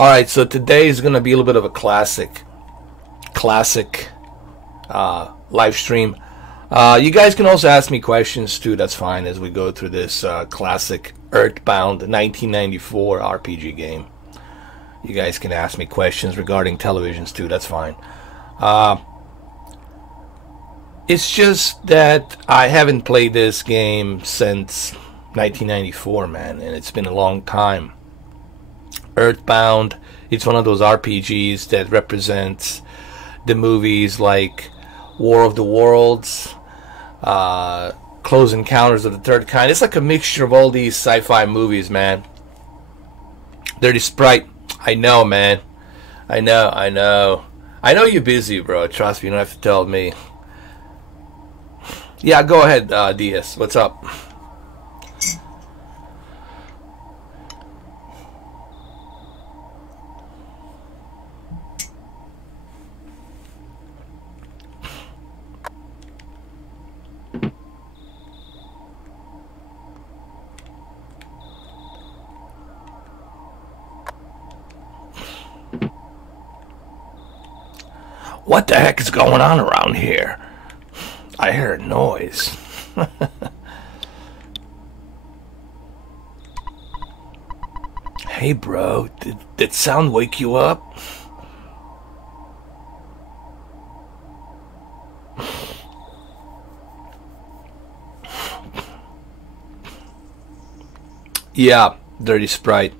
Alright, so today is going to be a little bit of a classic live stream. You guys can also ask me questions too, that's fine, as we go through this classic Earthbound 1994 RPG game. You guys can ask me questions regarding televisions too, that's fine. It's just that I haven't played this game since 1994, man, and it's been a long time. Earthbound, it's one of those RPGs that represents the movies like War of the Worlds, Close Encounters of the Third Kind. It's like a mixture of all these sci-fi movies, man. Dirty Sprite, I know, man. I know you're busy, bro. Trust me, you don't have to tell me. Yeah, go ahead, DS. What's up? What the heck is going on around here? I hear a noise. Hey bro, did sound wake you up? Yeah, Dirty Sprite.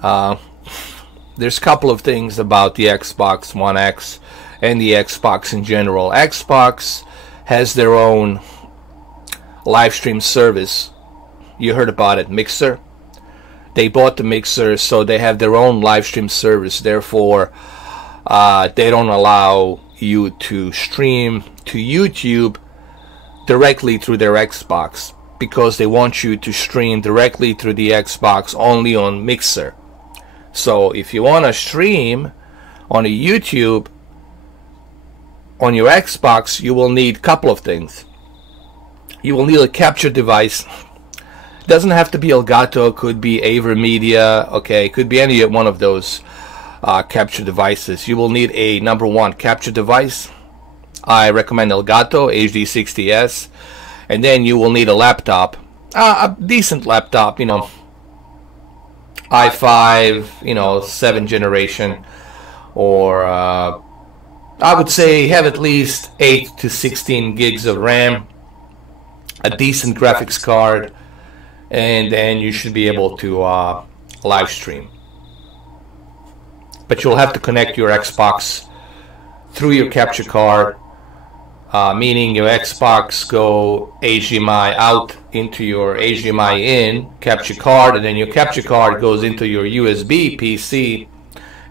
There's a couple of things about the Xbox One X and the Xbox in general. Xbox has their own live stream service. You heard about it, Mixer. They bought the Mixer, so they have their own live stream service. Therefore, they don't allow you to stream to YouTube directly through their Xbox, because they want you to stream directly through the Xbox only on Mixer. So if you want to stream on a YouTube on your Xbox, you will need a couple of things. You will need a capture device. It doesn't have to be Elgato, could be AverMedia, okay, could be any one of those capture devices. You will need a #1 capture device. I recommend Elgato HD60S, and then you will need a laptop, a decent laptop, you know, i5, you know, 7th generation, or I would say have at least 8 to 16 gigs of RAM, a decent graphics card, and then you should be able to live stream. But you'll have to connect your Xbox through your capture card, meaning your Xbox go HDMI out into your HDMI in capture card, and then your capture card goes into your USB PC,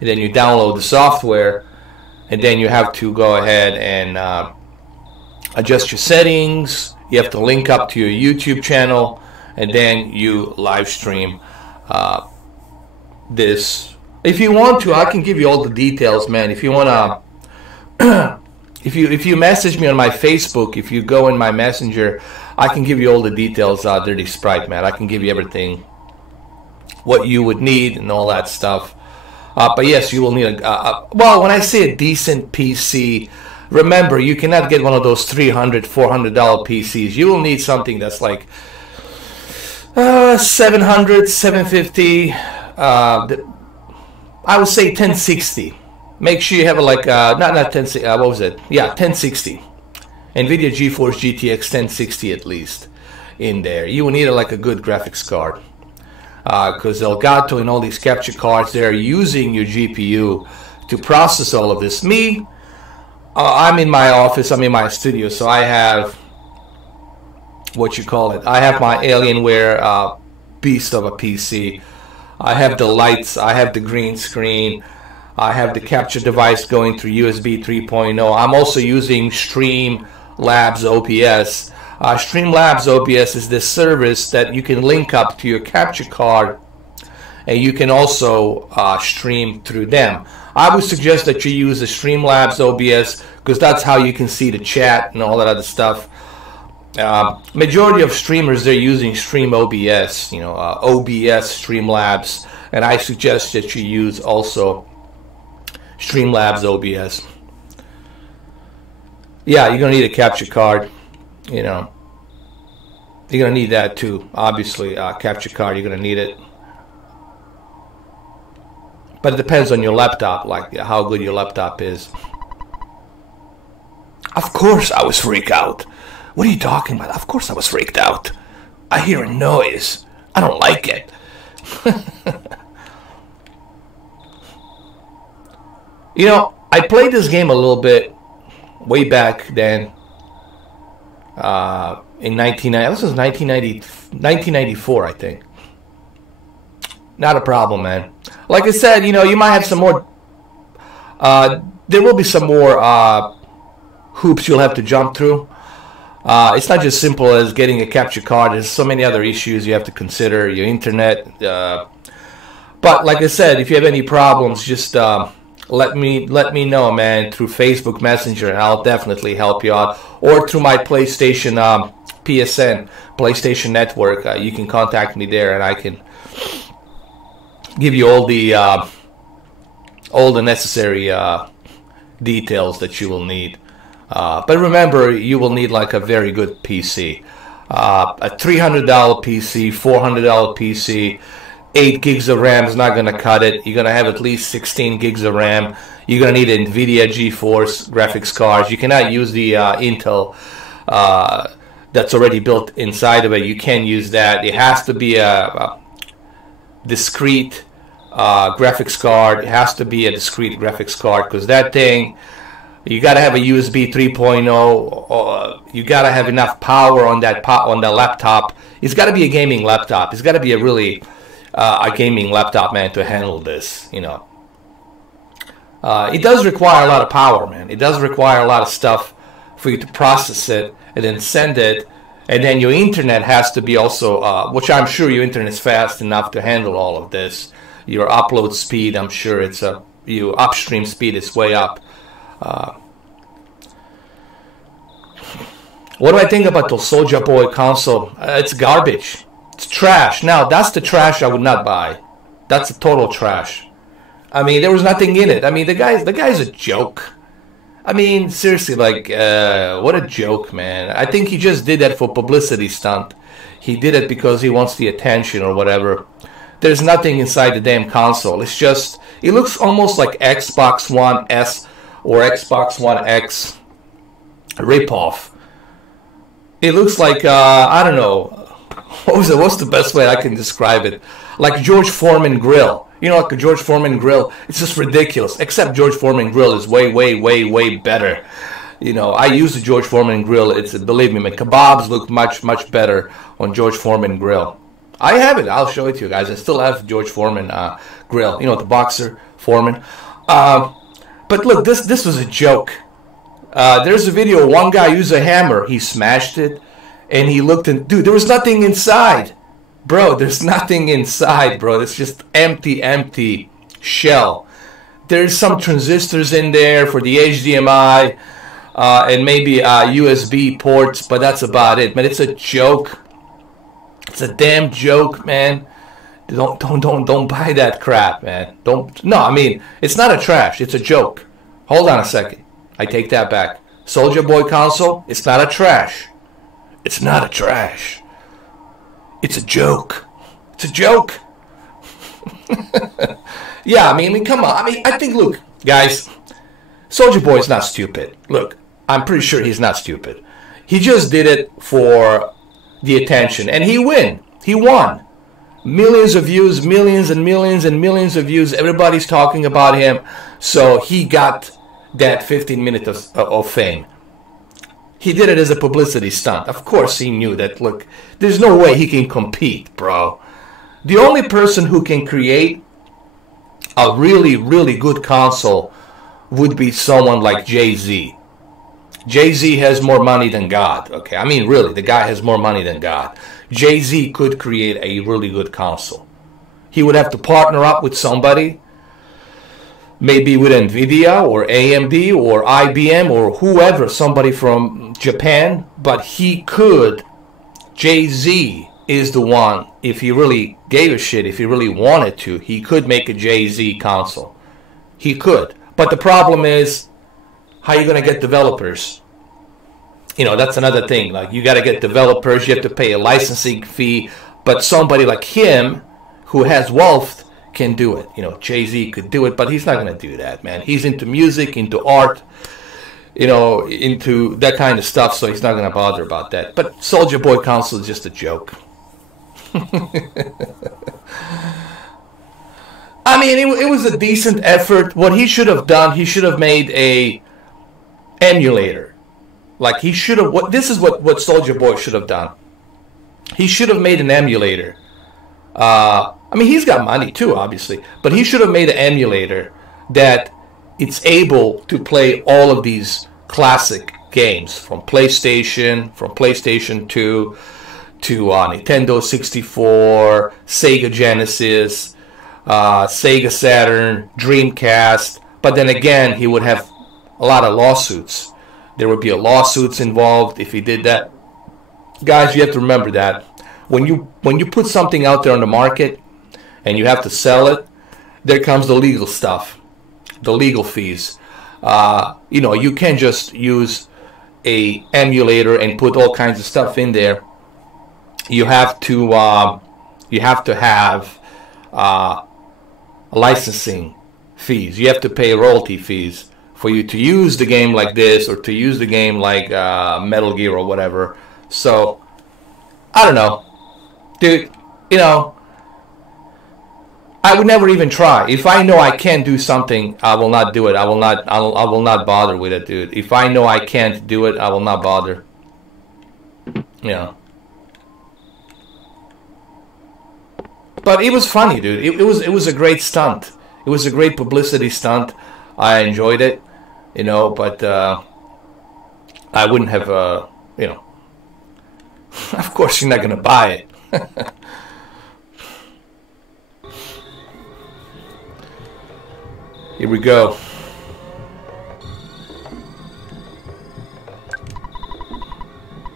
and then you download the software, and then you have to go ahead and adjust your settings. You have to link up to your YouTube channel, and then you live stream this. If you want to, I can give you all the details, man. If you want to, if you message me on my Facebook, if you go in my Messenger, I can give you all the details. Dirty Sprite, man. I can give you everything, what you would need and all that stuff. But yes, you will need well, when I say a decent PC, remember, you cannot get one of those $300, $400 PCs. You will need something that's like $700, $750. I would say 1060. Make sure you have a, like not 1060. What was it? Yeah, 1060. NVIDIA GeForce GTX 1060 at least in there. You will need like a good graphics card, because Elgato and all these capture cards, they're using your GPU to process all of this. Me, I'm in my office, I'm in my studio, so I have, what you call it, I have my Alienware beast of a PC. I have the lights, I have the green screen, I have the capture device going through USB 3.0. I'm also using Streamlabs OBS. Streamlabs OBS is this service that you can link up to your capture card, and you can also stream through them. I would suggest that you use the Streamlabs OBS, because that's how you can see the chat and all that other stuff. Majority of streamers, they're using Stream OBS, you know, OBS Streamlabs. And I suggest that you use also Streamlabs OBS. Yeah, you're going to need a capture card, you know. You're going to need that too, obviously. Capture card, you're going to need it. But it depends on your laptop, like how good your laptop is. Of course I was freaked out. What are you talking about? Of course I was freaked out. I hear a noise. I don't like it. You know, I played this game a little bit way back then. In 1994, I think. Not a problem, man. Like I said, you know, you might have some more. There will be some more hoops you'll have to jump through. It's not just simple as getting a capture card. There's so many other issues you have to consider. Your internet. But like I said, if you have any problems, just let me know, man, through Facebook Messenger, and I'll definitely help you out. Or through my PlayStation PSN, PlayStation Network. You can contact me there, and I can give you all the necessary details that you will need. But remember, you will need like a very good PC. A $300 PC, $400 PC, 8 gigs of RAM is not going to cut it. You're going to have at least 16 gigs of RAM. You're going to need an NVIDIA GeForce graphics cards. You cannot use the Intel that's already built inside of it. You can't use that. It has to be a discrete graphics card. It has to be a discrete graphics card, because that thing, you got to have a USB 3.0. You got to have enough power on that laptop. It's got to be a gaming laptop. It's got to be a really a gaming laptop, man, to handle this. You know, it does require a lot of power, man. It does require a lot of stuff for you to process it and then send it. And then your internet has to be also, which I'm sure your internet is fast enough to handle all of this. Your upload speed, I'm sure it's your upstream speed is way up. What do I think about the Soulja Boy console? It's garbage. It's trash. Now, that's the trash I would not buy. That's a total trash. I mean, there was nothing in it. I mean, the guy's a joke. I mean, seriously, like, what a joke, man. I think he just did that for publicity stunt. He did it because he wants the attention or whatever. There's nothing inside the damn console. It's just, it looks almost like Xbox One S or Xbox One X ripoff. It looks like, I don't know, what's the best way I can describe it? Like George Foreman grill. You know, like a George Foreman grill. It's just ridiculous. Except George Foreman grill is way, way, way, way better. You know, I use the George Foreman grill. It's, believe me, my kebabs look much, much better on George Foreman grill. I have it. I'll show it to you guys. I still have George Foreman grill. You know, the boxer Foreman. But look, this was a joke. There's a video. One guy used a hammer. He smashed it, and he looked and dude, there was nothing inside, bro. There's nothing inside, bro. It's just empty shell. There's some transistors in there for the HDMI and maybe USB ports, but that's about it. Man, it's a joke. It's a damn joke, man. Don't buy that crap, man. Don't. No, I mean, it's not a trash. It's a joke. Hold on a second. I take that back. Soulja Boy console, it's not a trash. It's not a trash. It's a joke. It's a joke. Yeah, I mean, come on. I mean, I think, look, guys, Soulja Boy is not stupid. Look, I'm pretty sure he's not stupid. He just did it for the attention, and he won. Millions of views, millions and millions and millions of views. Everybody's talking about him, so he got that 15 minutes of fame. He did it as a publicity stunt. Of course he knew that, look, there's no way he can compete, bro. The only person who can create a really, really good console would be someone like Jay-Z. Jay-Z has more money than God, okay? I mean, really, the guy has more money than God. Jay-Z could create a really good console. He would have to partner up with somebody, maybe with NVIDIA or AMD or IBM or whoever, somebody from Japan, but he could, Jay-Z is the one, if he really gave a shit, if he really wanted to, he could make a Jay-Z console. He could. But the problem is, how are you going to get developers? You know, that's another thing. Like, you got to get developers, you have to pay a licensing fee, but somebody like him, who has wealth, can do it. You know, Jay-Z could do it, but he's not going to do that, man. He's into music, into art, you know, into that kind of stuff, so he's not going to bother about that. But Soulja Boy console is just a joke. I mean, it was a decent effort. What he should have done, he should have made a emulator. Like, he should have, this is what Soulja Boy should have done. He should have made an emulator. I mean, he's got money too, obviously, but he should have made an emulator that it's able to play all of these classic games from PlayStation 2 to Nintendo 64, Sega Genesis, Sega Saturn, Dreamcast. But then again, he would have a lot of lawsuits. There would be lawsuits involved if he did that. Guys, you have to remember that when you put something out there on the market and you have to sell it, there comes the legal stuff, the legal fees. You know, you can't just use a emulator and put all kinds of stuff in there. You have to have licensing fees. You have to pay royalty fees for you to use the game like this, or to use the game like Metal Gear or whatever. So I don't know, dude. You know, I would never even try. If I know I can't do something, I will not do it. I will not bother with it, dude. If I know I can't do it, I will not bother. You know. But it was funny, dude. It was a great stunt. It was a great publicity stunt. I enjoyed it, you know. But I wouldn't have, you know. Of course, you're not gonna buy it. Here we go.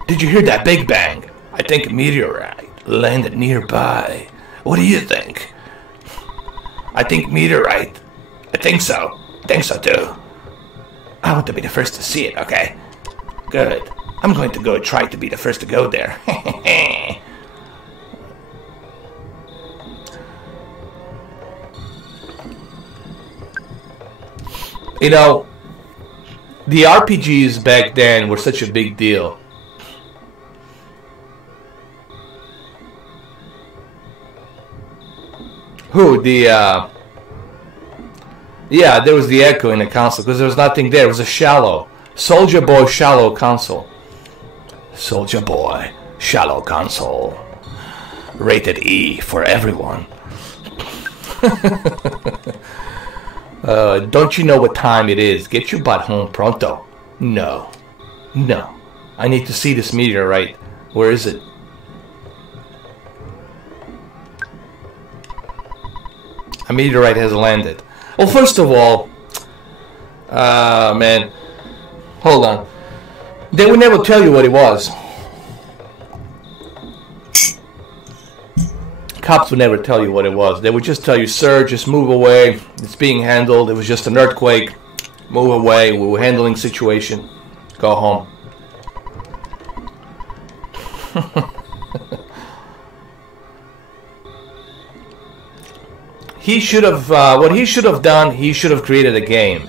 Did you hear that big bang? I think a meteorite landed nearby. What do you think? I think meteorite. I think so. I think so too. I want to be the first to see it, okay? Good. I'm going to go try to be the first to go there. You know, the RPGs back then were such a big deal. Who? The, yeah, there was the echo in the console, because there was nothing there. It was a shallow. Soulja Boy shallow console. Soulja Boy shallow console. Rated E for everyone. Don't you know what time it is? Get your butt home pronto. No. No. I need to see this meteorite. Where is it? A meteorite has landed. Well, first of all, man, hold on. They would never tell you what it was. Cops would never tell you what it was. They would just tell you, sir, just move away. It's being handled. It was just an earthquake. Move away. We were handling situation. Go home. He should have, what he should have done, he should have created a game.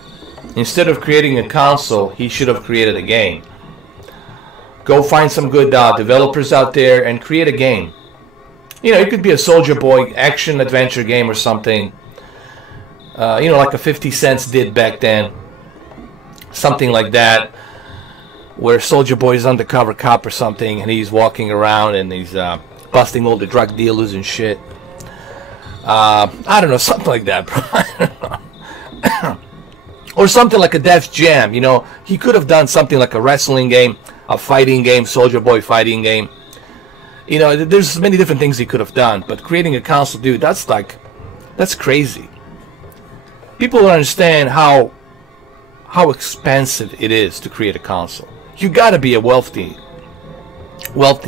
Instead of creating a console, he should have created a game. Go find some good developers out there and create a game. You know, it could be a Soulja Boy action adventure game or something. You know, like a 50 Cent did back then. Something like that. Where Soulja Boy is undercover cop or something, and he's walking around and he's busting all the drug dealers and shit. I don't know, something like that, bro. I don't know. Or something like a Def Jam, you know. He could have done something like a wrestling game, a fighting game, Soulja Boy fighting game. You know, there's many different things he could have done, but creating a console, dude, that's crazy. People don't understand how expensive it is to create a console. You gotta be a wealthy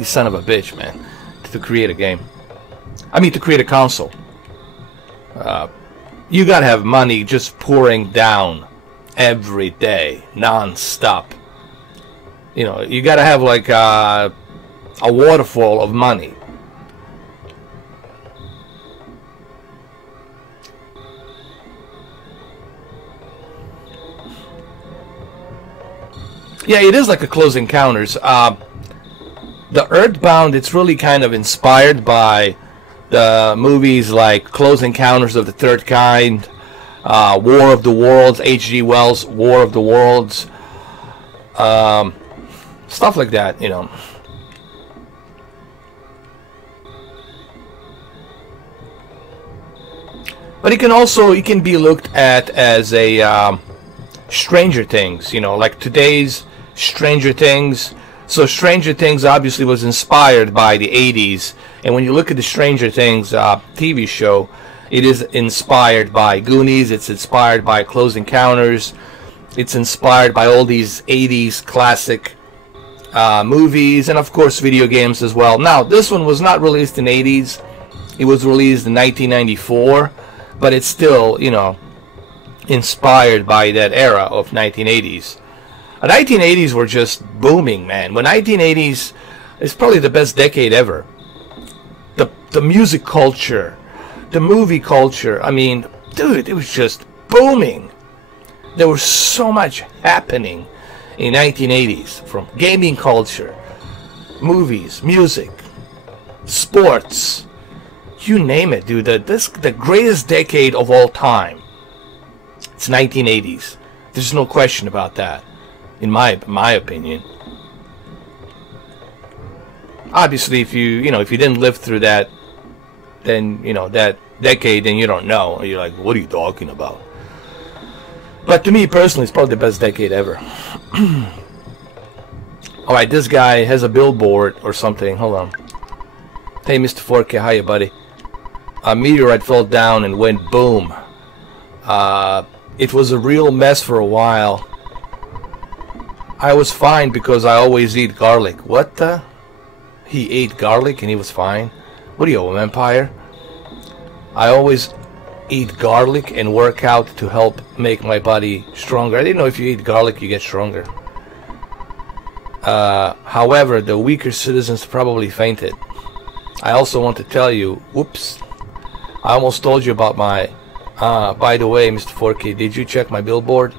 son of a bitch, man, to create a game. I mean, to create a console. You gotta have money just pouring down every day, non-stop. You know, you gotta have like a waterfall of money. Yeah, it is like a Close Encounters. The Earthbound, it's really kind of inspired by the movies like Close Encounters of the Third Kind, War of the Worlds, H.G. Wells' War of the Worlds, stuff like that, you know. But it can be looked at as a Stranger Things, you know, like today's Stranger Things. So Stranger Things obviously was inspired by the 80s, and when you look at the Stranger Things TV show, it is inspired by Goonies, it's inspired by Close Encounters, it's inspired by all these 80s classic movies, and of course video games as well. Now, this one was not released in the 80s, it was released in 1994, but it's still, you know, inspired by that era of 1980s. The 1980s were just booming, man. The 1980s is probably the best decade ever. The music culture, the movie culture, I mean, dude, it was just booming. There was so much happening in 1980s, from gaming culture, movies, music, sports, you name it, dude. The greatest decade of all time. It's 1980s. There's no question about that, in my opinion. Obviously, if you didn't live through that, then, you know, that decade, then you don't know. You're like, what are you talking about? But to me personally, it's probably the best decade ever. All right, this guy has a billboard or something. Hold on. Hey, Mr. 4K, hiya, buddy. A meteorite fell down and went boom. It was a real mess for a while. I was fine because I always eat garlic. What the? He ate garlic and he was fine? What are you, a vampire? I always eat garlic and work out to help make my body stronger. I didn't know if you eat garlic you get stronger. However, the weaker citizens probably fainted. I also want to tell you, whoops, I almost told you about my, by the way, Mr. 4K, did you check my billboard?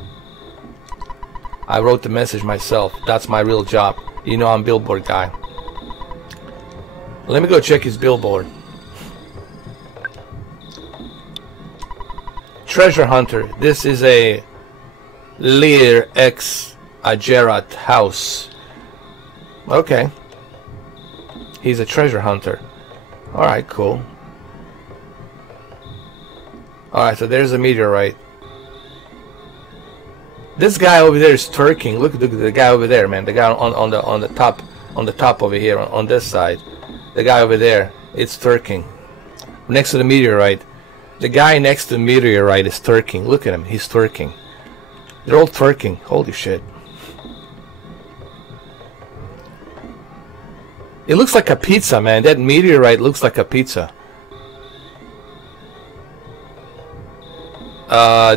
I wrote the message myself. That's my real job. You know I'm billboard guy. Let me go check his billboard. Treasure Hunter. This is a Lear X Agerat house. Okay. He's a treasure hunter. Alright, cool. Alright, so there's a meteorite. This guy over there is twerking. Look at the guy over there, man. The guy on the top over here on this side. The guy over there, it's twerking. Next to the meteorite. The guy next to the meteorite is twerking. Look at him, he's twerking. They're all twerking. Holy shit. It looks like a pizza, man. That meteorite looks like a pizza.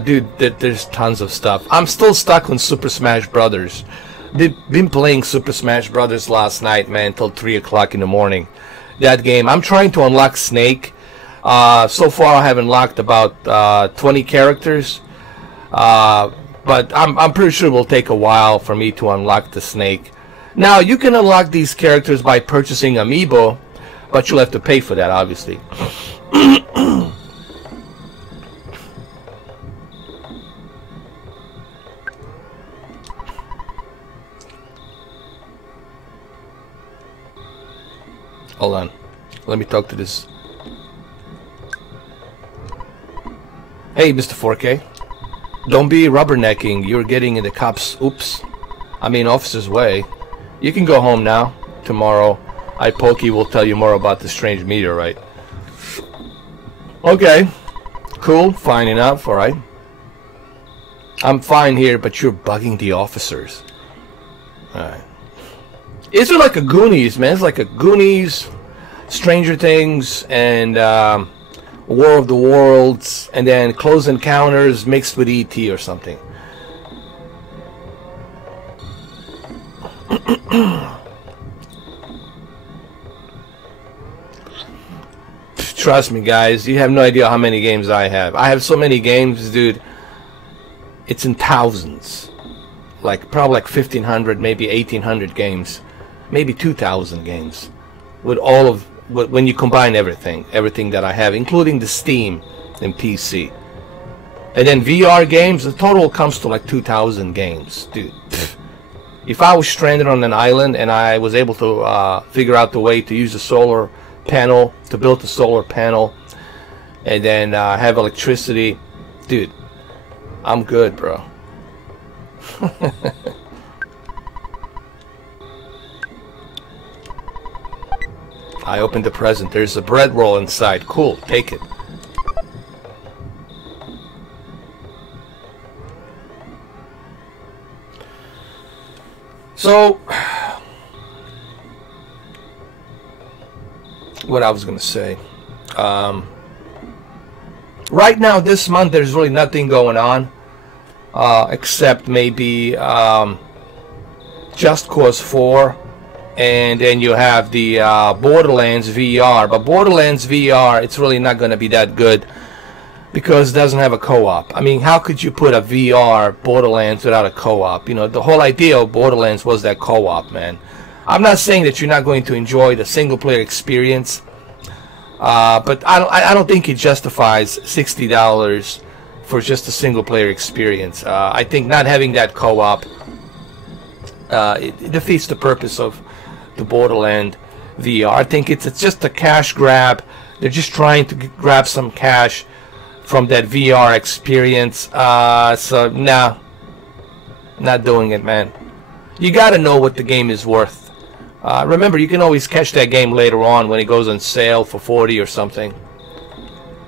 Dude, there's tons of stuff. I'm still stuck on Super Smash Brothers. Been playing Super Smash Brothers last night, man, till 3 o'clock in the morning. That game. I'm trying to unlock Snake. So far I have unlocked about 20 characters. But I'm pretty sure it will take a while for me to unlock the Snake. Now, you can unlock these characters by purchasing Amiibo, but you'll have to pay for that, obviously. Hold on. Let me talk to this. Hey, Mr. 4K. Don't be rubbernecking. You're getting in the cops' officer's way. You can go home now. Tomorrow, Pokey will tell you more about the strange meteorite. Okay. Cool. Fine enough. Alright. I'm fine here, but you're bugging the officers. Alright. It's like a Goonies, man. It's like a Goonies Stranger Things and War of the Worlds, and then Close Encounters mixed with E.T. or something. Trust me, guys, you have no idea how many games I have. I have so many games, dude. It's in thousands. Like, probably like 1,500, maybe 1,800 games. Maybe 2,000 games. With all of, when you combine everything that I have, including the Steam and PC. And then VR games, the total comes to like 2,000 games. Dude, if I was stranded on an island and I was able to figure out the way to use a solar panel, to build a solar panel, and then have electricity, dude, I'm good, bro. I opened the present. There's a bread roll inside. Cool, take it. So, what I was gonna say, right now this month there's really nothing going on, except maybe Just Cause 4, and then you have the Borderlands VR. But Borderlands VR, it's really not gonna be that good because it doesn't have a co-op. I mean, how could you put a VR Borderlands without a co-op? You know, the whole idea of Borderlands was that co-op, man. I'm not saying that you're not going to enjoy the single-player experience, but I don't think it justifies $60 for just a single-player experience. I think not having that co-op, it defeats the purpose of the Borderlands VR. I think it's just a cash grab. They're just trying to grab some cash from that VR experience. So, nah, not doing it, man. You gotta know what the game is worth. Remember, you can always catch that game later on when it goes on sale for 40 or something.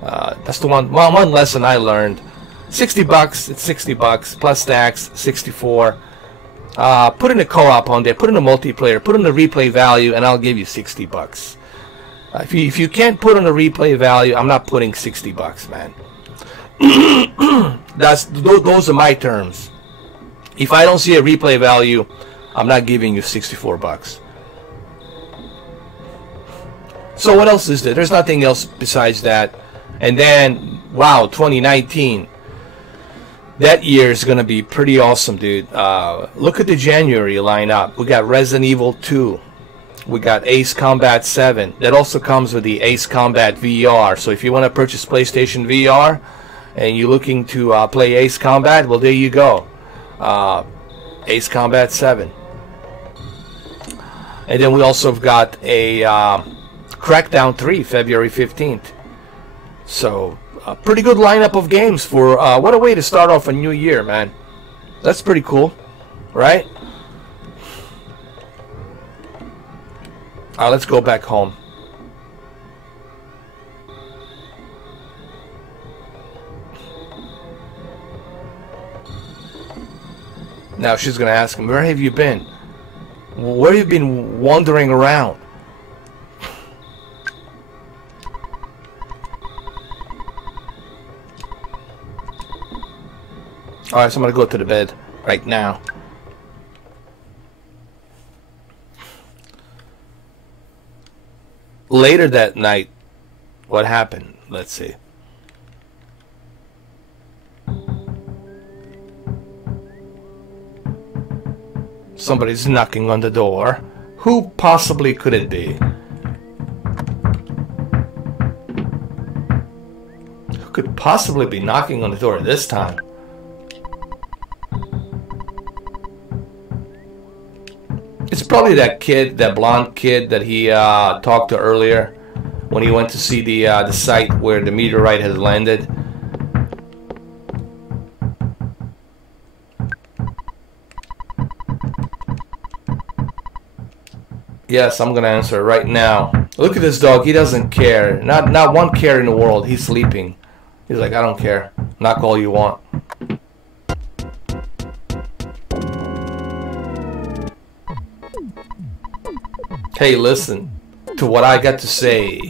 That's the one lesson I learned. $60, it's $60 plus tax, 64. Put in a co-op on there, put in a multiplayer, put in a replay value, and I'll give you $60. If you can't put on a replay value, I'm not putting $60, man. Those are my terms. If I don't see a replay value, I'm not giving you $64. So what else is there? There's nothing else besides that. And then, wow, 2019. That year is going to be pretty awesome, dude. Look at the January lineup. We got Resident Evil 2. We got Ace Combat 7. That also comes with the Ace Combat VR. So if you want to purchase PlayStation VR and you're looking to play Ace Combat, well, there you go. Ace Combat 7. And then we also have got a Crackdown 3, February 15th. So, a pretty good lineup of games for, what a way to start off a new year, man. That's pretty cool, right? Let's go back home. Now she's going to ask him, where have you been? Where have you been wandering around? Alright, so I'm going to go to the bed right now. Later that night, what happened? Let's see. Somebody's knocking on the door. Who possibly could it be? Who could possibly be knocking on the door this time? It's probably that kid, that blonde kid that he talked to earlier when he went to see the site where the meteorite has landed. Yes, I'm gonna answer right now. Look at this dog. He doesn't care. Not one care in the world. He's sleeping. He's like, I don't care. Knock all you want. Hey, listen. to what I got to say.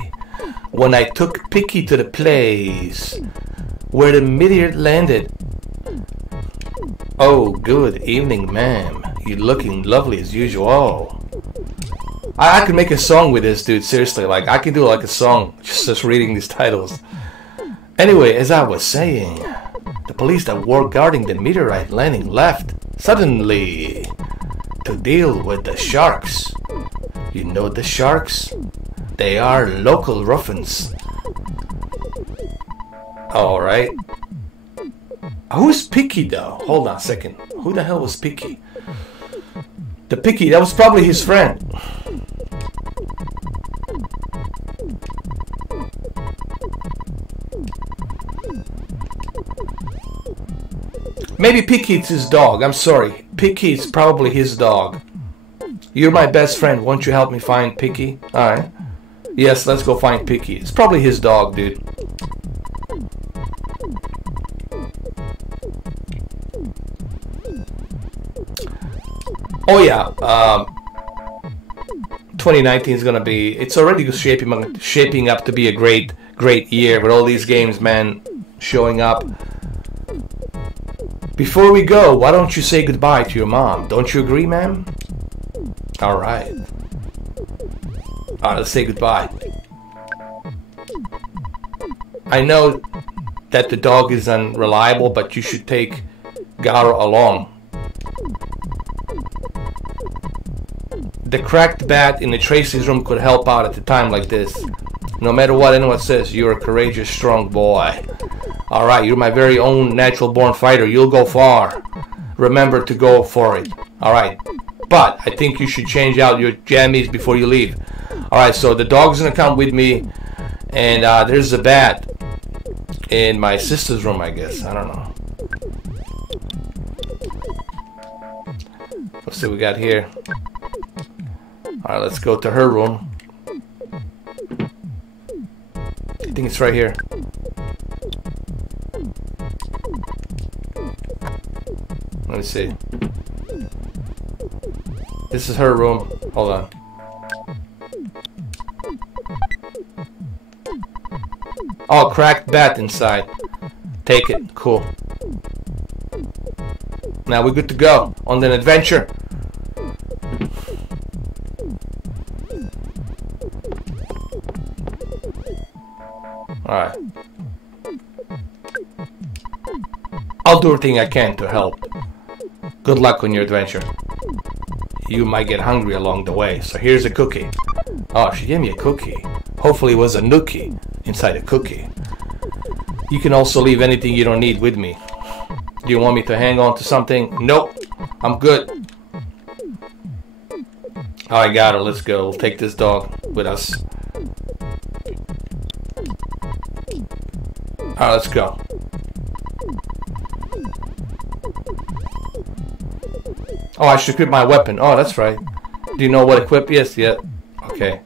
When I took Picky to the place where the meteor landed. Oh, good evening, ma'am. You're looking lovely as usual. I could make a song with this, dude. Seriously, like I can do like a song just reading these titles. Anyway, as I was saying, the police that were guarding the meteorite landing left suddenly to deal with the sharks. You know the sharks? They are local ruffians. Alright. Who's Picky though? Hold on a second. Who the hell was Picky? The Picky, that was probably his friend. Maybe Picky's his dog. I'm sorry. Picky's probably his dog. You're my best friend. Won't you help me find Picky? Alright. Yes, let's go find Picky. It's probably his dog, dude. Oh yeah, 2019 is gonna be. It's already shaping up to be a great year with all these games, man, showing up. Before we go, why don't you say goodbye to your mom? Don't you agree, ma'am? All right. Let's say goodbye. I know that the dog is unreliable, but you should take Garo along. The cracked bat in the Tracy's room could help out at a time like this. No matter what anyone says, you're a courageous, strong boy. Alright, you're my very own natural-born fighter. You'll go far. Remember to go for it. Alright. But I think you should change out your jammies before you leave. Alright, so the dog's gonna come with me. And there's a bat in my sister's room, I guess. I don't know. Let's see what we got here. Alright, let's go to her room. I think it's right here. Let me see. This is her room. Hold on. Oh, cracked bat inside. Take it. Cool. Now we're good to go on an adventure. Alright. I'll do everything I can to help. Good luck on your adventure. You might get hungry along the way, so here's a cookie. Oh, she gave me a cookie. Hopefully it was a nookie inside a cookie. You can also leave anything you don't need with me. Do you want me to hang on to something? Nope. I'm good. Oh, I got her. Let's go. We'll take this dog with us. Alright, let's go. Oh, I should equip my weapon. Oh, that's right. Do you know what equip? Yes, yeah. Okay.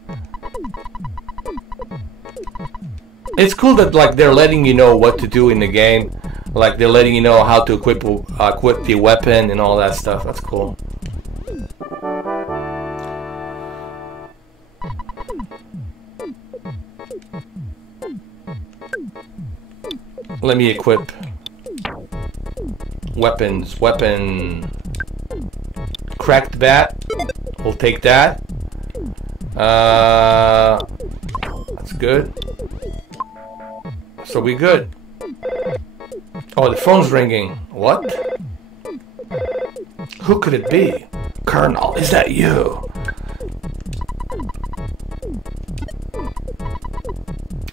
It's cool that like they're letting you know what to do in the game. Like they're letting you know how to equip the weapon and all that stuff. That's cool. Let me equip weapons. Weapon. Cracked bat. We'll take that. That's good. So we good. Oh, the phone's ringing. What? Who could it be? Colonel, is that you?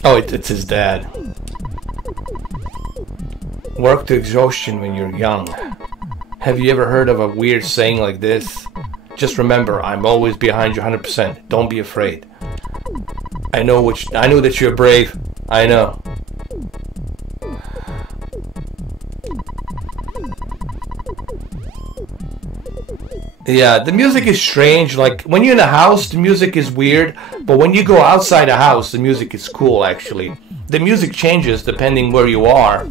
Oh, it's his dad. Work to exhaustion when you're young. Have you ever heard of a weird saying like this? Just remember, I'm always behind you 100%. Don't be afraid. I know that you're brave. I know. Yeah, the music is strange. Like, when you're in a house, the music is weird. But when you go outside a house, the music is cool, actually. The music changes depending where you are.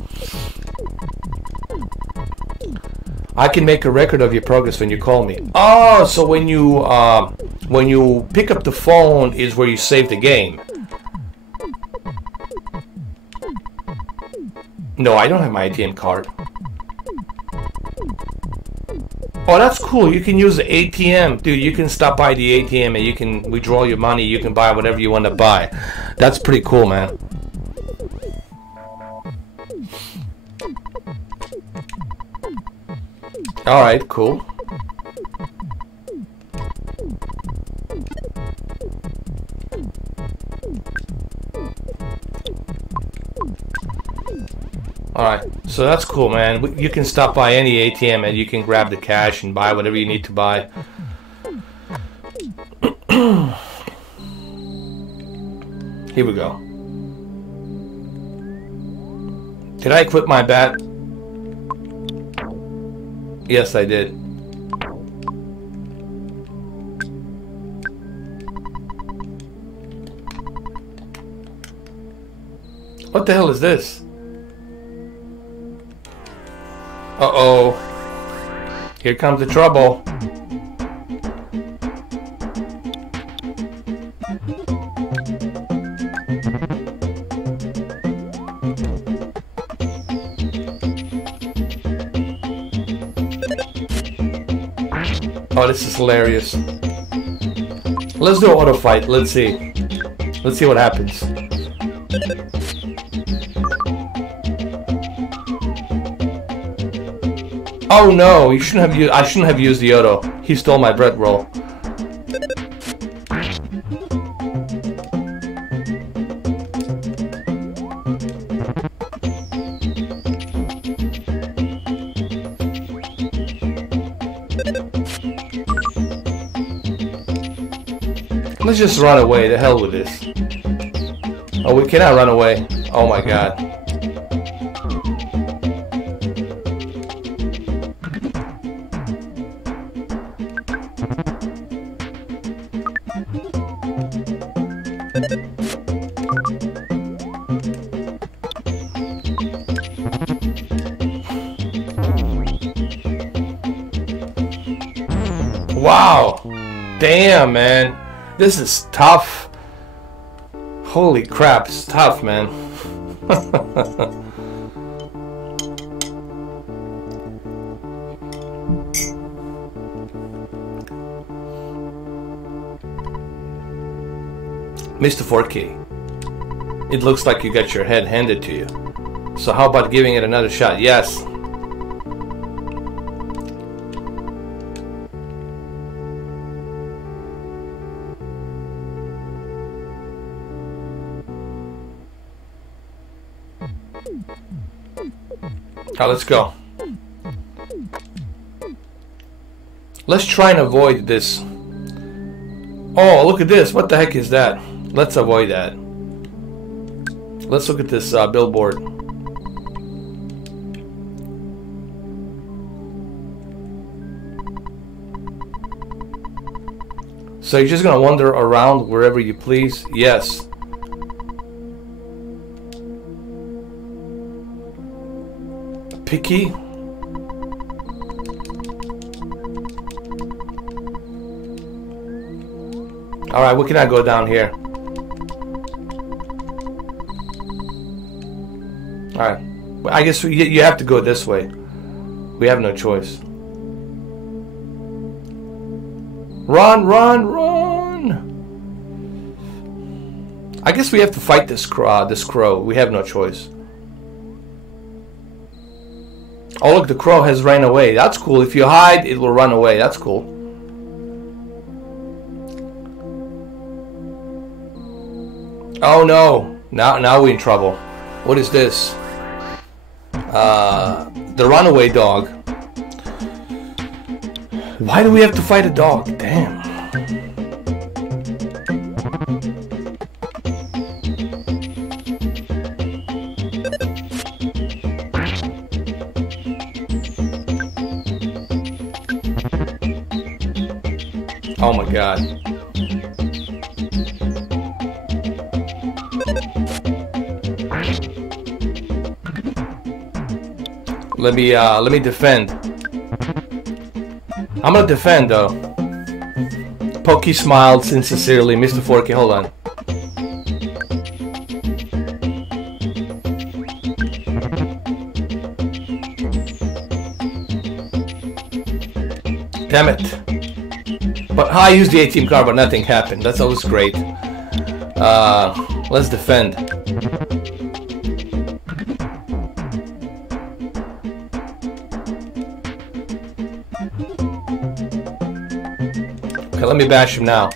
I can make a record of your progress when you call me. Oh, so when you when you pick up the phone is where you save the game. No, I don't have my ATM card. Oh, that's cool. You can use the ATM. Dude, you can stop by the ATM and you can withdraw your money. You can buy whatever you want to buy. That's pretty cool, man. Alright, cool. Alright, so that's cool, man. You can stop by any ATM and you can grab the cash and buy whatever you need to buy. Here we go. Did I equip my bat? Yes, I did. What the hell is this? Uh-oh. Here comes the trouble. Oh, this is hilarious. Let's do an auto fight. Let's see. Let's see what happens. Oh no, you shouldn't have used. I shouldn't have used the auto. He stole my bread roll. Let's just run away. The hell with this. Oh, we cannot run away. Oh my god. Wow. Damn, man. This is tough. Holy crap, it's tough, man. Mr. 4K, it looks like you got your head handed to you. So how about giving it another shot? Yes. Now let's go. Let's try and avoid this. Oh, look at this. What the heck is that? Let's avoid that. Let's look at this billboard. So you're just gonna wander around wherever you please? Yes. Picky. Alright, we cannot go down here. Alright. I guess you have to go this way. We have no choice. Run, run, run! I guess we have to fight this crow. We have no choice. Oh look, the crow has ran away. That's cool. If you hide, it will run away. That's cool. Oh no. Now we're in trouble. What is this? The runaway dog. Why do we have to fight a dog? Damn. Oh my god. Let me defend. I'm gonna defend though. Pokey smiled sincerely. Mr. Forky, hold on. Damn it. But I used the A-team card, but nothing happened. That's always great. Let's defend. Okay, let me bash him now.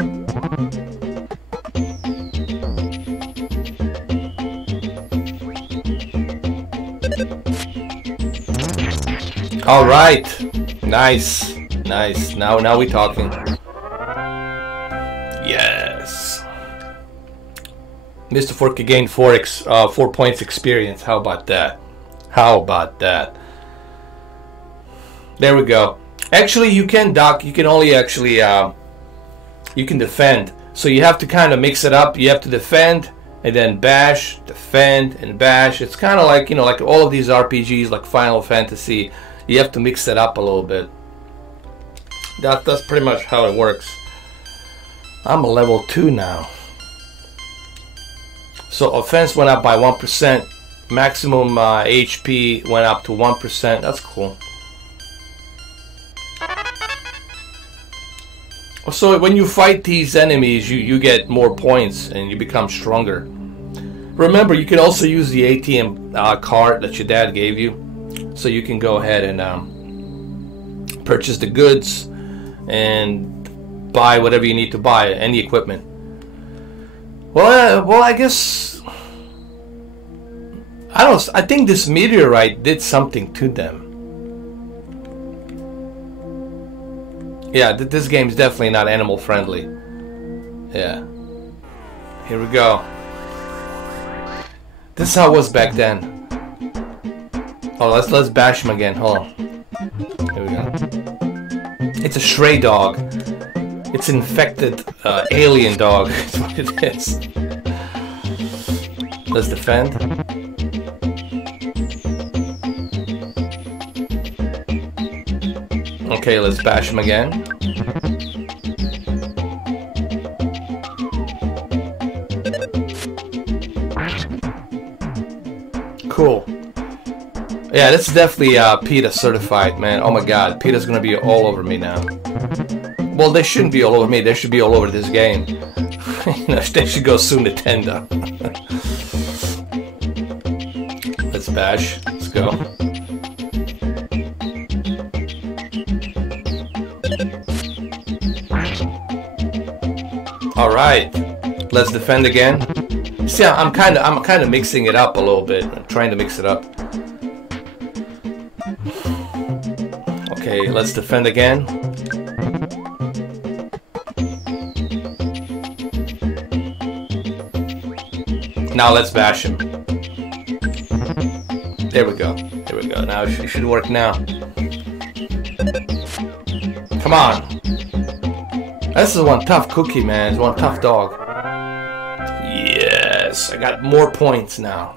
All right. Nice. Nice. Now we're talking. Yes. Mr. Forky gained 4 points experience. How about that? How about that? There we go. Actually, you can dock. You can only actually you can defend. So you have to kind of mix it up. You have to defend and then bash, defend and bash. It's kind of like, you know, like all of these RPGs, like Final Fantasy. You have to mix it up a little bit. That's pretty much how it works. I'm a level 2 now. So offense went up by 1%. Maximum HP went up to 1%. That's cool. So when you fight these enemies, you get more points and you become stronger. Remember, you can also use the ATM card that your dad gave you. So you can go ahead and purchase the goods and buy whatever you need to buy, any equipment. Well, I guess I think this meteorite did something to them. Yeah, this game's definitely not animal friendly. Yeah. Here we go. This is how it was back then. Oh, let's bash him again. Hold on. Here we go. It's a stray dog. It's an infected alien dog. That's what it is. Let's defend. Okay, let's bash him again. Cool. Yeah, this is definitely PETA certified, man. Oh my god, PETA's gonna be all over me now. Well, they shouldn't be all over me, they should be all over this game. You know, they should go soon to tender. Let's bash. Let's go. Alright. Let's defend again. See, I'm kinda mixing it up a little bit. I'm trying to mix it up. Okay, let's defend again. Now let's bash him. There we go. There we go. Now it should work now. Come on. This is one tough cookie, man. It's one tough dog. Yes, I got more points now.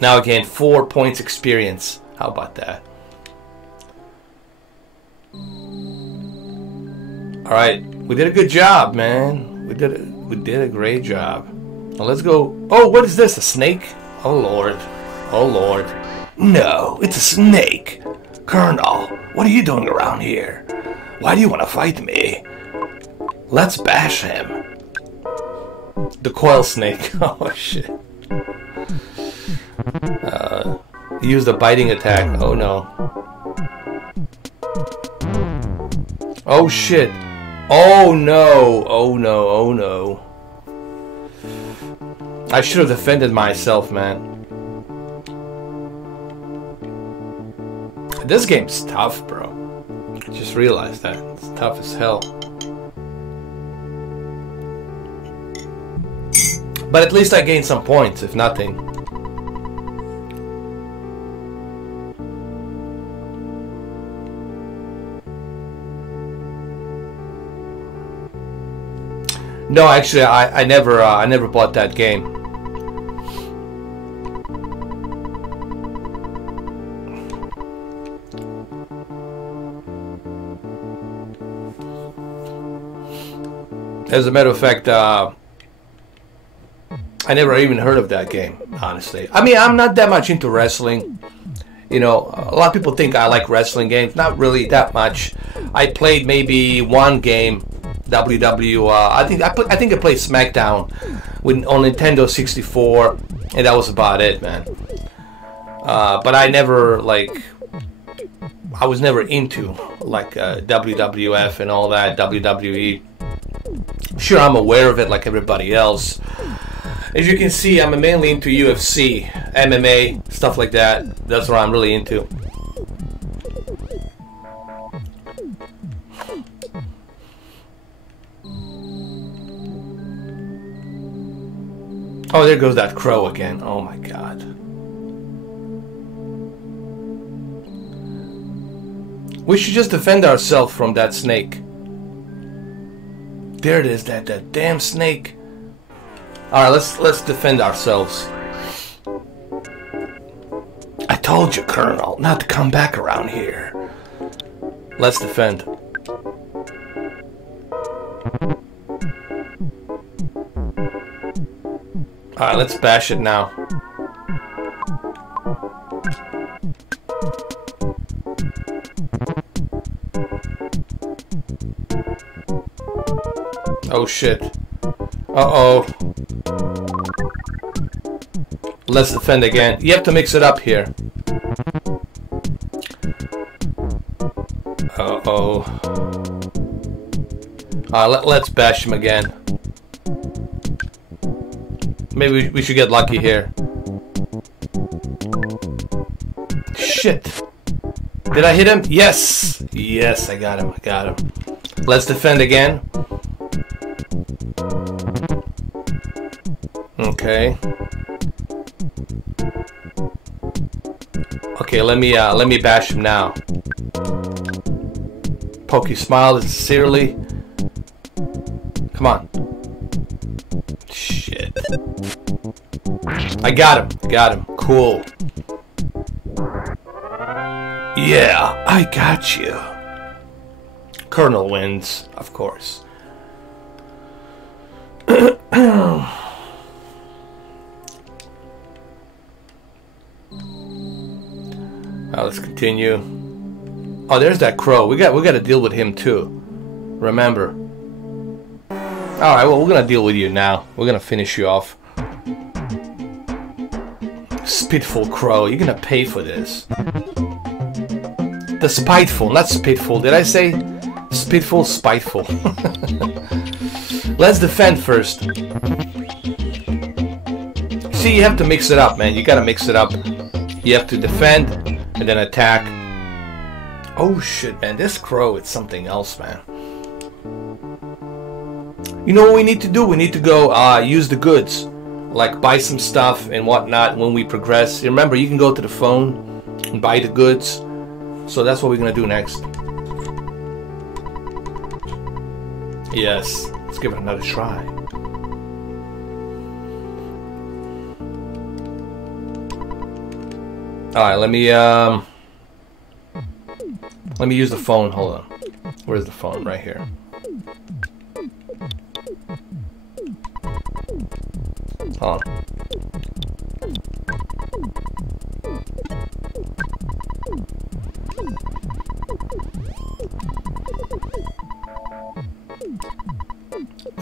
Now I gained 4 points experience. How about that? All right, we did a good job, man. We did a great job. Now let's go. Oh, what is this? A snake? Oh Lord. Oh Lord. No, it's a snake. Colonel, what are you doing around here? Why do you want to fight me? Let's bash him. The coil snake. Oh shit. He used a biting attack. Oh no. Oh shit. Oh no. Oh no. Oh no. I should have defended myself, man. This game's tough, bro. I just realized that. It's tough as hell. But at least I gained some points, if nothing. No, actually, I never bought that game. As a matter of fact, I never even heard of that game, honestly. I mean, I'm not that much into wrestling. You know, a lot of people think I like wrestling games. Not really that much. I played maybe one game, I think I played SmackDown on Nintendo 64, and that was about it, man. But I never I was never into WWF and all that, WWE. Sure, I'm aware of it like everybody else. As you can see, I'm mainly into UFC, MMA, stuff like that. That's what I'm really into. Oh, there goes that crow again. Oh my god. We should just defend ourselves from that snake. There it is, that damn snake. Alright, let's defend ourselves. I told you, Colonel, not to come back around here. Let's defend. Alright, let's bash it now. Oh shit. Uh-oh. Let's defend again. You have to mix it up here. Uh-oh. Let's bash him again. Maybe we should get lucky here. Shit. Did I hit him? Yes! Yes, I got him. Let's defend again. Okay. Okay, let me bash him now. Pokey smiled sincerely. Come on. Shit. I got him. Cool. Yeah, I got you. Colonel wins, of course. Let's continue. Oh, there's that crow. We got to deal with him too. Remember. All right. Well, we're gonna deal with you now. We're gonna finish you off. Spiteful crow. You're gonna pay for this. The spiteful, not spiteful. Did I say spiteful? Spiteful. Let's defend first. See, you have to mix it up, man. You gotta mix it up. You have to defend and then attack. Oh shit, man. This crow, it's something else, man. You know what we need to do? We need to go use the goods. Like buy some stuff and whatnot when we progress. Remember, you can go to the phone and buy the goods. So that's what we're gonna do next. Yes, let's give it another try. Alright, let me use the phone. Hold on. Where's the phone? Right here. Hold on.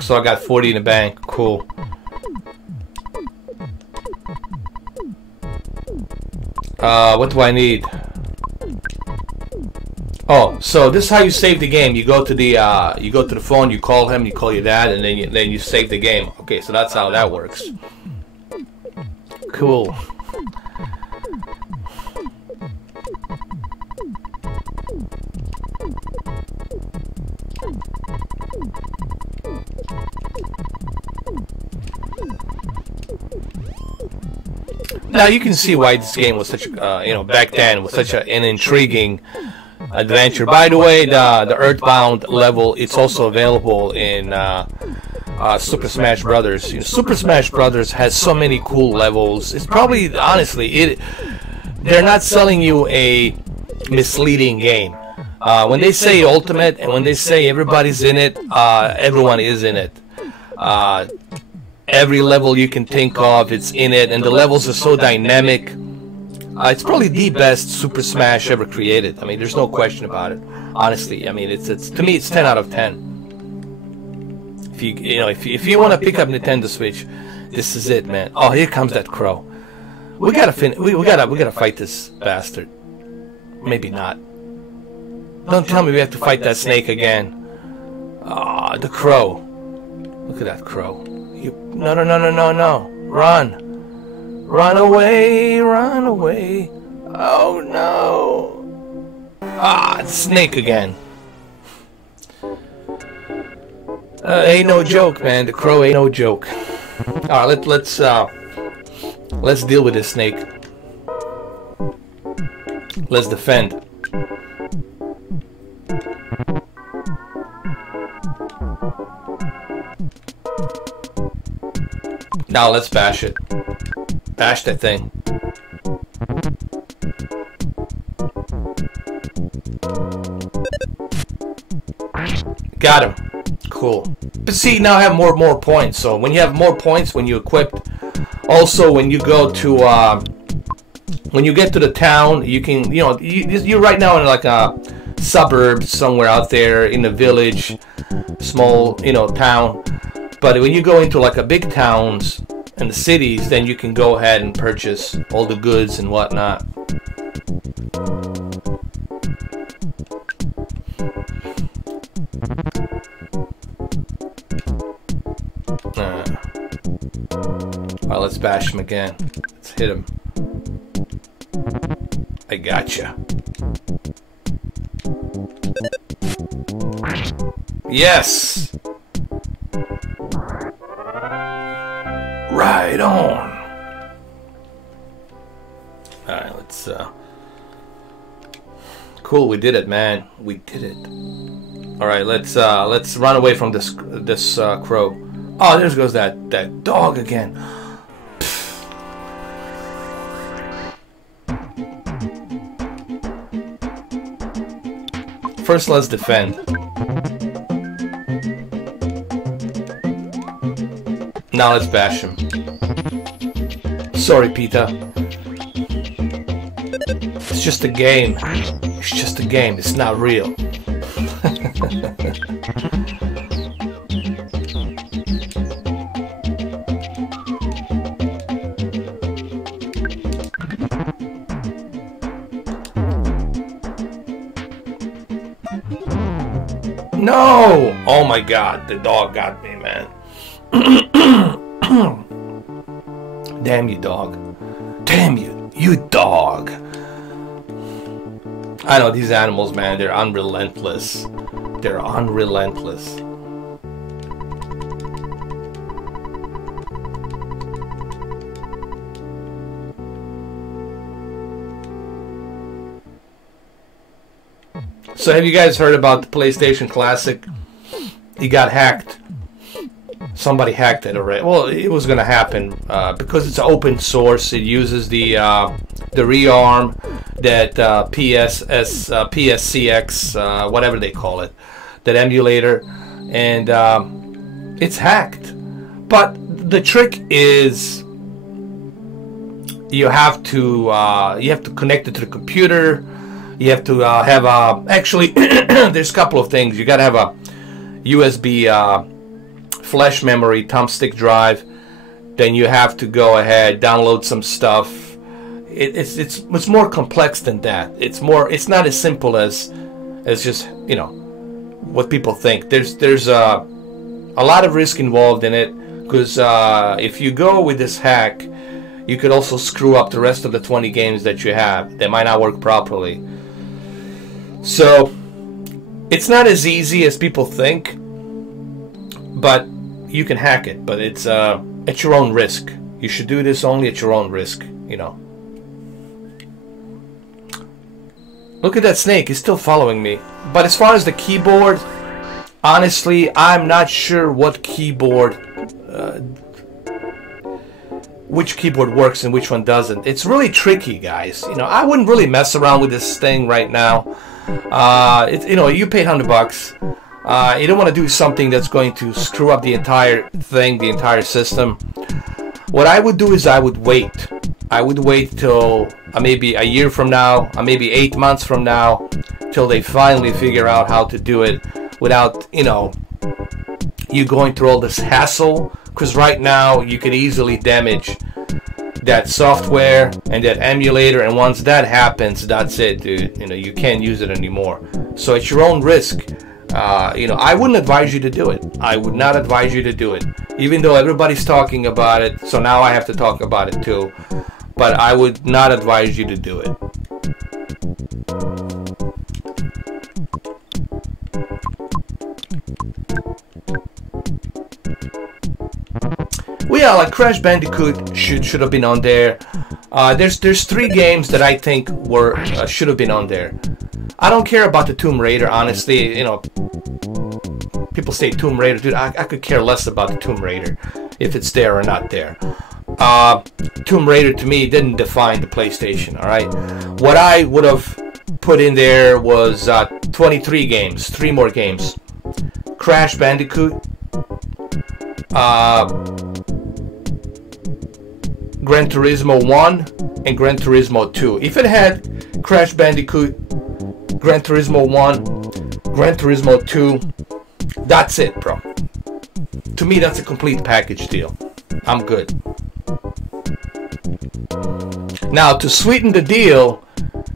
So I got 40 in the bank. Cool. What do I need? Oh, so this is how you save the game. You go to the phone, you call him, you call your dad, and then you save the game. Okay, so that's how that works. Cool. Now you can see why this game was such, back then was such an intriguing adventure. By the way, the Earthbound level, it's also available in Super Smash Brothers. You know, Super Smash Brothers has so many cool levels. It's probably, honestly, they're not selling you a misleading game. When they say ultimate and when they say everybody's in it, everyone is in it. Every level you can think of, it's in it, and the levels are so dynamic. It's probably the best Super Smash ever created. I mean, there's no question about it. Honestly, I mean, it's to me, it's 10 out of 10. If you want to pick up Nintendo Switch, this is it, man. Oh, here comes that crow. We gotta fight this bastard. Maybe not. Don't tell me we have to fight that snake again. Ah, the crow. Look at that crow. No. Run. Run away, run away. Oh no. Ah, it's snake again. Ain't no joke, man. The crow ain't no joke. Alright, let's deal with this snake. Let's defend. Now let's bash it. Bash that thing. Got him. Cool. But see, now I have more points. So when you have more points, when you equip, also when you go to when you get to the town, you can, you're right now in like a suburb somewhere out there in a village, small, town. But when you go into like a big towns and the cities, then you can go ahead and purchase all the goods and whatnot. Well, let's bash him again. Let's hit him. I gotcha. Yes! Right on. Alright, let's cool, we did it, man. We did it. Alright, let's run away from this crow. Oh, there goes that dog again. First, let's defend. Now let's bash him. Sorry, Peter. It's just a game. It's just a game. It's not real. No! Oh my god, the dog got me, man. Damn you, dog. Damn you, you dog. I know these animals, man, they're unrelentless. They're unrelentless. So have you guys heard about the PlayStation Classic? It got hacked. Somebody hacked it already. Well, it was gonna happen because it's open source. It uses the rearm, that PSCX, whatever they call it, that emulator, and it's hacked. But the trick is you have to connect it to the computer. You have to have actually there's a couple of things. You gotta have a USB flash memory thumbstick drive. Then you have to go ahead, download some stuff. It's more complex than that. It's not as simple as just what people think. There's a lot of risk involved in it, because if you go with this hack, you could also screw up the rest of the 20 games that you have. They might not work properly. So it's not as easy as people think, but you can hack it. But it's at your own risk. You should do this only at your own risk. Look at that snake. He's still following me. But as far as the keyboard, honestly, I'm not sure what keyboard, which keyboard works and which one doesn't. It's really tricky, guys. I wouldn't really mess around with this thing right now. You know, you paid $100. You don't want to do something that's going to screw up the entire thing, the entire system. What I would do is I would wait. I would wait till maybe a year from now, maybe 8 months from now, till they finally figure out how to do it without, you know, you going through all this hassle. Because right now you can easily damage that software and that emulator, and once that happens, that's it, dude. You know, you can't use it anymore. So it's your own risk. You know, I wouldn't advise you to do it. I would not advise you to do it, even though everybody's talking about it. So now I have to talk about it too, but I would not advise you to do it. Well, yeah, like Crash Bandicoot should have been on there. There's 3 games that I think were should have been on there. I don't care about the Tomb Raider, honestly. You know, people say Tomb Raider, dude. I could care less about the Tomb Raider if it's there or not there. Tomb Raider to me didn't define the PlayStation. All right, what I would have put in there was 23 games, 3 more games. Crash Bandicoot, Gran Turismo 1 and Gran Turismo 2. If it had Crash Bandicoot, Gran Turismo 1, Gran Turismo 2, that's it, bro. To me, that's a complete package deal. I'm good. Now, to sweeten the deal,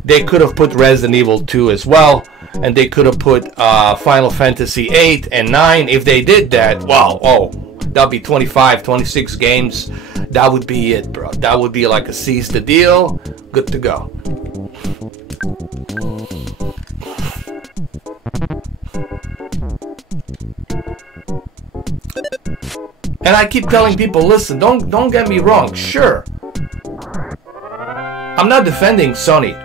they could have put Resident Evil 2 as well, and they could have put Final Fantasy 8 and 9. If they did that, wow, oh, that'd be 25, 26 games. That would be it, bro. That would be like a seize the deal. Good to go. And I keep telling people, listen, don't get me wrong. Sure, I'm not defending Sony.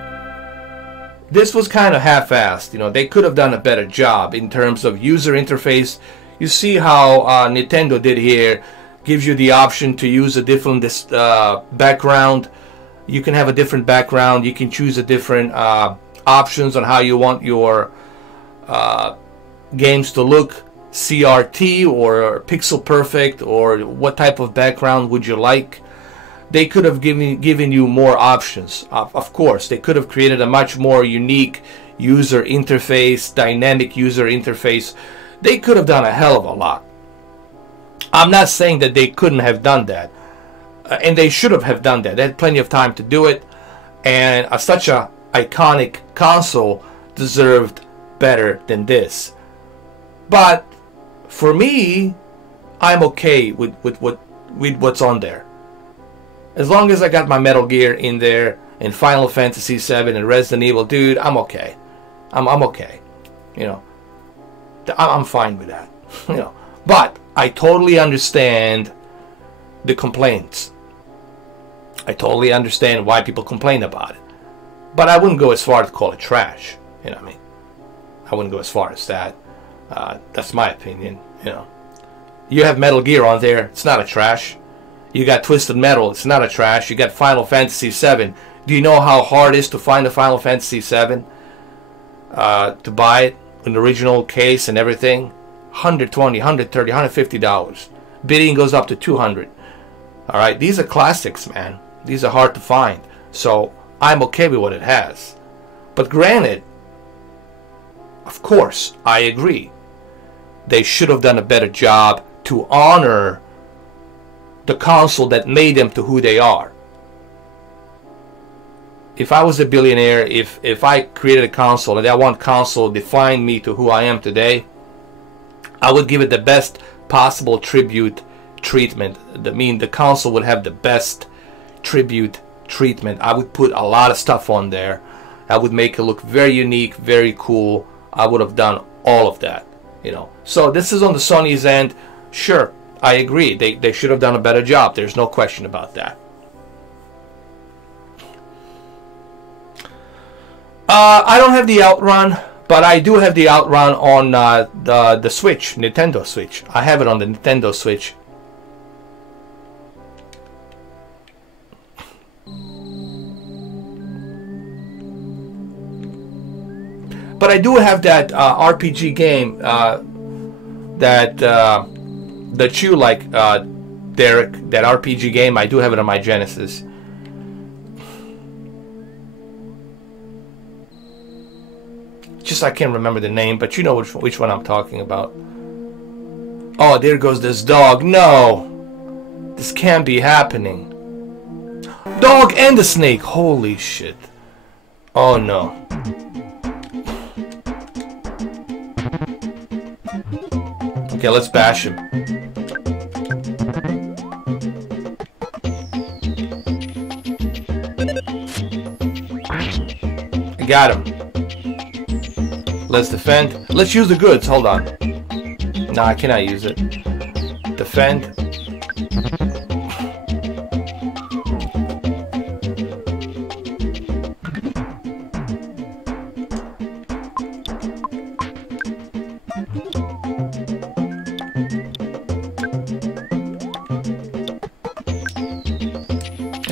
This was kind of half-assed. You know, they could have done a better job in terms of user interface. You see how Nintendo did here. Gives you the option to use a different background. You can have a different background. You can choose a different options on how you want your games to look. CRT or pixel perfect, or what type of background would you like? They could have given you more options. Of course, they could have created a much more unique user interface, dynamic user interface. They could have done a hell of a lot. I'm not saying that they couldn't have done that, and they should have done that. They had plenty of time to do it, and such a iconic console deserved better than this. But for me, I'm okay with what's on there. As long as I got my Metal Gear in there, and Final Fantasy 7 and Resident Evil, dude, I'm okay. I'm okay. You know, I'm fine with that. You know, but I totally understand the complaints. I totally understand why people complain about it. But I wouldn't go as far to call it trash. You know what I mean? I wouldn't go as far as that. That's my opinion. You know, you have Metal Gear on there. It's not a trash. You got Twisted Metal. It's not a trash. You got Final Fantasy 7. Do you know how hard it is to find a Final Fantasy 7? To buy it in the original case and everything? $120, $130, $150. Bidding goes up to $200. All right, these are classics, man. These are hard to find. So I'm okay with what it has. But granted, of course, I agree. They should have done a better job to honor the console that made them to who they are. If I was a billionaire, if I created a console and that one console defined me to who I am today, I would give it the best possible tribute treatment. I mean, the console would have the best tribute treatment. I would put a lot of stuff on there. I would make it look very unique, very cool. I would have done all of that, you know. So this is on the Sony's end. Sure, I agree. They should have done a better job. There's no question about that. I don't have the Outrun, but I do have the Outrun on the Switch, Nintendo Switch. I have it on the Nintendo Switch. But I do have that RPG game that you like, Derek. That RPG game, I do have it on my Genesis. Just I can't remember the name, but you know which one I'm talking about. Oh, there goes this dog. No! This can't be happening. Dog and the snake. Holy shit. Oh no. Okay, let's bash him. I got him. Let's defend. Let's use the goods. Hold on. No, I cannot use it. Defend.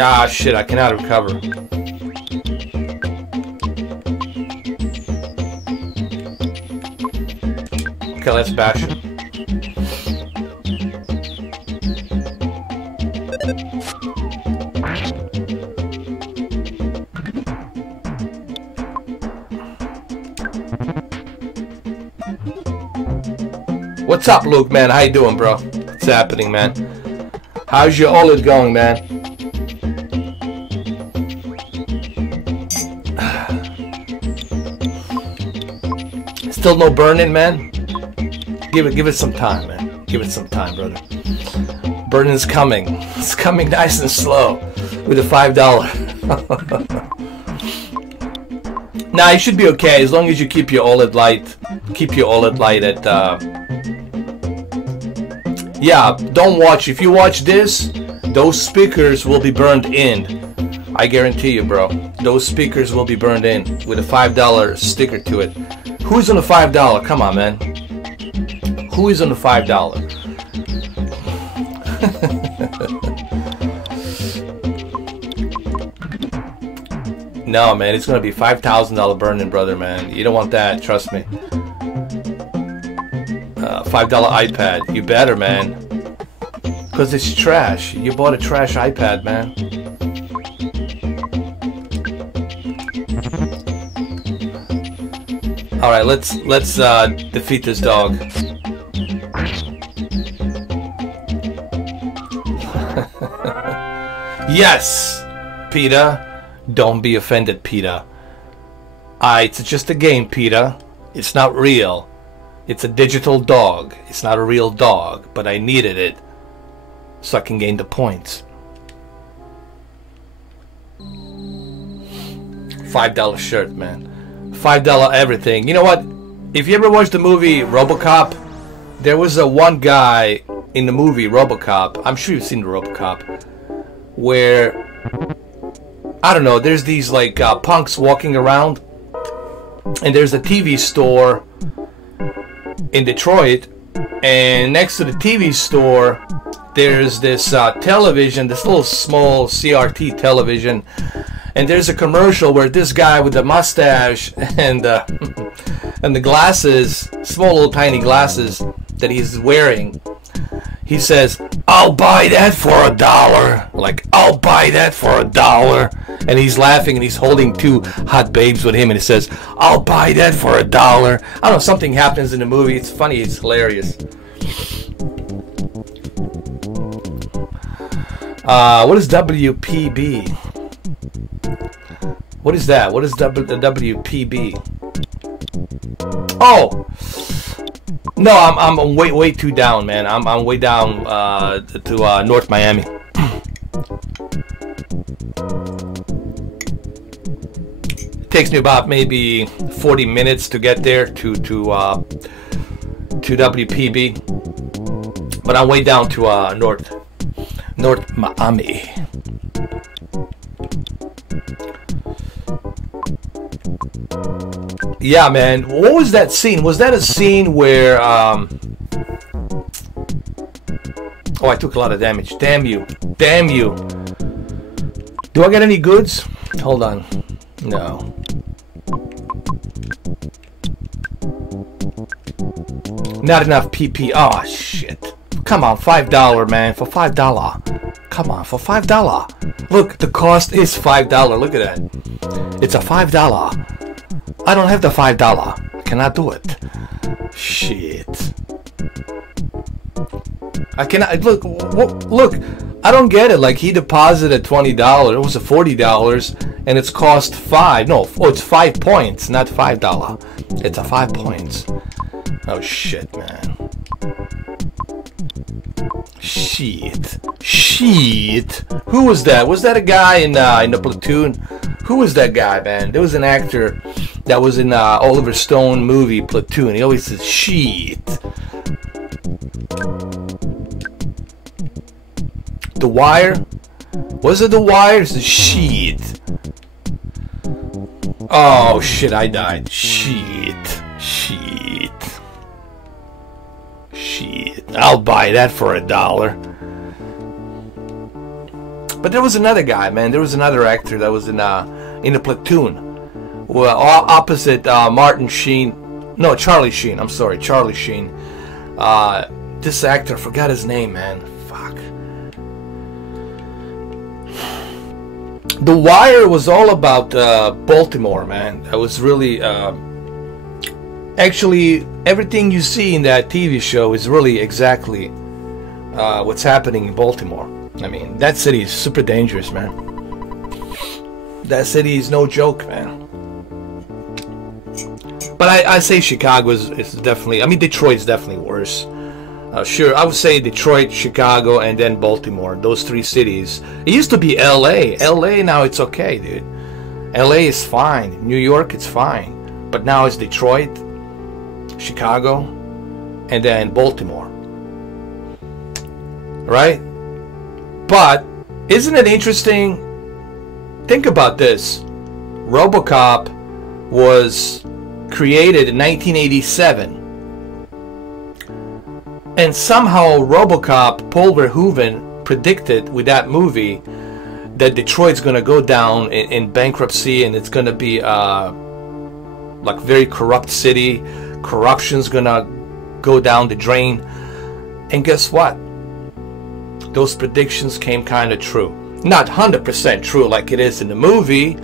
Ah, shit, I cannot recover. Okay, let's bash it. What's up, Luke, man? How you doing, bro? What's happening, man? How's your OLED going, man? Still no burning, man? Give it some time, man. Give it some time, brother. Burning's coming. It's coming nice and slow with a $5. Nah, you should be okay as long as you keep your OLED light. Keep your OLED light at. Yeah, don't watch. If you watch this, those speakers will be burned in. I guarantee you, bro. Those speakers will be burned in with a $5 sticker to it. Who's on the $5? Come on, man. Who is on the $5? No, man, it's gonna be $5,000 burning, brother, man. You don't want that, trust me. $5 iPad. You better, man. Because it's trash. You bought a trash iPad, man. Alright, let's defeat this dog. Yes! PETA. Don't be offended, PETA. It's just a game, PETA. It's not real. It's a digital dog. It's not a real dog, but I needed it so I can gain the points. $5 shirt, man. $5 everything. You know what? If you ever watched the movie Robocop, there was one guy in the movie Robocop. I'm sure you've seen the Robocop, where I don't know. There's these like punks walking around, and there's a TV store in Detroit, and next to the TV store there's this television, this little small CRT television, and there's a commercial where this guy with the mustache and the glasses, small little tiny glasses that he's wearing, he says, "I'll buy that for $1." Like, "I'll buy that for $1." And he's laughing and he's holding two hot babes with him and he says, "I'll buy that for $1." I don't know, something happens in the movie. It's funny, it's hilarious. What is WPB? What is that? What is the WPB? Oh! No, I'm way too down, man. I'm way down to North Miami. It takes me about maybe 40 minutes to get there to WPB, but I'm way down to North Miami. Yeah, man. What was that scene? Was that a scene where oh, I took a lot of damage. Damn you. Damn you. Do I get any goods? Hold on. No. Not enough PP. Oh, shit. Come on, $5, man. For $5. Come on, for $5. Look, the cost is $5. Look at that. It's a $5. I don't have the $5. Cannot do it. Shit. I cannot. Look, look. I don't get it. Like, he deposited $20. It was a $40, and it's cost 5. No, oh, it's 5 points, not $5. It's a 5 points. Oh shit, man. Shit. Shit. Who was that? Was that a guy in the Platoon? Who was that guy, man? There was an actor that was in Oliver Stone movie Platoon. He always says shit. The Wire? Was it The Wire? It's the shit. Oh shit, I died. Shit. Shit. Shit. I'll buy that for $1. But there was another guy, man. There was another actor that was in the Platoon. Well, opposite Martin Sheen. No, Charlie Sheen. I'm sorry, Charlie Sheen. This actor, I forgot his name, man. Fuck. The Wire was all about Baltimore, man. That was really... actually, everything you see in that TV show is really exactly what's happening in Baltimore. I mean, that city is super dangerous, man. That city is no joke, man. But I say Chicago is definitely... I mean, Detroit's definitely worse. Sure, I would say Detroit, Chicago, and then Baltimore. Those 3 cities. It used to be L.A. L.A. now it's okay, dude. L.A. is fine. New York, it's fine. But now it's Detroit, Chicago, and then Baltimore. Right? But isn't it interesting? Think about this. Robocop was created in 1987. And somehow Robocop, Paul Verhoeven, predicted with that movie that Detroit's going to go down in bankruptcy, and it's going to be like very corrupt city. Corruption's going to go down the drain. And guess what? Those predictions came kind of true. Not 100% true like it is in the movie.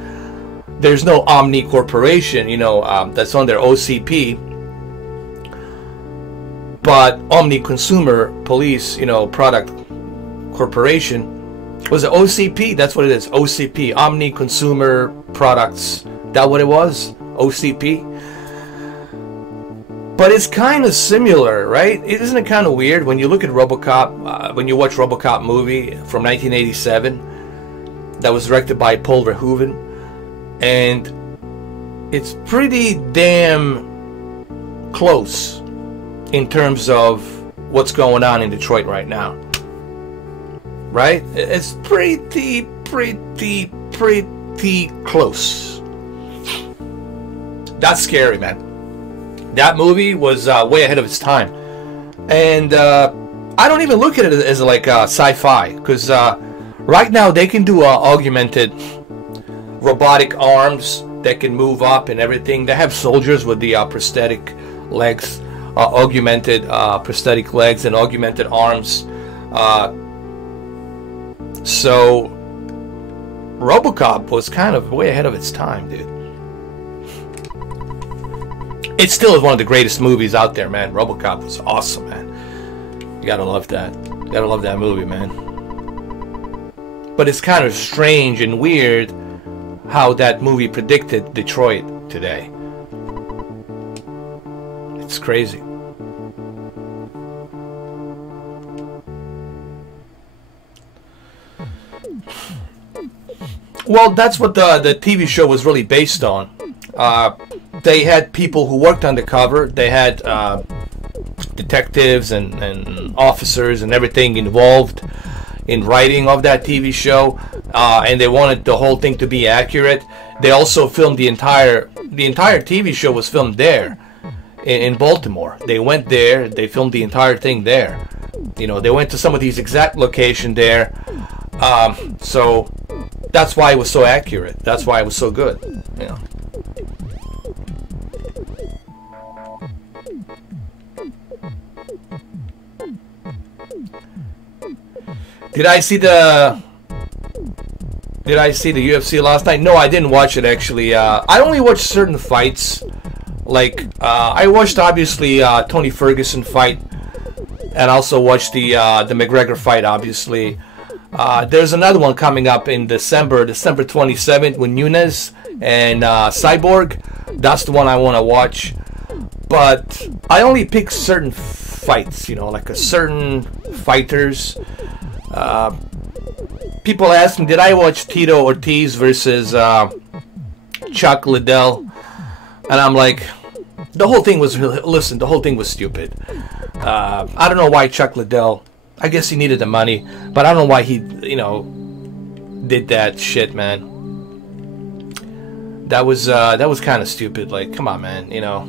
There's no Omni Corporation, you know, that's on their OCP. But Omni Consumer Police, you know, Product Corporation, was it OCP? That's what it is. OCP, Omni Consumer Products. That what it was? OCP. But it's kind of similar, right? Isn't it kind of weird when you look at Robocop, when you watch Robocop movie from 1987 that was directed by Paul Verhoeven, and it's pretty damn close in terms of what's going on in Detroit right now, right? It's pretty close. That's scary, man. That movie was way ahead of its time, and I don't even look at it as like sci-fi, because right now they can do augmented robotic arms that can move up and everything. They have soldiers with the prosthetic legs, augmented prosthetic legs and augmented arms. So Robocop was kind of way ahead of its time, dude. It still is one of the greatest movies out there, man. Robocop was awesome, man. You gotta love that. You gotta love that movie, man. But it's kind of strange and weird how that movie predicted Detroit today. It's crazy. Well, that's what the TV show was really based on. They had people who worked undercover. They had detectives and officers and everything involved in writing of that TV show, and they wanted the whole thing to be accurate. They also filmed the entire TV show was filmed there in Baltimore. They went there. They filmed the entire thing there. You know, they went to some of these exact locations there. So that's why it was so accurate. That's why it was so good. You know. Did I see the UFC last night? No, I didn't watch it actually. I only watched certain fights. Like I watched obviously Tony Ferguson fight, and also watched the McGregor fight. Obviously, there's another one coming up in December 27th with Nunes and Cyborg. That's the one I want to watch. But I only pick certain fights, you know, like a certain fighters. People ask me, did I watch Tito Ortiz versus Chuck Liddell? And I'm like, the whole thing was stupid. I don't know why Chuck Liddell, I guess he needed the money, but I don't know why he, you know, did that shit, man. That was kind of stupid. Like, come on, man, you know.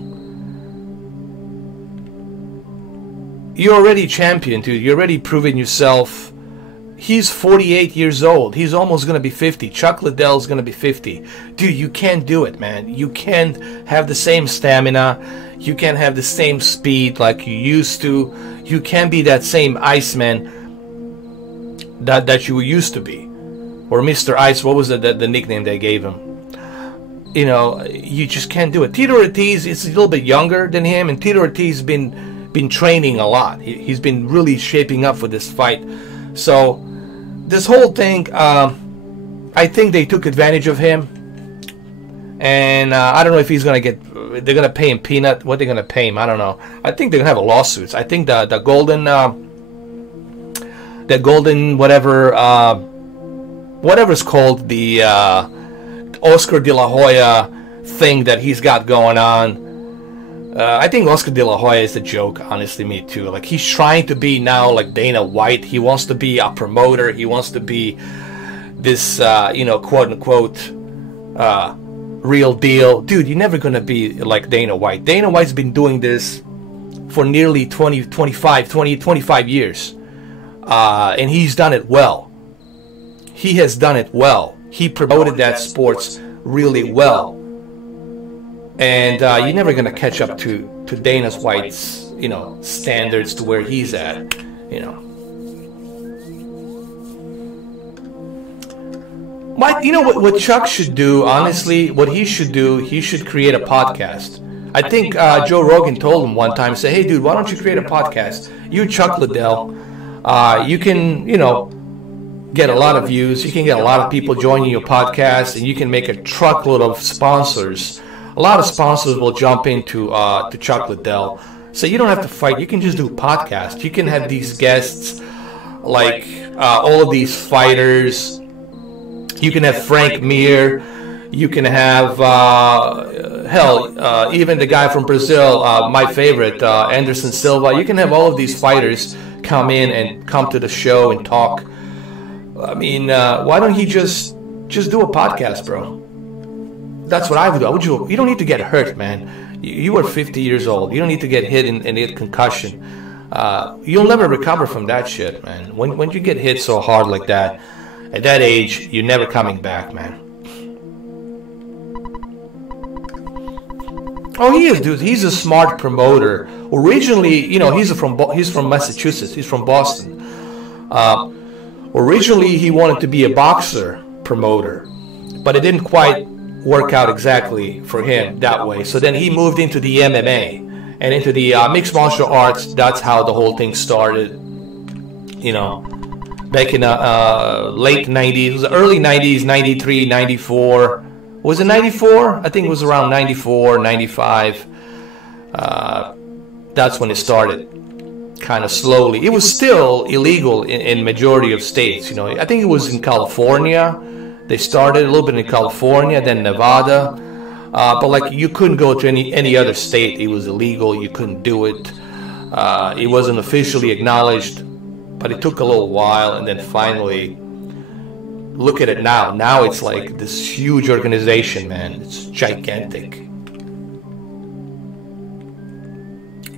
You're already champion, dude. You're already proving yourself. He's 48 years old. He's almost going to be 50. Chuck Liddell's going to be 50. Dude, you can't do it, man. You can't have the same stamina. You can't have the same speed like you used to. You can't be that same Iceman that you used to be. Or Mr. Ice, what was the nickname they gave him? You know, you just can't do it. Tito Ortiz is a little bit younger than him, and Tito Ortiz has been training a lot. He's been really shaping up for this fight. So this whole thing, I think they took advantage of him, and I don't know if he's gonna get. They're gonna pay him peanut. What they're gonna pay him, I don't know. I think they're gonna have a lawsuits. I think the golden whatever's called the Oscar De La Hoya thing that he's got going on. I think Oscar De La Hoya is a joke, honestly, me too. Like, he's trying to be now like Dana White. He wants to be a promoter. He wants to be this, you know, quote unquote, real deal. Dude, you're never going to be like Dana White. Dana White's been doing this for nearly 25 years. And he's done it well. He has done it well. He promoted that sports really well. And you're never going to catch up to Dana White's, you know, standards to where he's at, you know. You know what Chuck should do, honestly, what he should do, he should create a podcast. I think Joe Rogan told him one time, say, hey, dude, why don't you create a podcast? You, Chuck Liddell, you can, you know, get a lot of views. You can get a lot of people joining your podcast, and you can make a truckload of sponsors. A lot of sponsors will jump into to Chuck Liddell. So you don't have to fight. You can just do a podcast. You can have these guests, like all of these fighters. You can have Frank Mir. You can have, even the guy from Brazil, my favorite, Anderson Silva. You can have all of these fighters come in and come to the show and talk. I mean, why don't you just do a podcast, bro? That's what I would do. You don't need to get hurt, man. You are 50 years old. You don't need to get hit and get concussion. You'll never recover from that shit, man. When you get hit so hard like that, at that age, you're never coming back, man. Oh, he is, dude. He's a smart promoter. Originally, you know, he's from Massachusetts. He's from Boston. Originally, he wanted to be a boxer promoter, but it didn't quite work out exactly for him that way. So then he moved into the MMA and into the mixed martial arts. That's how the whole thing started, you know, back in the late 90s, early 90s, 93, 94. Was it 94? I think it was around 94, 95. That's when it started, kind of slowly. It was still illegal in majority of states. You know, I think it was in California. They started a little bit in California, then Nevada. But like, you couldn't go to any other state. It was illegal. You couldn't do it. It wasn't officially acknowledged. But it took a little while, and then finally, look at it now. Now it's like this huge organization, man. It's gigantic.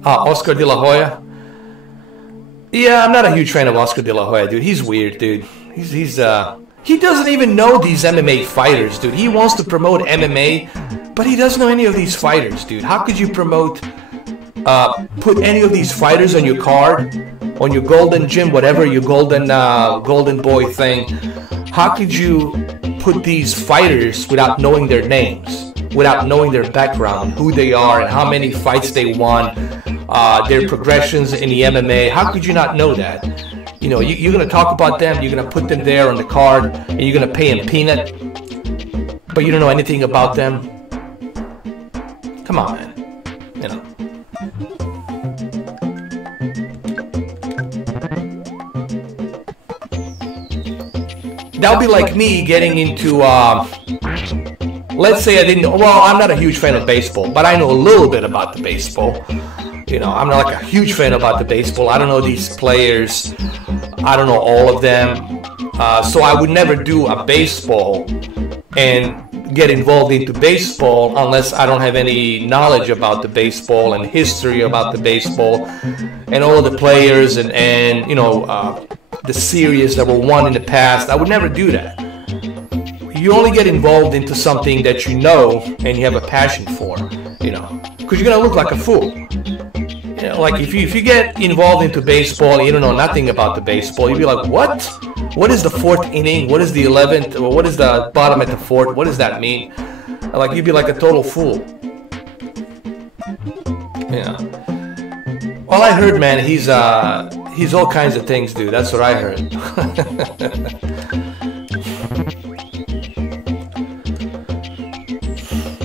Oscar De La Hoya. Yeah, I'm not a huge fan of Oscar De La Hoya, dude. He's weird, dude. He doesn't even know these MMA fighters, dude. He wants to promote MMA, but he doesn't know any of these fighters, dude. How could you promote, put any of these fighters on your card on your golden gym, whatever your golden boy thing, how could you put these fighters without knowing their names, without knowing their background, who they are, and how many fights they won, their progressions in the MMA? How could you not know that? You know, you're going to talk about them, you're going to put them there on the card, and you're going to pay them peanut, but you don't know anything about them? Come on, man. You know. That would be like me getting into, let's say I didn't, well, I'm not a huge fan of baseball, but I know a little bit about the baseball. You know, I'm not like a huge fan about the baseball. I don't know these players. I don't know all of them. So I would never do a baseball and get involved into baseball unless I don't have any knowledge about the baseball and history about the baseball and all the players and you know, the series that were won in the past. I would never do that. You only get involved into something that you know and you have a passion for, you know, because you're gonna look like a fool. You know, like if you get involved into baseball and you don't know nothing about the baseball, you'd be like, what? What is the fourth inning? What is the 11th? What is the bottom at the fourth? What does that mean? Like, you'd be like a total fool. Yeah. All I heard, man, he's all kinds of things, dude. That's what I heard.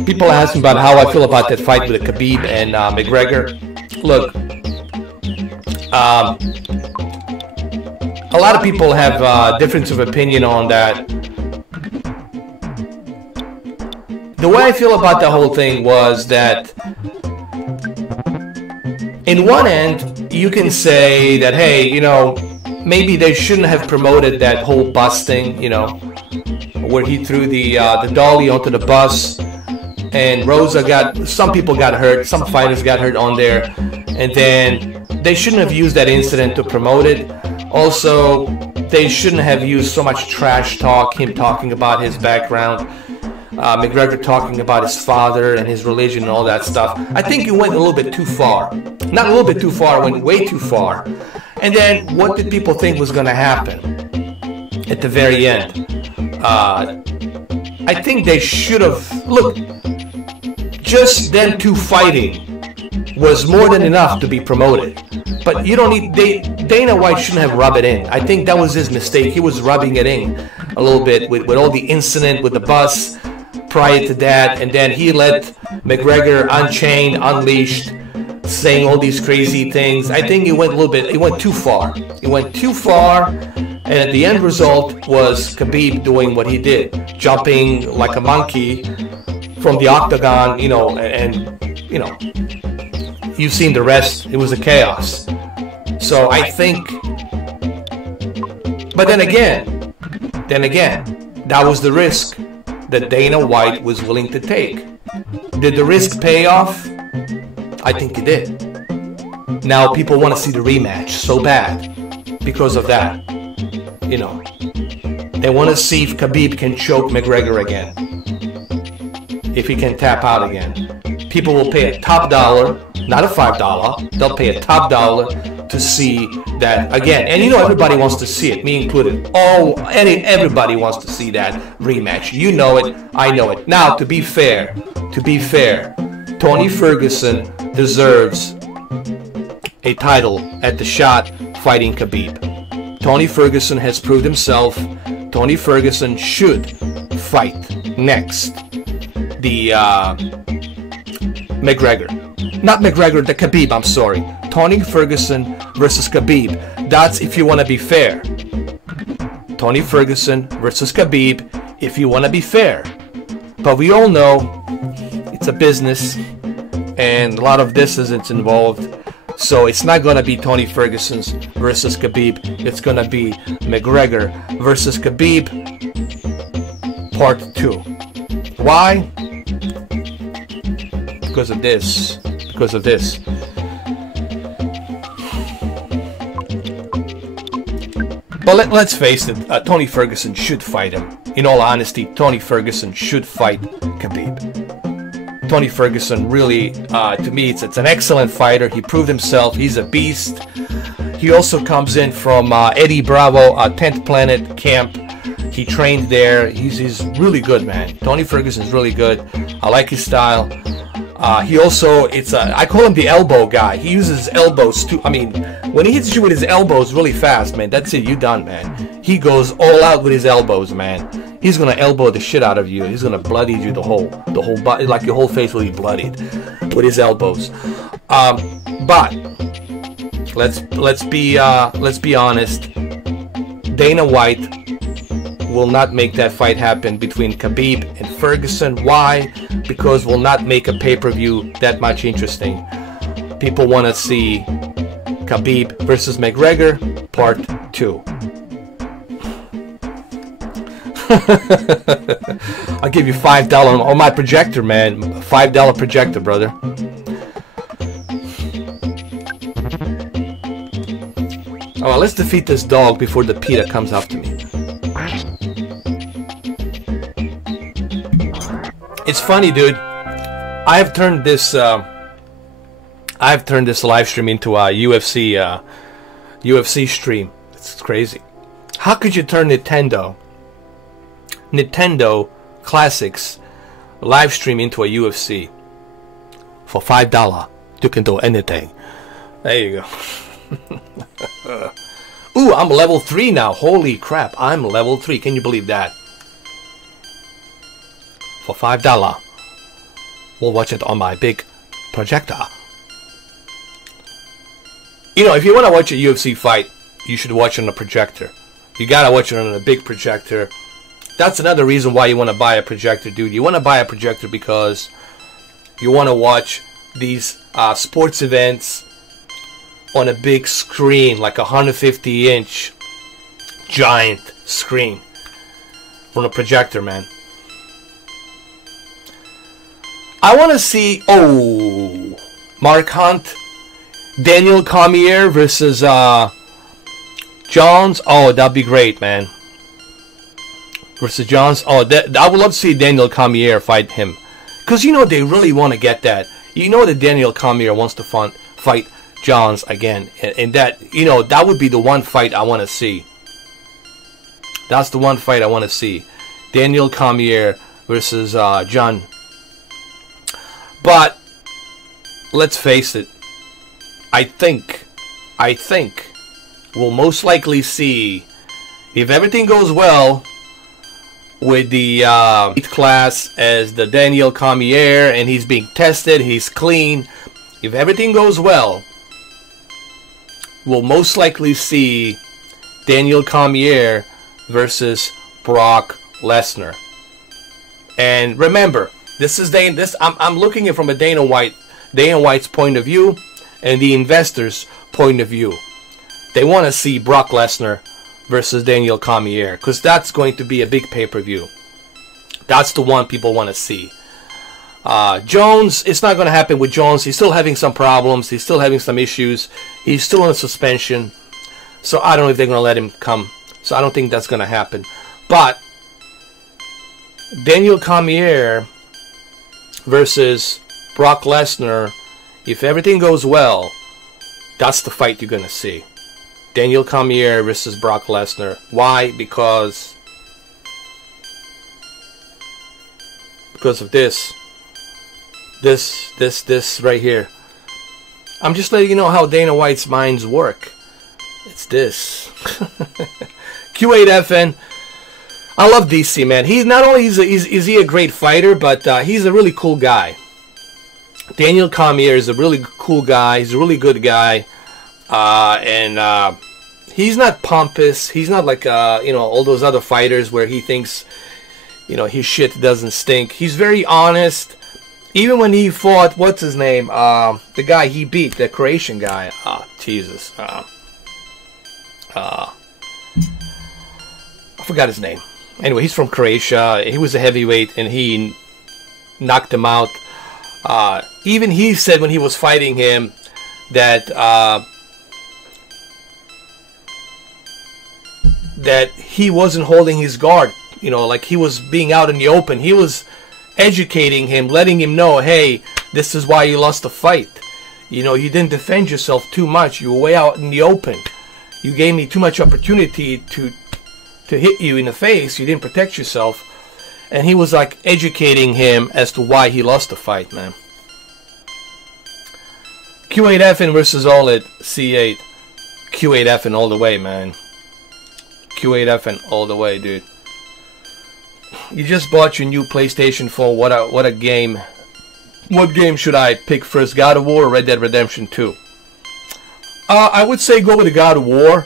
People ask me about how I feel about that fight with Khabib and McGregor. Look, a lot of people have difference of opinion on that. The way I feel about the whole thing was that in one end, you can say that, hey, you know, maybe they shouldn't have promoted that whole bus thing, you know, where he threw the dolly onto the bus and some people got hurt, some fighters got hurt on there, and then they shouldn't have used that incident to promote it. Also, they shouldn't have used so much trash talk, him talking about his background, McGregor talking about his father and his religion and all that stuff. I think it went a little bit too far. Not a little bit too far, it went way too far. And then what did people think was going to happen at the very end? I think they should have, look, just them two fighting was more than enough to be promoted. But you don't need, Dana White shouldn't have rubbed it in. I think that was his mistake. He was rubbing it in a little bit with all the incident with the bus prior to that. And then he let McGregor unchained, unleashed, saying all these crazy things. I think it went a little bit, it went too far. It went too far. And at the end result was Khabib doing what he did, jumping like a monkey from the octagon, you know, and you know, you've seen the rest. It was a chaos. So I think, but then again, that was the risk that Dana White was willing to take. Did the risk pay off? I think it did. Now people want to see the rematch so bad because of that. You know, they want to see if Khabib can choke McGregor again, if he can tap out again. People will pay a top dollar, not a $5. They'll pay a top dollar to see that again. And you know, everybody wants to see it, me included. Everybody wants to see that rematch. You know it, I know it. Now, to be fair, Tony Ferguson deserves a title at the shot fighting Khabib. Tony Ferguson has proved himself. Tony Ferguson should fight next the McGregor. Not McGregor, the Khabib, I'm sorry. Tony Ferguson versus Khabib. That's if you want to be fair. Tony Ferguson versus Khabib if you want to be fair. But we all know it's a business and a lot of this is involved. So it's not going to be Tony Ferguson versus Khabib. It's going to be McGregor versus Khabib Part 2. Why? Because of this. Because of this. But let's face it, Tony Ferguson should fight him. In all honesty, Tony Ferguson should fight Khabib. Tony Ferguson really, to me, it's an excellent fighter. He proved himself. He's a beast. He also comes in from Eddie Bravo, 10th Planet Camp. He trained there. He's really good, man. Tony Ferguson's really good. I like his style. He also, I call him the elbow guy. He uses his elbows too. I mean, when he hits you with his elbows really fast, man, that's it. You done, man. He goes all out with his elbows, man. He's gonna elbow the shit out of you. He's gonna bloody you the whole body, like your whole face will be bloodied with his elbows. But let's be honest. Dana White will not make that fight happen between Khabib and Ferguson. Why? Because will not make a pay-per-view that much interesting. People want to see Khabib versus McGregor Part 2. I'll give you $5 on my projector, man. $5 projector, brother. Oh, well, let's defeat this dog before the PETA comes after me. It's funny, dude. I've turned this live stream into a UFC stream. It's crazy. How could you turn Nintendo Classics live stream into a UFC? For $5, you can do anything. There you go. Ooh, I'm level 3 now. Holy crap, I'm level 3. Can you believe that? For $5, we'll watch it on my big projector. You know, if you want to watch a UFC fight, you should watch it on a projector. You gotta watch it on a big projector. That's another reason why you want to buy a projector, dude. You want to buy a projector because you want to watch these sports events on a big screen, like a 150-inch giant screen from a projector, man. I want to see, Mark Hunt, Daniel Cormier versus Jones. Oh, that'd be great, man. Versus Jones. Oh, I would love to see Daniel Cormier fight him. Because, you know, they really want to get that. You know that Daniel Cormier wants to fight Jones again. And that, you know, that would be the one fight I want to see. That's the one fight I want to see. Daniel Cormier versus John. But let's face it, I think we'll most likely see, if everything goes well with the class as the Daniel Cormier and he's being tested, he's clean. If everything goes well, we'll most likely see Daniel Cormier versus Brock Lesnar. And remember, I'm looking at it from a Dana White's point of view and the investors' point of view. They want to see Brock Lesnar versus Daniel Cormier because that's going to be a big pay-per-view. That's the one people want to see. Jones, it's not going to happen with Jones. He's still having some problems. He's still having some issues. He's still on a suspension. So I don't know if they're going to let him come. So I don't think that's going to happen. But Daniel Cormier versus Brock Lesnar, if everything goes well, that's the fight you're going to see. Daniel Cormier versus Brock Lesnar. Why? Because of this right here. I'm just letting you know how Dana White's minds work. It's this. Q8FN. I love DC, man. He's not only is he a great fighter, but he's a really cool guy. Daniel Cormier is a really cool guy. He's a really good guy, and he's not pompous. He's not like you know, all those other fighters where he thinks, you know, his shit doesn't stink. He's very honest. Even when he fought, what's his name? The guy he beat, the Croatian guy. Jesus. I forgot his name. Anyway, he's from Croatia. He was a heavyweight, and he knocked him out. Even he said when he was fighting him that that he wasn't holding his guard. You know, like he was being out in the open. He was educating him, letting him know, hey, this is why you lost the fight. You know, you didn't defend yourself too much. You were way out in the open. You gave me too much opportunity to hit you in the face. You didn't protect yourself. And he was like educating him as to why he lost the fight, man. Q8FN versus OLED C8. Q8FN all the way, man. Q8FN all the way, dude. You just bought your new PlayStation 4. What a game. What game should I pick first? God of War or Red Dead Redemption 2? I would say go with the God of War,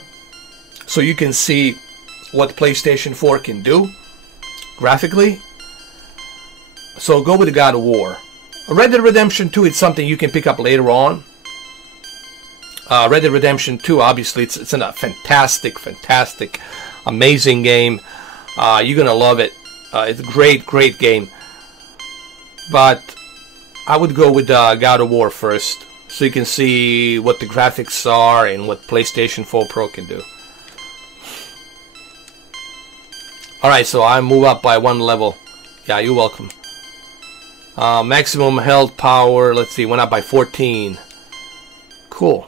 so you can see what PlayStation 4 can do graphically. So go with the God of War. Red Dead Redemption 2 is something you can pick up later on. Red Dead Redemption 2, obviously, it's a fantastic, amazing game. You're gonna love it. It's a great game. But I would go with God of War first, so you can see what the graphics are and what PlayStation 4 Pro can do. Alright, so I move up by 1 level. Yeah, you're welcome. Maximum health power, let's see, went up by 14. Cool.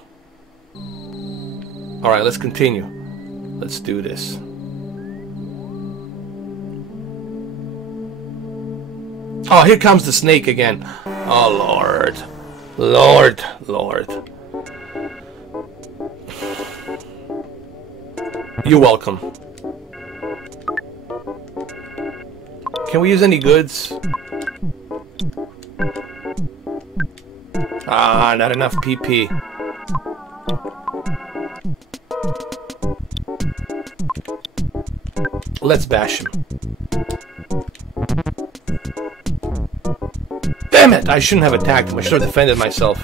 Alright, let's continue. Let's do this. Oh, here comes the snake again. Oh, Lord. Lord. You're welcome. Can we use any goods? Ah, not enough PP. Let's bash him. Damn it! I shouldn't have attacked him. I should have defended myself.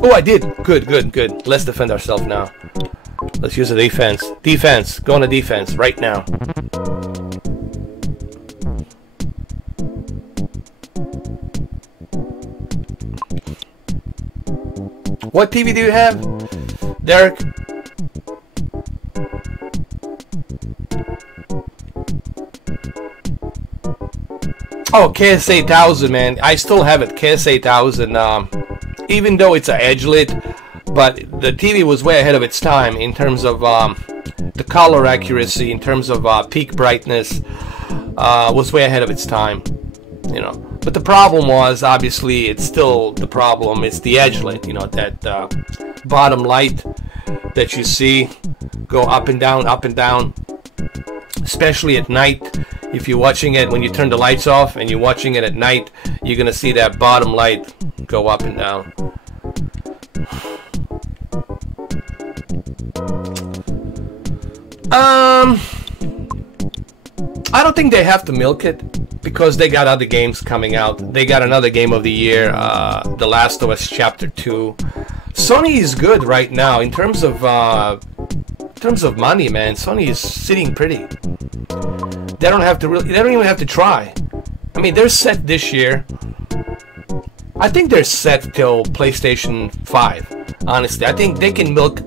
Oh, I did. Good. Let's defend ourselves now. Let's use a defense. Defense. Go on a defense right now. What TV do you have, Derek? Oh, KS8000, man. I still have it, KS8000. Even though it's an edge-lit, but the TV was way ahead of its time in terms of the color accuracy, in terms of peak brightness, was way ahead of its time, you know. But the problem was, obviously, it's still the problem. It's the edge-lit, you know, that bottom light that you see go up and down, especially at night. If you're watching it when you turn the lights off and you're watching it at night, you're gonna see that bottom light go up and down. I don't think they have to milk it because they got other games coming out. They got another game of the year, The Last of Us Chapter 2. Sony is good right now in terms of money, man. Sony is sitting pretty. They don't have to really. They don't even have to try. I mean, they're set this year. I think they're set till PlayStation 5. Honestly, I think they can milk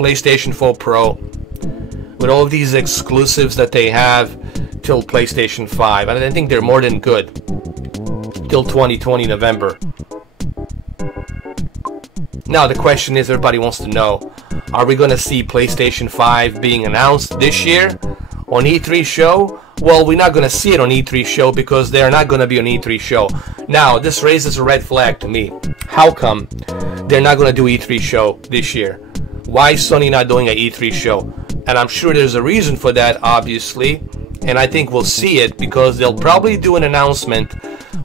PlayStation 4 Pro with all of these exclusives that they have till PlayStation 5. And I think they're more than good till 2020 November. Now the question is, everybody wants to know: are we going to see PlayStation 5 being announced this year on E3 show? Well, we're not going to see it on E3 show because they're not going to be on E3 show. Now, this raises a red flag to me. How come they're not going to do E3 show this year? Why is Sony not doing an E3 show? And I'm sure there's a reason for that, obviously. And I think we'll see it because they'll probably do an announcement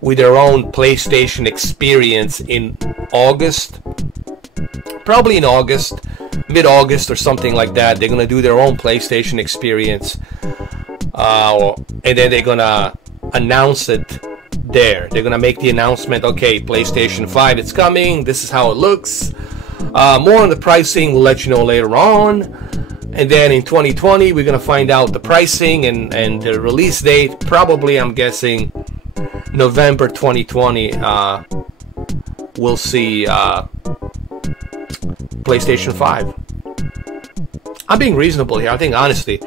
with their own PlayStation experience in August. Probably in August, mid-August or something like that. They're going to do their own PlayStation experience. And then they're gonna announce it there. They're gonna make the announcement, okay, PlayStation 5, it's coming, this is how it looks. More on the pricing, we'll let you know later on. And then in 2020, we're gonna find out the pricing and the release date. Probably, I'm guessing, November 2020, we'll see PlayStation 5. I'm being reasonable here. I think, honestly,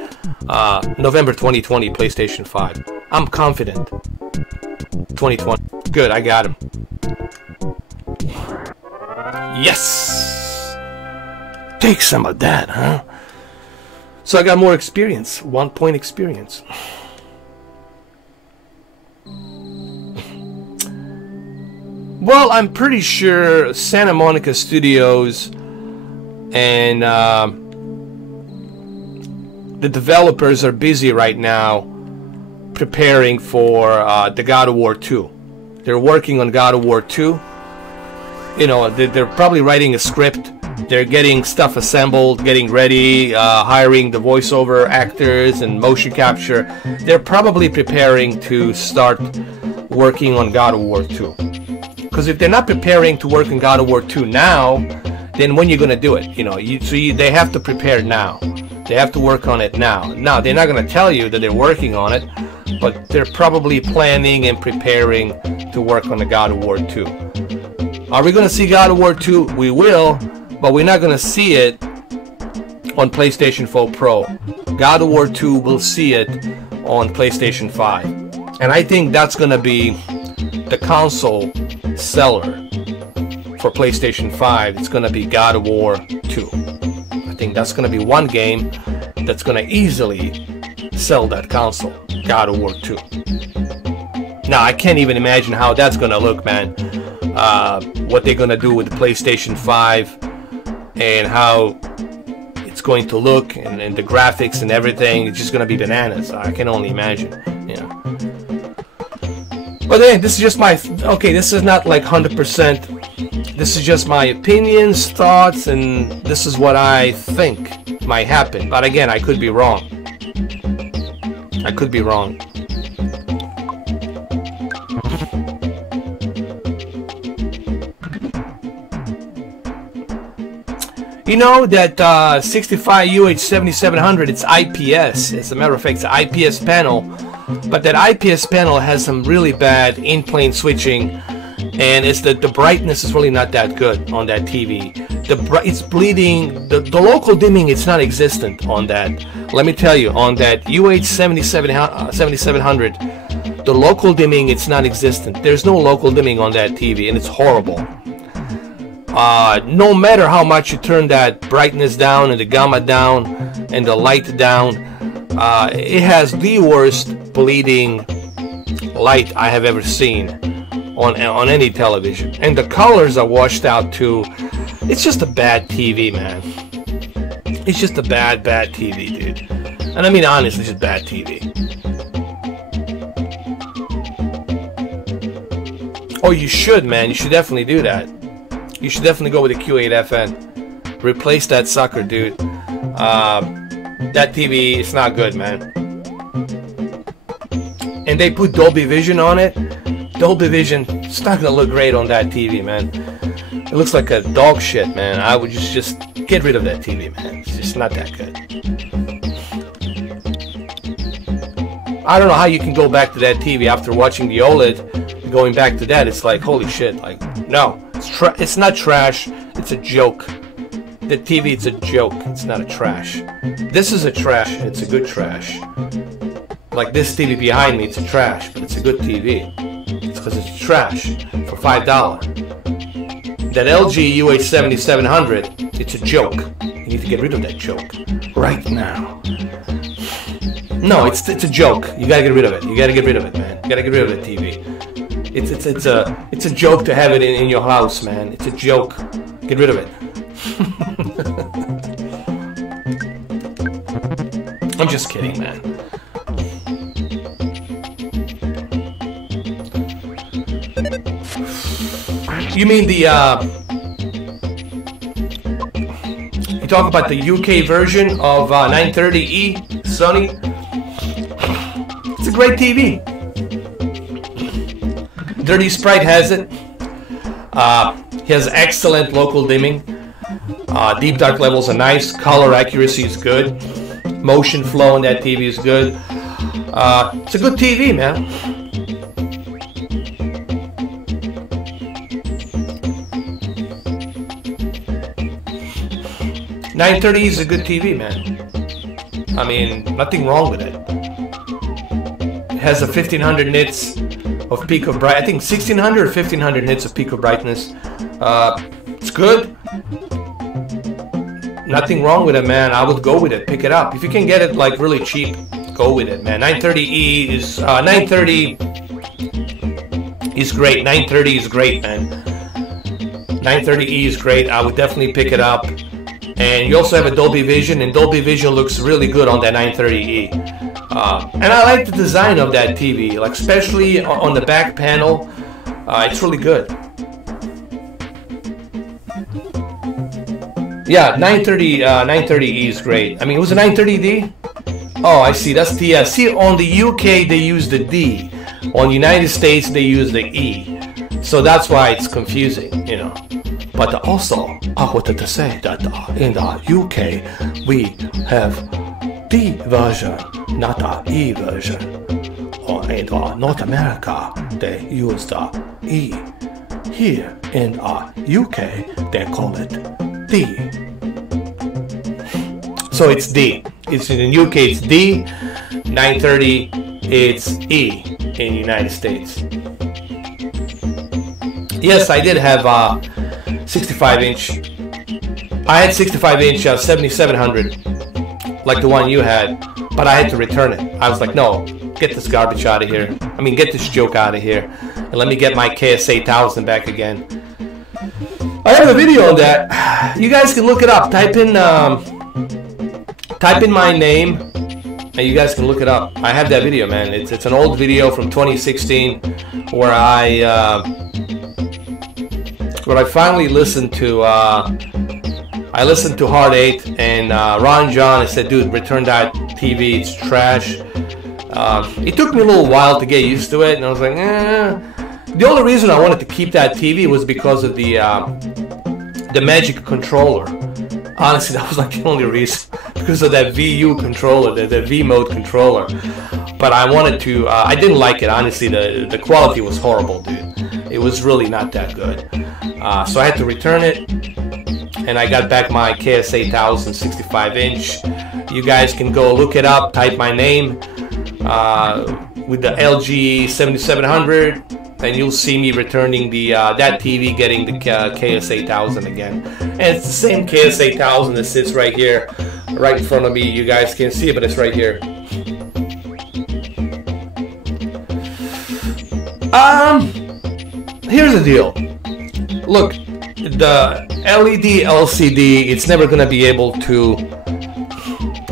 November 2020, PlayStation 5. I'm confident. 2020. Good, I got him. Yes! Take some of that, huh? So I got more experience. 1 point experience. Well, I'm pretty sure Santa Monica Studios and the developers are busy right now preparing for the God of War 2. They're working on God of War 2. You know, they're probably writing a script. They're getting stuff assembled, getting ready, hiring the voiceover actors and motion capture. They're probably preparing to start working on God of War 2. Because if they're not preparing to work on God of War 2 now, then when you're going to do it? You know, they have to prepare now. They have to work on it now. Now, they're not going to tell you that they're working on it, but they're probably planning and preparing to work on the God of War 2. Are we going to see God of War 2? We will, but we're not going to see it on PlayStation 4 Pro. God of War 2 will see it on PlayStation 5. And I think that's going to be the console seller for PlayStation 5. It's going to be God of War 2. I think that's going to be one game that's going to easily sell that console, God of War 2. Now, I can't even imagine how that's going to look, man. What they're going to do with the PlayStation 5 and how it's going to look and the graphics and everything. It's just going to be bananas. I can only imagine, you know. But then, this is just my... Okay, this is not like 100%. This is just my opinions, thoughts, and this is what I think might happen. But again, I could be wrong. I could be wrong. You know that 65 UH7700, it's IPS. As a matter of fact, it's an IPS panel. But that IPS panel has some really bad in-plane switching, and it's the brightness is really not that good on that TV. It's bleeding. The local dimming, it's not existent on that. Let me tell you, on that UH7700, the local dimming, it's not existent. There's no local dimming on that TV, and it's horrible. No matter how much you turn that brightness down and the gamma down and the light down, it has the worst bleeding light I have ever seen on any television. And the colors are washed out too. It's just a bad TV, man. It's just a bad TV, dude. And I mean, honestly, it's just bad TV. Oh, you should, man. You should definitely do that. You should definitely go with the Q8FN. Replace that sucker, dude. That TV, it's not good, man. And they put Dolby Vision on it. Dolby Vision, it's not gonna look great on that TV, man. It looks like a dog shit, man. I would just get rid of that TV, man. It's just not that good. I don't know how you can go back to that TV after watching the OLED. Going back to that, it's like, holy shit. Like, no. It's not trash. It's a joke. The TV, it's a joke. It's not a trash. This is a trash. It's a good trash. Like this TV behind me, it's a trash, but it's a good TV. It's because it's trash for $5. That LG UH7700, it's a joke. You need to get rid of that joke right now. No, it's a joke. You gotta get rid of it. You gotta get rid of it, man. You gotta get rid of that TV. It's a joke to have it in your house, man. It's a joke. Get rid of it. I'm just kidding, man. You mean the you talk about the UK version of 930E Sony? It's a great TV. Dirty Sprite has it. He has excellent local dimming. Deep dark levels are nice. Color accuracy is good. Motion flow on that TV is good. It's a good TV, man. .930 is a good TV, man. I mean, nothing wrong with it. It has a 1500 nits of peak of bright. I think 1600 or 1500 nits of peak of brightness. It's good. Nothing wrong with it, man. I would go with it. Pick it up. If you can get it like really cheap, go with it, man. 930E is 930 is great. 930 is great, man. 930E is great. I would definitely pick it up. And you also have a Dolby Vision, and Dolby Vision looks really good on that 930E. And I like the design of that TV, like especially on the back panel. It's really good. Yeah, 930E is great. I mean, it was a 930D? Oh, I see. That's the see, on the UK they use the D. On the United States they use the E. So that's why it's confusing, you know. But also, I wanted to say that in the UK we have D version, not the E version. Or in North America they use the E. Here in UK they call it D. So it's D. It's in the UK it's D. 930 it's E in the United States. Yes, I did have 65-inch. I had 65-inch 7700, like the one you had, but I had to return it. I was like, no, get this garbage out of here. I mean, get this joke out of here, and let me get my KS8000 back again. I have a video on that. You guys can look it up. Type in my name, and you guys can look it up. I have that video, man. It's an old video from 2016 where I finally listened to Hard 8 and Ron John. I said, dude, return that TV, it's trash. It took me a little while to get used to it, and I was like, eh. The only reason I wanted to keep that TV was because of the Magic controller. Honestly, that was like the only reason, because of that VU controller, the V-mode controller. But I wanted to, I didn't like it, honestly. The quality was horrible, dude. It was really not that good. So I had to return it, and I got back my KS8000 65-inch. You guys can go look it up, type my name with the LG 7700, and you'll see me returning the that TV, getting the KS8000 again. And it's the same KS8000 that sits right here, right in front of me. You guys can't see it, but it's right here. Here's the deal. Look, the LED LCD, it's never going to be able to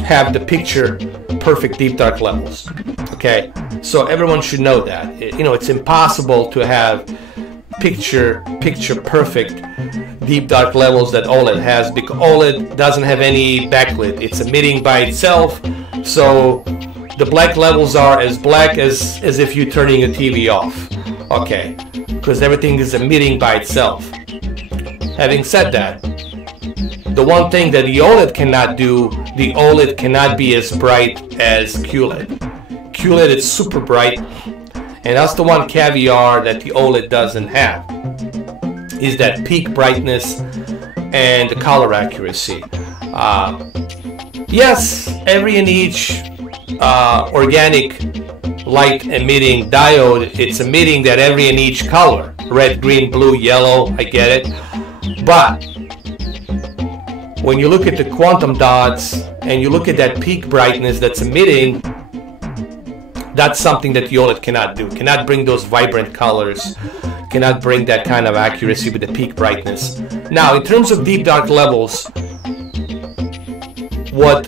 have the picture perfect deep dark levels. Okay, so everyone should know that. You know, it's impossible to have picture perfect deep dark levels that OLED has, because OLED doesn't have any backlit. It's emitting by itself, so the black levels are as black as if you're turning a TV off. Okay, because everything is emitting by itself. Having said that, the one thing that the OLED cannot do, the OLED cannot be as bright as QLED. QLED is super bright, and that's the one caveat that the OLED doesn't have, is that peak brightness and the color accuracy. Yes, every and each organic light emitting diode, it's emitting that every and each color, red, green, blue, yellow, I get it. But when you look at the quantum dots and you look at that peak brightness that's emitting, that's something that the OLED cannot do. Cannot bring those vibrant colors, cannot bring that kind of accuracy with the peak brightness. Now, in terms of deep dark levels, what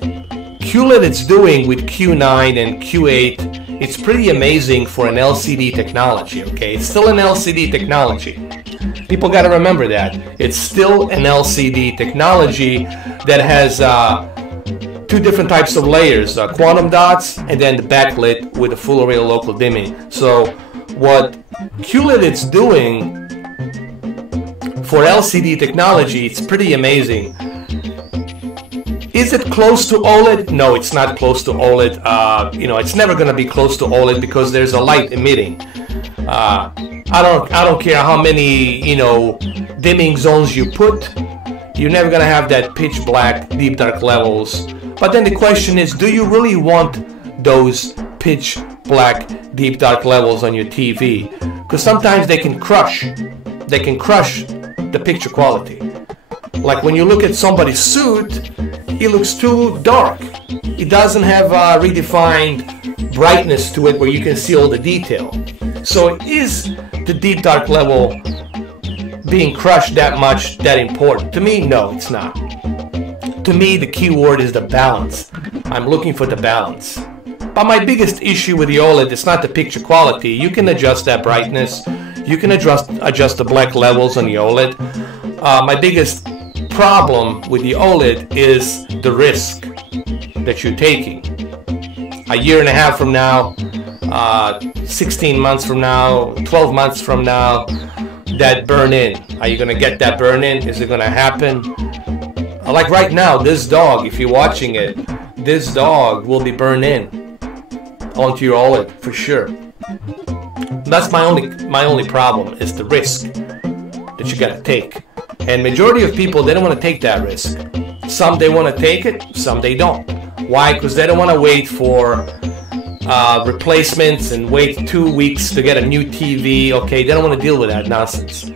QLED is doing with Q9 and Q8, it's pretty amazing for an LCD technology, okay? It's still an LCD technology. People got to remember that. It's still an LCD technology that has two different types of layers, quantum dots and then the backlit with a full array local dimming. So what QLED is doing for LCD technology, it's pretty amazing. Is it close to OLED? No, it's not close to OLED. You know, it's never going to be close to OLED because there's a light emitting. I don't care how many, you know, dimming zones you put, you're never going to have that pitch black deep dark levels. But then the question is, do you really want those pitch black deep dark levels on your TV? Because sometimes they can crush the picture quality. Like when you look at somebody's suit, it looks too dark. It doesn't have redefined brightness to it where you can see all the detail. So is the deep dark level being crushed that much that important? To me, no, it's not. To me, the key word is the balance. I'm looking for the balance. But my biggest issue with the OLED is not the picture quality. You can adjust that brightness. You can adjust the black levels on the OLED. My biggest problem with the OLED is the risk that you're taking. A year and a half from now, 16 months from now, 12 months from now, that burn-in. Are you going to get that burn-in? Is it going to happen? Like right now, this dog, if you're watching it, this dog will be burned in onto your OLED for sure. That's my only problem, is the risk that you got to take. And majority of people, they don't want to take that risk. Some they want to take it, some they don't. Why? Because they don't want to wait for replacements and wait 2 weeks to get a new TV. Okay, they don't want to deal with that nonsense.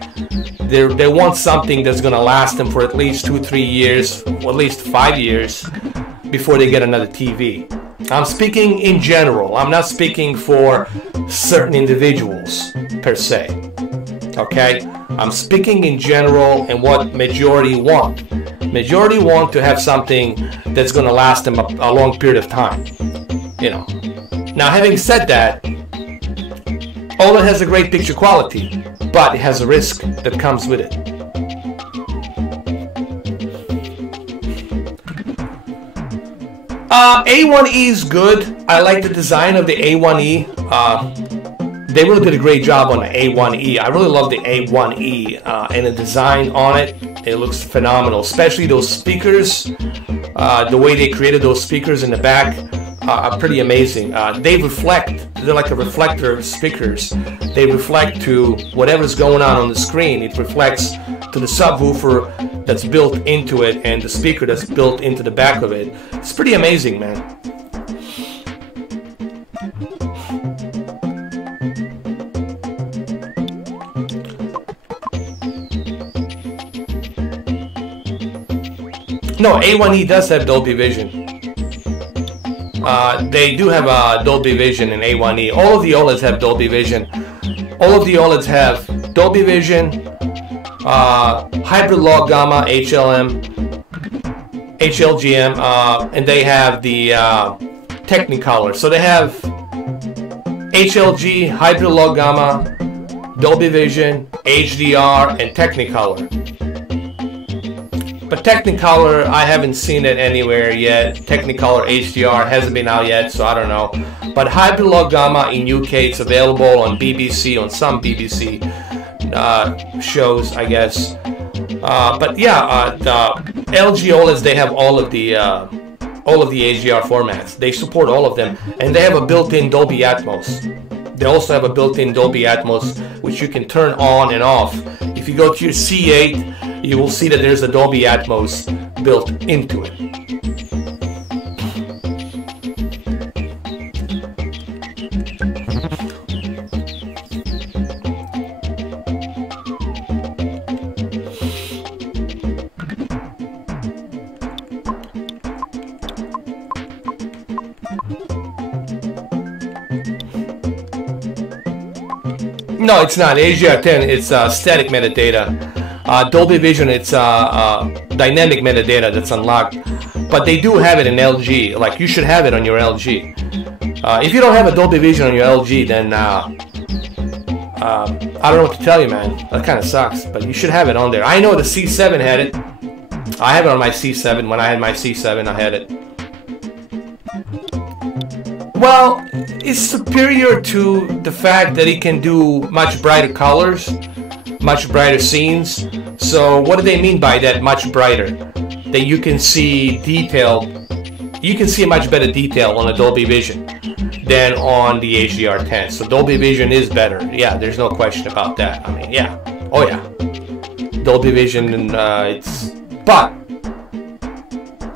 They want something that's going to last them for at least 2-3 years, or at least 5 years before they get another TV. I'm speaking in general. I'm not speaking for certain individuals per se. Okay? I'm speaking in general and what majority want. Majority want to have something that's going to last them a long period of time. You know. Now, having said that, OLED has a great picture quality, but it has a risk that comes with it. A1E is good. I like the design of the A1E. They really did a great job on the A1E. I really love the A1E and the design on it. It looks phenomenal, especially those speakers. The way they created those speakers in the back are pretty amazing. They reflect. They're like a reflector of speakers. They reflect to whatever's going on the screen. It reflects to the subwoofer that's built into it and the speaker that's built into the back of it. It's pretty amazing, man. No, A1E does have Dolby Vision. They do have Dolby Vision in A1E. All of the OLEDs have Dolby Vision. All of the OLEDs have Dolby Vision, hybrid log gamma, HLGM, and they have the Technicolor. So they have HLG, hybrid log gamma, Dolby Vision, HDR, and Technicolor. But Technicolor, I haven't seen it anywhere yet. Technicolor HDR hasn't been out yet, so I don't know. But hybrid log gamma in UK, it's available on BBC, on some BBC shows, I guess. But yeah, the LG OLEDs, they have all of the HDR formats. They support all of them, and they have a built-in Dolby Atmos. They also have a built-in Dolby Atmos, which you can turn on and off. If you go to your C8, you will see that there's a Dolby Atmos built into it. No, it's not. HDR10, it's static metadata. Dolby Vision, it's dynamic metadata that's unlocked. But they do have it in LG. Like, you should have it on your LG. If you don't have a Dolby Vision on your LG, then I don't know what to tell you, man. That kind of sucks. But you should have it on there. I know the C7 had it. I have it on my C7. When I had my C7, I had it. Well, it's superior to the fact that it can do much brighter colors, much brighter scenes. So what do they mean by that, much brighter? That you can see detail, you can see much better detail on the Dolby Vision than on the HDR10. So Dolby Vision is better. Yeah, there's no question about that. I mean, yeah. Oh yeah. Dolby Vision, but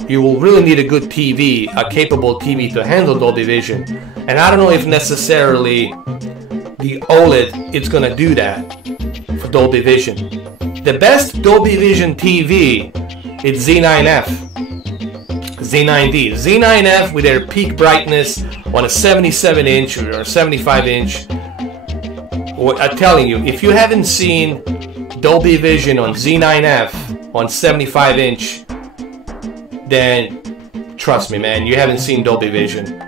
you will really need a good TV, a capable TV to handle Dolby Vision. And I don't know if necessarily the OLED is going to do that for Dolby Vision. The best Dolby Vision TV is Z9F, Z9D. Z9F with their peak brightness on a 77-inch or 75-inch. I'm telling you, if you haven't seen Dolby Vision on Z9F on 75-inch, then trust me, man, you haven't seen Dolby Vision.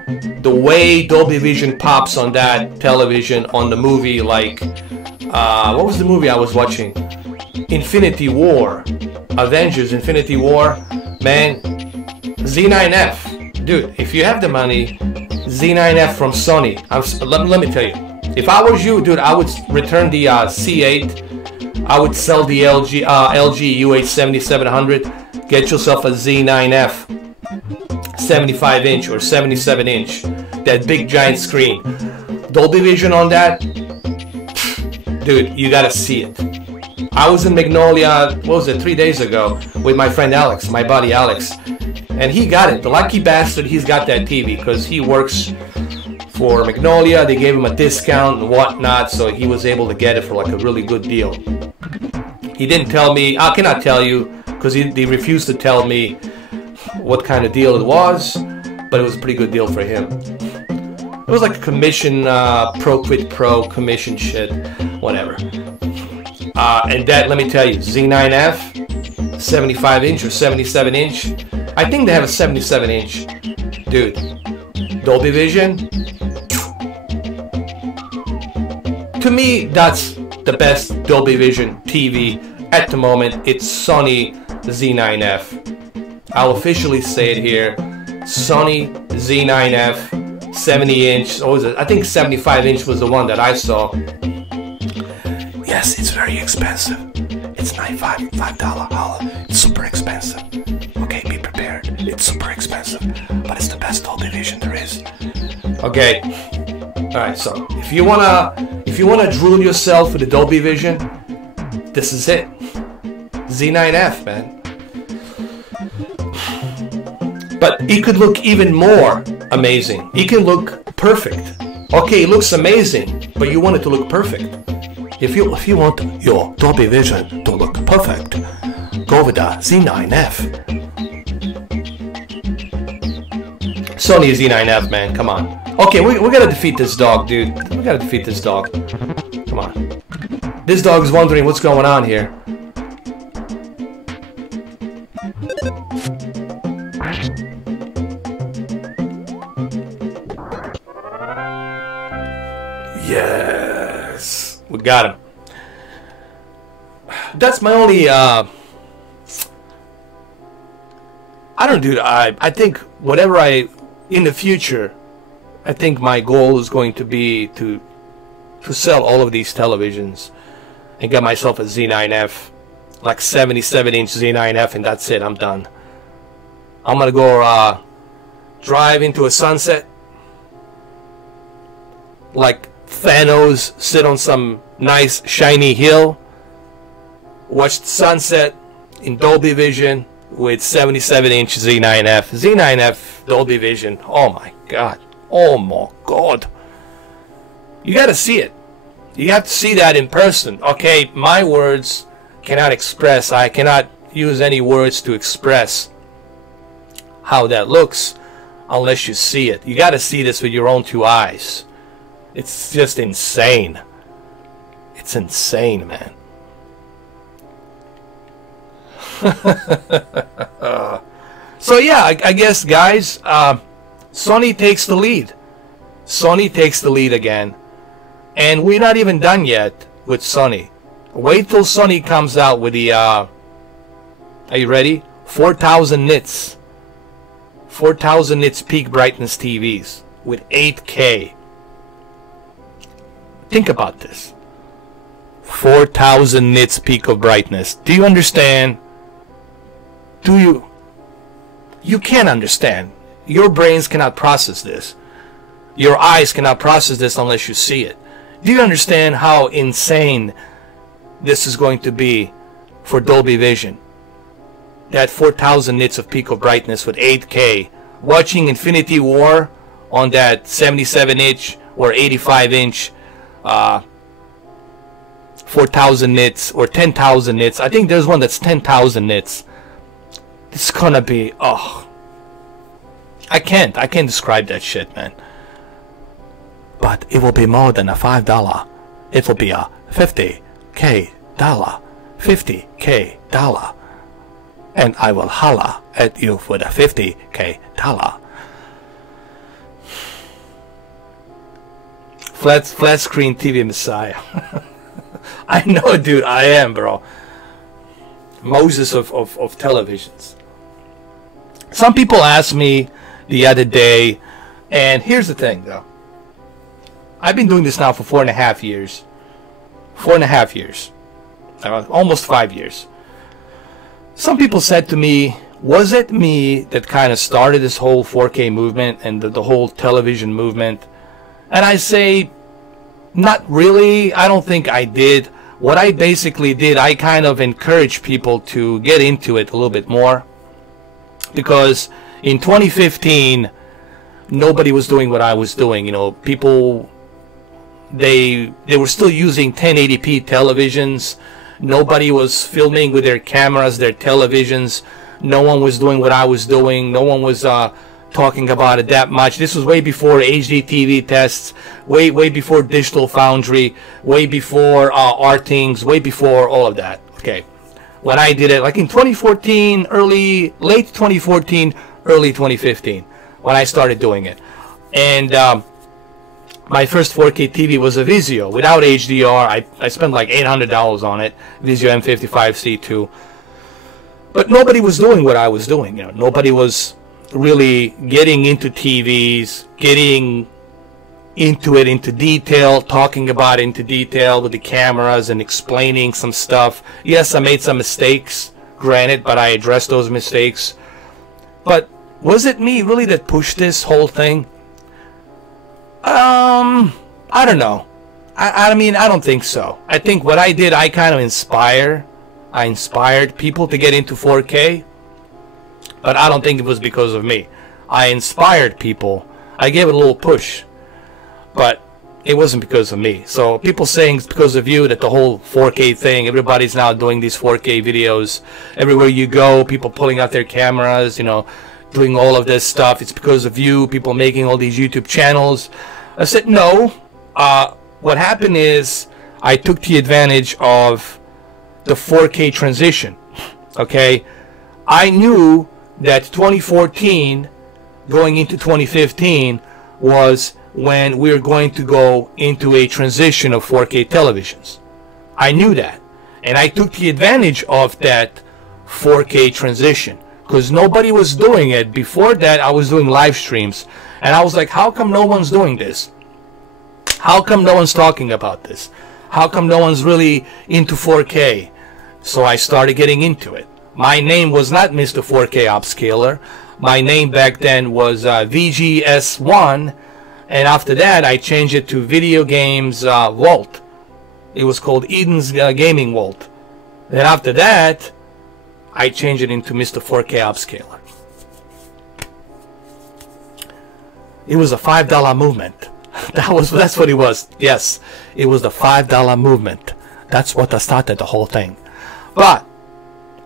The way Dolby Vision pops on that television on the movie, like, what was the movie I was watching? Infinity War. Avengers Infinity War. Man, Z9F. Dude, if you have the money, Z9F from Sony. Let me tell you. If I was you, dude, I would return the C8. I would sell the LG UH7700. Get yourself a Z9F 75-inch or 77-inch. That big giant screen. Dolby Vision on that. Dude, you gotta see it. I was in Magnolia, what was it, 3 days ago with my friend Alex, my buddy Alex. And he got it. The lucky bastard, he's got that TV because he works for Magnolia. They gave him a discount and whatnot, so he was able to get it for like a really good deal. He didn't tell me, I cannot tell you, because he refused to tell me what kind of deal it was, but it was a pretty good deal for him. It was like a commission, pro quid pro commission shit, whatever. And that, let me tell you, Z9F, 75-inch or 77-inch. I think they have a 77-inch. Dude, Dolby Vision. To me, that's the best Dolby Vision TV at the moment. It's Sony Z9F. I'll officially say it here. Sony Z9F, 70-inch. What was it? I think 75-inch was the one that I saw. Yes, it's very expensive. It's $95. It's super expensive. Okay, be prepared. It's super expensive, but it's the best Dolby Vision there is. Okay. All right. So if you wanna drool yourself with the Dolby Vision, this is it. Z9F, man. But it could look even more amazing. It can look perfect. Okay, it looks amazing, but you want it to look perfect. If you want your Dolby Vision to look perfect, go with the Z9F. Sony Z9F, man, come on. Okay, we gotta defeat this dog, dude. We gotta defeat this dog. Come on. This dog's wondering what's going on here. Yes, we got him. That's my only. I don't do. I think whatever in the future, I think my goal is going to be to sell all of these televisions and get myself a Z9F, like 77-inch Z9F, and that's it. I'm done. I'm gonna go drive into a sunset, like Thanos, sit on some nice shiny hill, watch the sunset in Dolby Vision with 77-inch Z9F. Z9F Dolby Vision. Oh my god. Oh my god. You gotta see it. You have to see that in person. Okay, my words cannot express. I cannot use any words to express how that looks unless you see it. You gotta see this with your own two eyes. It's just insane. It's insane, man. So yeah, I guess, guys, Sony takes the lead. Sony takes the lead again. And we're not even done yet with Sony. Wait till Sony comes out with the, are you ready? 4,000 nits. 4,000 nits peak brightness TVs with 8K. Think about this. 4,000 nits peak of brightness. Do you understand? Do you? You can't understand. Your brains cannot process this. Your eyes cannot process this unless you see it. Do you understand how insane this is going to be for Dolby Vision? That 4,000 nits of peak of brightness with 8K. Watching Infinity War on that 77-inch or 85-inch 4,000 nits or 10,000 nits. I think there's one that's 10,000 nits. It's gonna be, oh, I can't describe that shit, man. But it will be more than a $5. It will be a $50K, $50K, and I will holla at you for the $50K. Flat screen TV messiah. I know, dude. I am, bro. Moses of televisions. Some people asked me the other day, and here's the thing, though. I've been doing this now for 4.5 years. 4.5 years. Almost 5 years. Some people said to me, was it me that kind of started this whole 4K movement and the whole television movement? And I say, not really. I don't think I did. What I basically did, I kind of encouraged people to get into it a little bit more. Because in 2015, nobody was doing what I was doing. You know, people, they were still using 1080p televisions. Nobody was filming with their cameras, their televisions. No one was doing what I was doing. No one was talking about it that much. This was way before HD TV tests, way before Digital Foundry, way before Artings, way before all of that. Okay, when I did it, like in 2014, late 2014, early 2015, when I started doing it, and my first 4K TV was a Vizio without HDR. I spent like $800 on it, Vizio M55C2. But nobody was doing what I was doing. You know, nobody was really getting into TVs, getting into it into detail, talking about it into detail with the cameras and explaining some stuff. Yes, I made some mistakes, granted, but I addressed those mistakes. But was it me really that pushed this whole thing? I don't know. I mean, I don't think so. I think what I did, I kind of inspired people to get into 4K. But I don't think it was because of me. I inspired people. I gave it a little push. But it wasn't because of me. So people saying it's because of you that the whole 4K thing, everybody's now doing these 4K videos. Everywhere you go, people pulling out their cameras, you know, doing all of this stuff. It's because of you, people making all these YouTube channels. I said, no. What happened is I took the advantage of the 4K transition. Okay? I knew that 2014 going into 2015 was when we were going to go into a transition of 4K televisions. I knew that, and I took the advantage of that 4K transition because nobody was doing it. Before that, I was doing live streams, and I was like, how come no one's doing this? How come no one's talking about this? How come no one's really into 4K? So I started getting into it. My name was not Mr. 4K Upscaler. My name back then was VGS1, and after that I changed it to Video Games Vault. It was called Eden's Gaming Vault. Then after that, I changed it into Mr. 4K Upscaler. It was a $5 movement. That's what it was. Yes, it was the $5 movement. That's what started the whole thing. But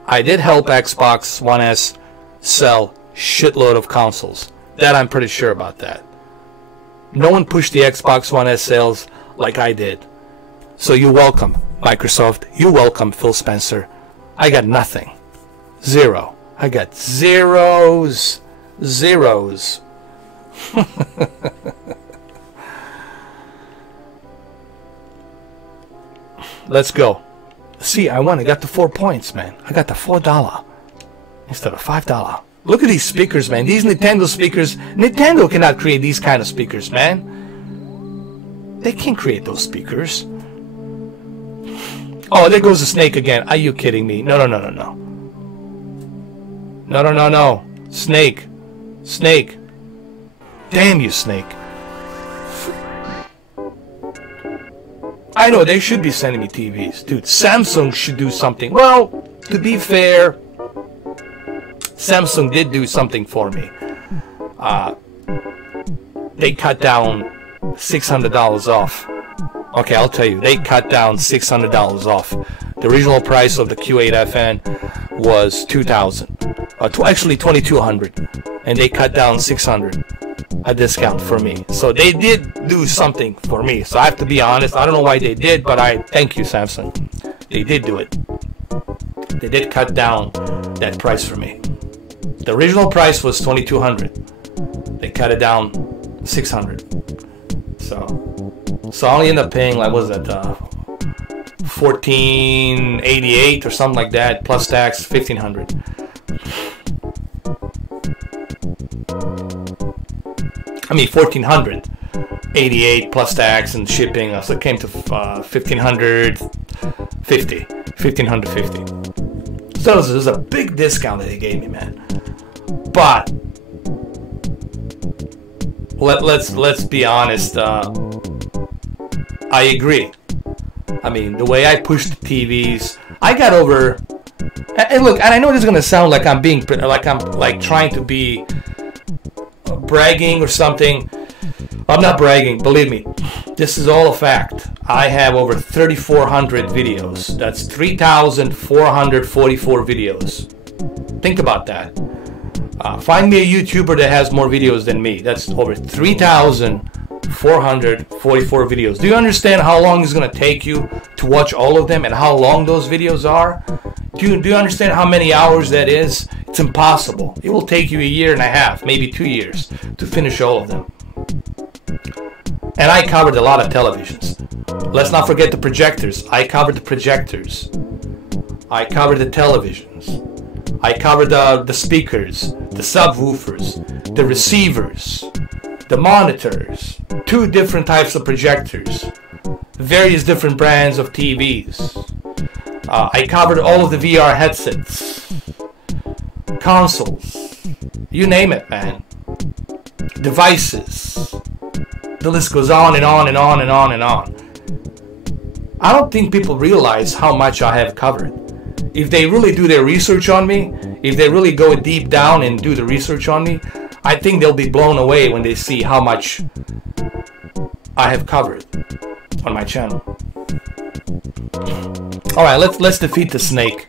I did help Xbox One S sell shitload of consoles. That I'm pretty sure about that. No one pushed the Xbox One S sales like I did. So you're welcome, Microsoft. You're welcome, Phil Spencer. I got nothing. Zero. I got zeros. Let's go. See, I won. I got the 4 points, man. I got the $4 instead of $5. Look at these speakers, man. These Nintendo speakers. Nintendo cannot create these kind of speakers, man. They can't create those speakers. Oh, there goes the snake again. Are you kidding me? No. No. Snake. Damn you, snake. I know, they should be sending me TVs. Dude, Samsung should do something. Well, to be fair, Samsung did do something for me. They cut down $600 off Okay, I'll tell you, they cut down $600 off. The original price of the Q8FN was $2,000, actually $2,200, and they cut down $600, a discount for me. So they did do something for me. So I have to be honest. I don't know why they did, but I thank you, Samsung. They did do it. They did cut down that price for me. The original price was $2,200. They cut it down $600. So I only end up paying, like, what was that, $1,488 or something like that, plus tax, $1,500. I mean, $1,488 plus tax and shipping, so it came to $1,550. So it was a big discount that they gave me, man. But let's be honest. I agree. I mean, the way I push the TVs, I got over. And look, and I know this is gonna sound like I'm being like trying to be bragging or something. I'm not bragging, believe me. This is all a fact. I have over 3,400 videos. That's 3,444 videos. Think about that. Find me a YouTuber that has more videos than me. That's over 3,444 videos. Do you understand how long it's going to take you to watch all of them and how long those videos are? Do you understand how many hours that is? It's impossible. It will take you a year and a half, maybe 2 years, to finish all of them. And I covered a lot of televisions. Let's not forget the projectors. I covered the projectors. I covered the televisions. I covered the speakers, the subwoofers, the receivers, the monitors, 2 different types of projectors, various different brands of TVs. I covered all of the VR headsets, consoles, you name it, man. Devices. The list goes on and on and on and on and on. I don't think people realize how much I have covered. If they really do their research on me, if they really go deep down and do the research on me, I think they'll be blown away when they see how much I have covered on my channel. Alright, let's defeat the snake.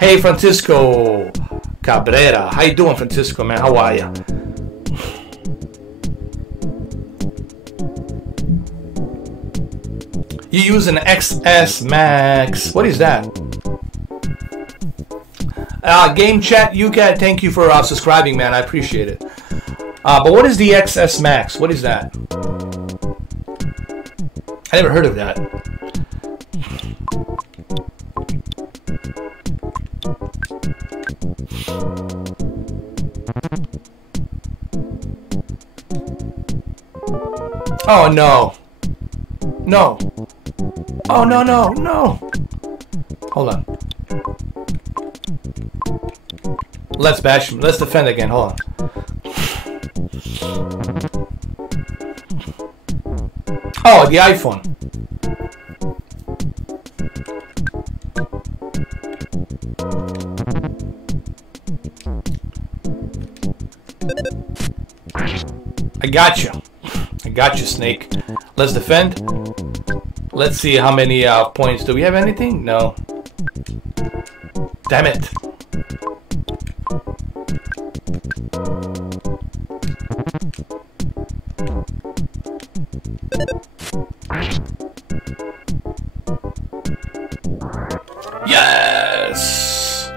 Hey, Francisco Cabrera. How you doing, Francisco, man? How are ya? You use an XS Max. What is that? Game Chat UK, thank you for subscribing, man. I appreciate it. But what is the XS Max? What is that? I never heard of that. Oh no. No. Oh no, no, no. Hold on. Let's bash him. Let's defend again. Hold on. Oh, the iPhone. I got you. I got you, Snake. Let's defend. Let's see how many points. Do we have anything? No. Damn it. Yes!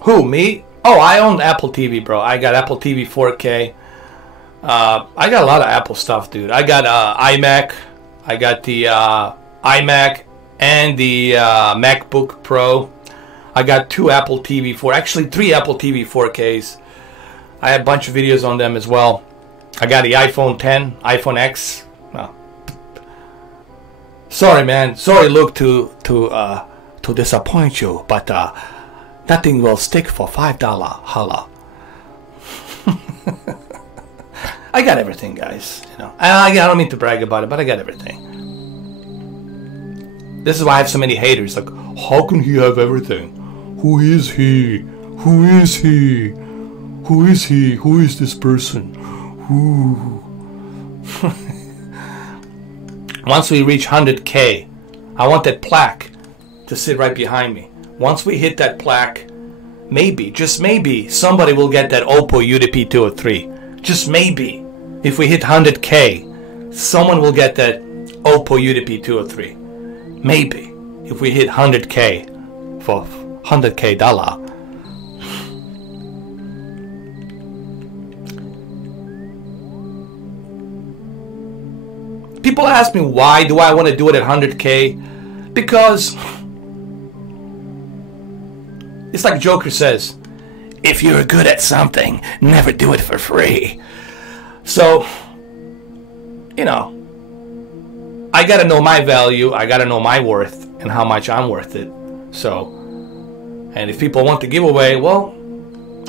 Who, me? Oh, I own Apple TV, bro. I got Apple TV 4K. I got a lot of Apple stuff, dude. I got iMac. I got the iMac and the MacBook Pro. I got 2 Apple TV 4, actually 3 Apple TV 4Ks. I have a bunch of videos on them as well. I got the iPhone 10, iPhone X. Oh. Sorry, man. Sorry, Luke, to disappoint you, but that thing will stick for $5. Holla. I got everything, guys. You know, I don't mean to brag about it, but I got everything. This is why I have so many haters. Like, how can he have everything? Who is he? Who is he? Who is he? Who is this person? Who? Once we reach 100K, I want that plaque to sit right behind me. Once we hit that plaque, maybe, just maybe, somebody will get that Oppo UDP-203. Just maybe. If we hit 100K, someone will get that Oppo UDP-203. Maybe. If we hit 100K for 100K dollar. People ask me, why do I want to do it at 100K? Because it's like Joker says, if you're good at something, never do it for free. So, you know, I gotta know my value, I gotta know my worth, and how much I'm worth it. So, and if people want the giveaway, well,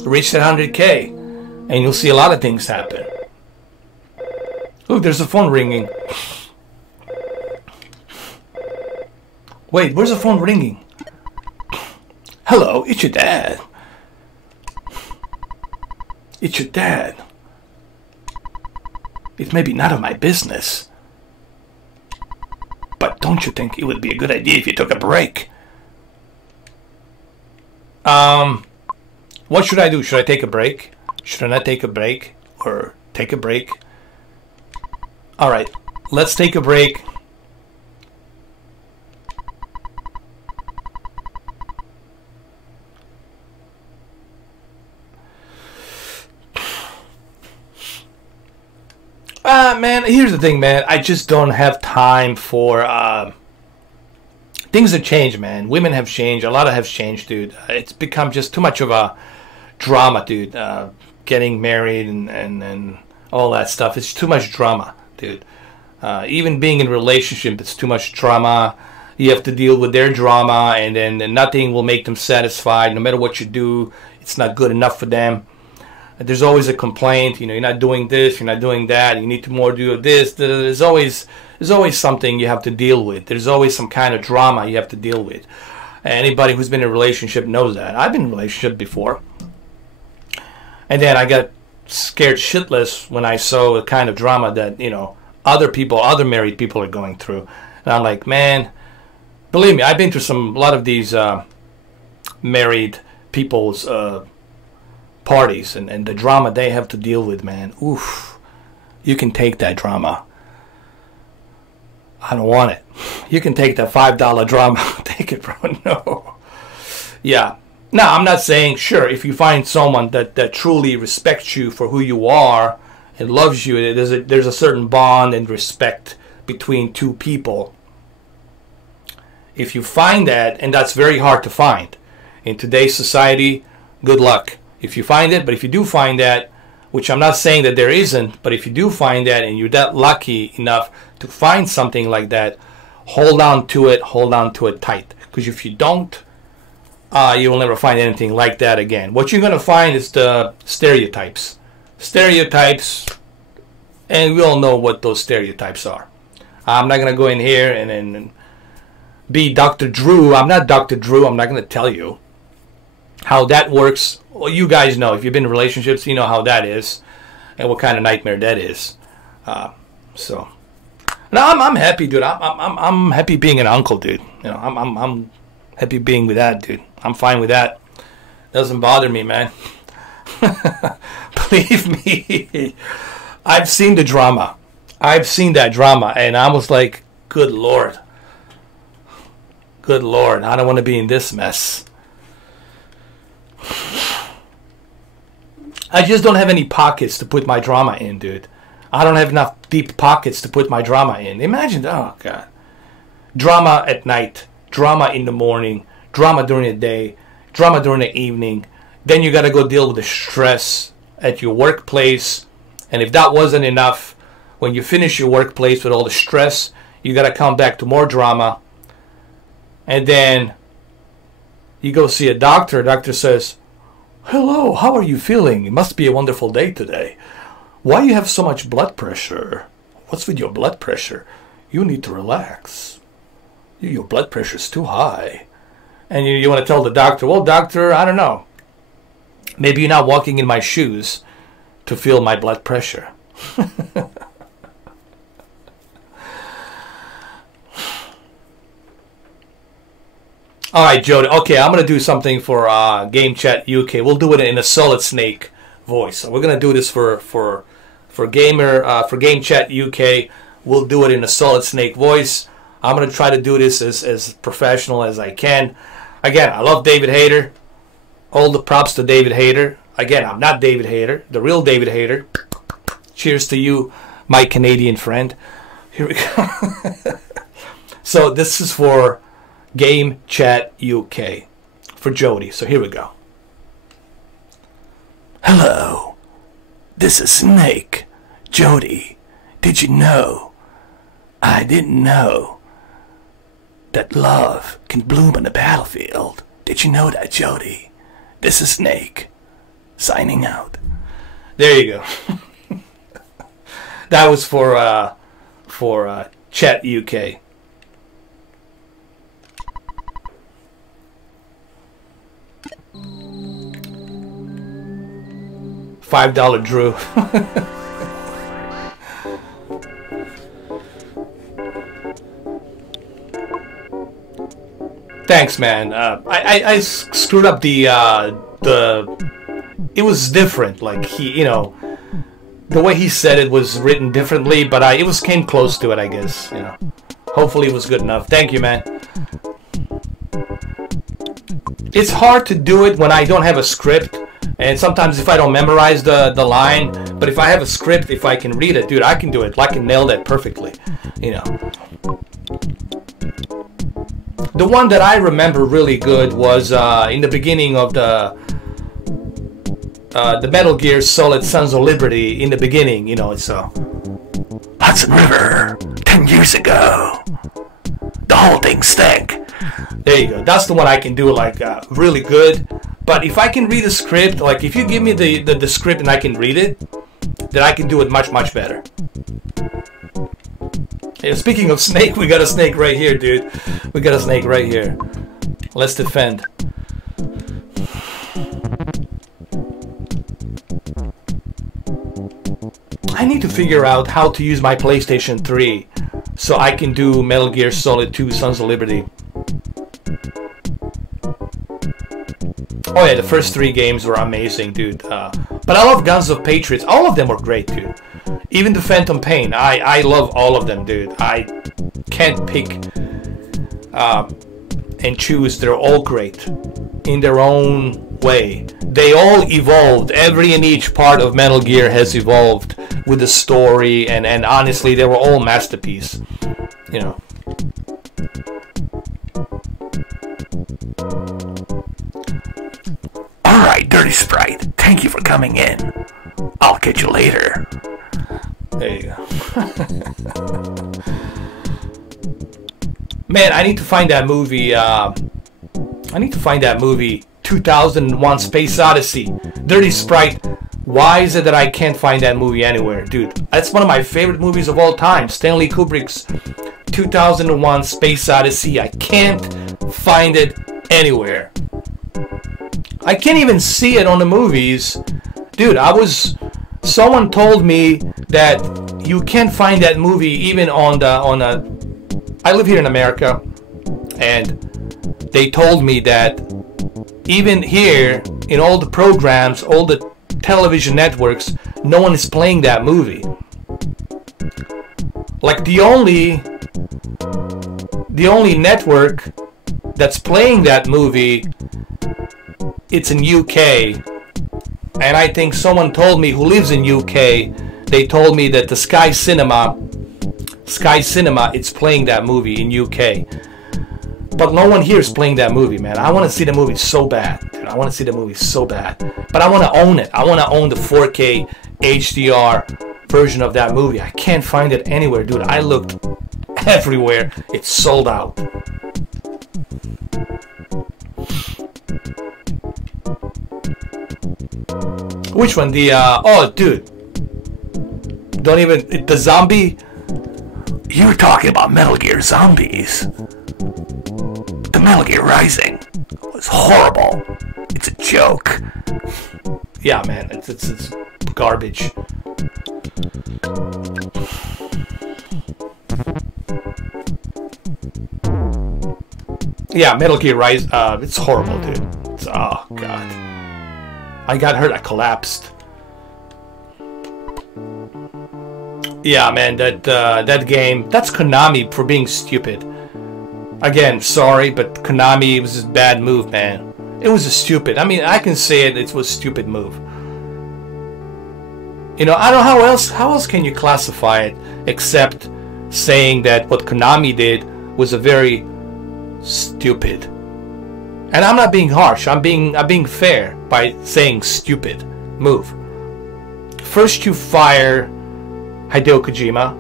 reach that 100K, and you'll see a lot of things happen. Look, there's a phone ringing. Wait, where's the phone ringing? Hello, it's your dad. It's your dad. It may be none of my business, but don't you think it would be a good idea if you took a break? What should I do? Should I take a break? Should I not take a break? Or take a break? Alright, let's take a break. Man, here's the thing, man. I just don't have time for... things have changed, man. Women have changed. A lot of have changed, dude. It's become just too much of a drama, dude. Getting married and all that stuff. It's too much drama, dude. Even being in a relationship, it's too much drama. You have to deal with their drama, and then nothing will make them satisfied. No matter what you do, it's not good enough for them. There's always a complaint, you know, you're not doing this, you're not doing that, you need to more do this. There's always something you have to deal with. There's always some kind of drama you have to deal with. Anybody who's been in a relationship knows that. I've been in a relationship before. And then I got scared shitless when I saw the kind of drama that, you know, other married people are going through. And I'm like, man, believe me, I've been through a lot of these married people's parties and the drama they have to deal with, man. Oof. You can take that drama. I don't want it. You can take that $5 drama. Take it, bro. No. Yeah. Now, I'm not saying, sure, if you find someone that truly respects you for who you are and loves you, there's a certain bond and respect between two people. If you find that, and that's very hard to find in today's society, good luck. If you find it, but if you do find that, which I'm not saying that there isn't, but if you do find that and you're that lucky enough to find something like that, hold on to it tight. Because if you don't, you will never find anything like that again. What you're going to find is the stereotypes. Stereotypes, and we all know what those stereotypes are. I'm not going to go in here and be Dr. Drew. I'm not Dr. Drew. I'm not going to tell you how that works. Well, you guys know. If you've been in relationships, you know how that is and what kind of nightmare that is. So, now I'm happy, dude. I'm happy being an uncle, dude. You know, I'm happy being with that, dude. I'm fine with that. Doesn't bother me, man. Believe me, I've seen the drama. I've seen that drama, and I was like, good Lord. Good Lord, I don't want to be in this mess. I just don't have any pockets to put my drama in, dude. I don't have enough deep pockets to put my drama in. Imagine, oh God. Drama at night, drama in the morning, drama during the day, drama during the evening. Then you got to go deal with the stress at your workplace. And if that wasn't enough, when you finish your workplace with all the stress, you got to come back to more drama. And then you go see a doctor. Doctor says, hello, how are you feeling? It must be a wonderful day today. Why you have so much blood pressure? What's with your blood pressure? You need to relax. Your blood pressure's too high. And you want to tell the doctor, well, doctor, I don't know. Maybe you're not walking in my shoes to feel my blood pressure. Alright, Jody. Okay, I'm going to do something for Game Chat UK. We'll do it in a Solid Snake voice. So we're going to do this for Game Chat UK. We'll do it in a Solid Snake voice. I'm going to try to do this as professional as I can. Again, I love David Hayter. All the props to David Hayter. Again, I'm not David Hayter, the real David Hayter. Cheers to you, my Canadian friend. Here we go. So this is for Game Chat UK for Jody. So here we go. Hello, this is Snake. Jody, did you know? I didn't know that love can bloom on the battlefield. Did you know that, Jody? This is Snake, signing out. There you go. That was for Chat UK. $5 Drew. Thanks, man. I screwed up the. It was different. Like he, the way he said it was written differently, but it came close to it, I guess. Hopefully it was good enough. Thank you, man. It's hard to do it when I don't have a script, and sometimes if I don't memorize the line. But if I have a script, if I can read it, dude, I can do it. I can nail that perfectly. The one that I remember really good was in the beginning of the Metal Gear Solid Sons of Liberty. In the beginning, it's Hudson River 10 years ago. The whole thing stank. There you go. That's the one I can do really good. But if I can read a script, like if you give me the script and I can read it, then I can do it much, much better. Hey, speaking of Snake, we got a Snake right here, dude. We got a Snake right here. Let's defend. I need to figure out how to use my PlayStation 3 so I can do Metal Gear Solid 2 Sons of Liberty. Oh yeah, the first 3 games were amazing, dude. But I love Guns of Patriots. All of them were great, dude. Even the Phantom Pain. I love all of them, dude. I can't pick and choose. They're all great in their own way. They all evolved. Every and each part of Metal Gear has evolved with the story, and honestly, they were all masterpieces. Alright, Dirty Sprite, thank you for coming in. I'll catch you later. There you go. Man, I need to find that movie. 2001 Space Odyssey. Dirty Sprite, why is it that I can't find that movie anywhere? Dude, that's one of my favorite movies of all time. Stanley Kubrick's 2001 Space Odyssey. I can't find it anywhere. I can't even see it on the movies. Dude, someone told me that you can't find that movie even on I live here in America, and they told me that even here in all the programs, all the television networks, no one is playing that movie. Like the only network that's playing that movie, it's in UK. And I think someone told me who lives in UK, they told me that the Sky Cinema, it's playing that movie in UK. But no one here is playing that movie, man. I want to see the movie so bad, dude. I want to see the movie so bad. But I want to own it. I want to own the 4K HDR version of that movie. I can't find it anywhere, dude. I looked everywhere. It's sold out. Which one? Oh, dude. The zombie? You were talking about Metal Gear Zombies. Metal Gear Rising was horrible. It's a joke. Yeah, man, it's garbage. Yeah, Metal Gear Rise, it's horrible, dude. It's, oh, God. I got hurt, I collapsed. Yeah, man, that game, that's Konami for being stupid. Again, sorry, but Konami was a bad move, man. It was a stupid, I mean, I can say it was a stupid move. You know, I don't know how else can you classify it except saying that what Konami did was a very stupid. And I'm not being harsh, I'm being fair by saying stupid move. First you fire Hideo Kojima,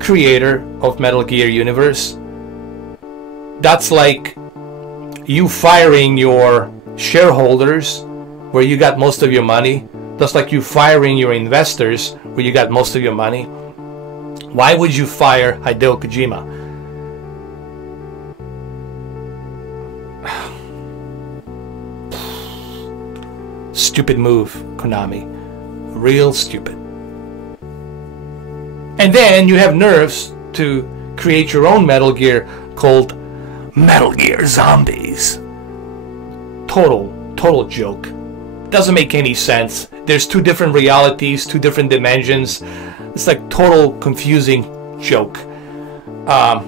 creator of Metal Gear universe. That's like you firing your shareholders where you got most of your money. That's like you firing your investors where you got most of your money. Why would you fire Hideo Kojima? Stupid move, Konami. Real stupid. And then you have nerves to create your own Metal Gear called Metal Gear Zombies. Total joke. Doesn't make any sense. There's two different realities, two different dimensions. It's like total confusing joke. I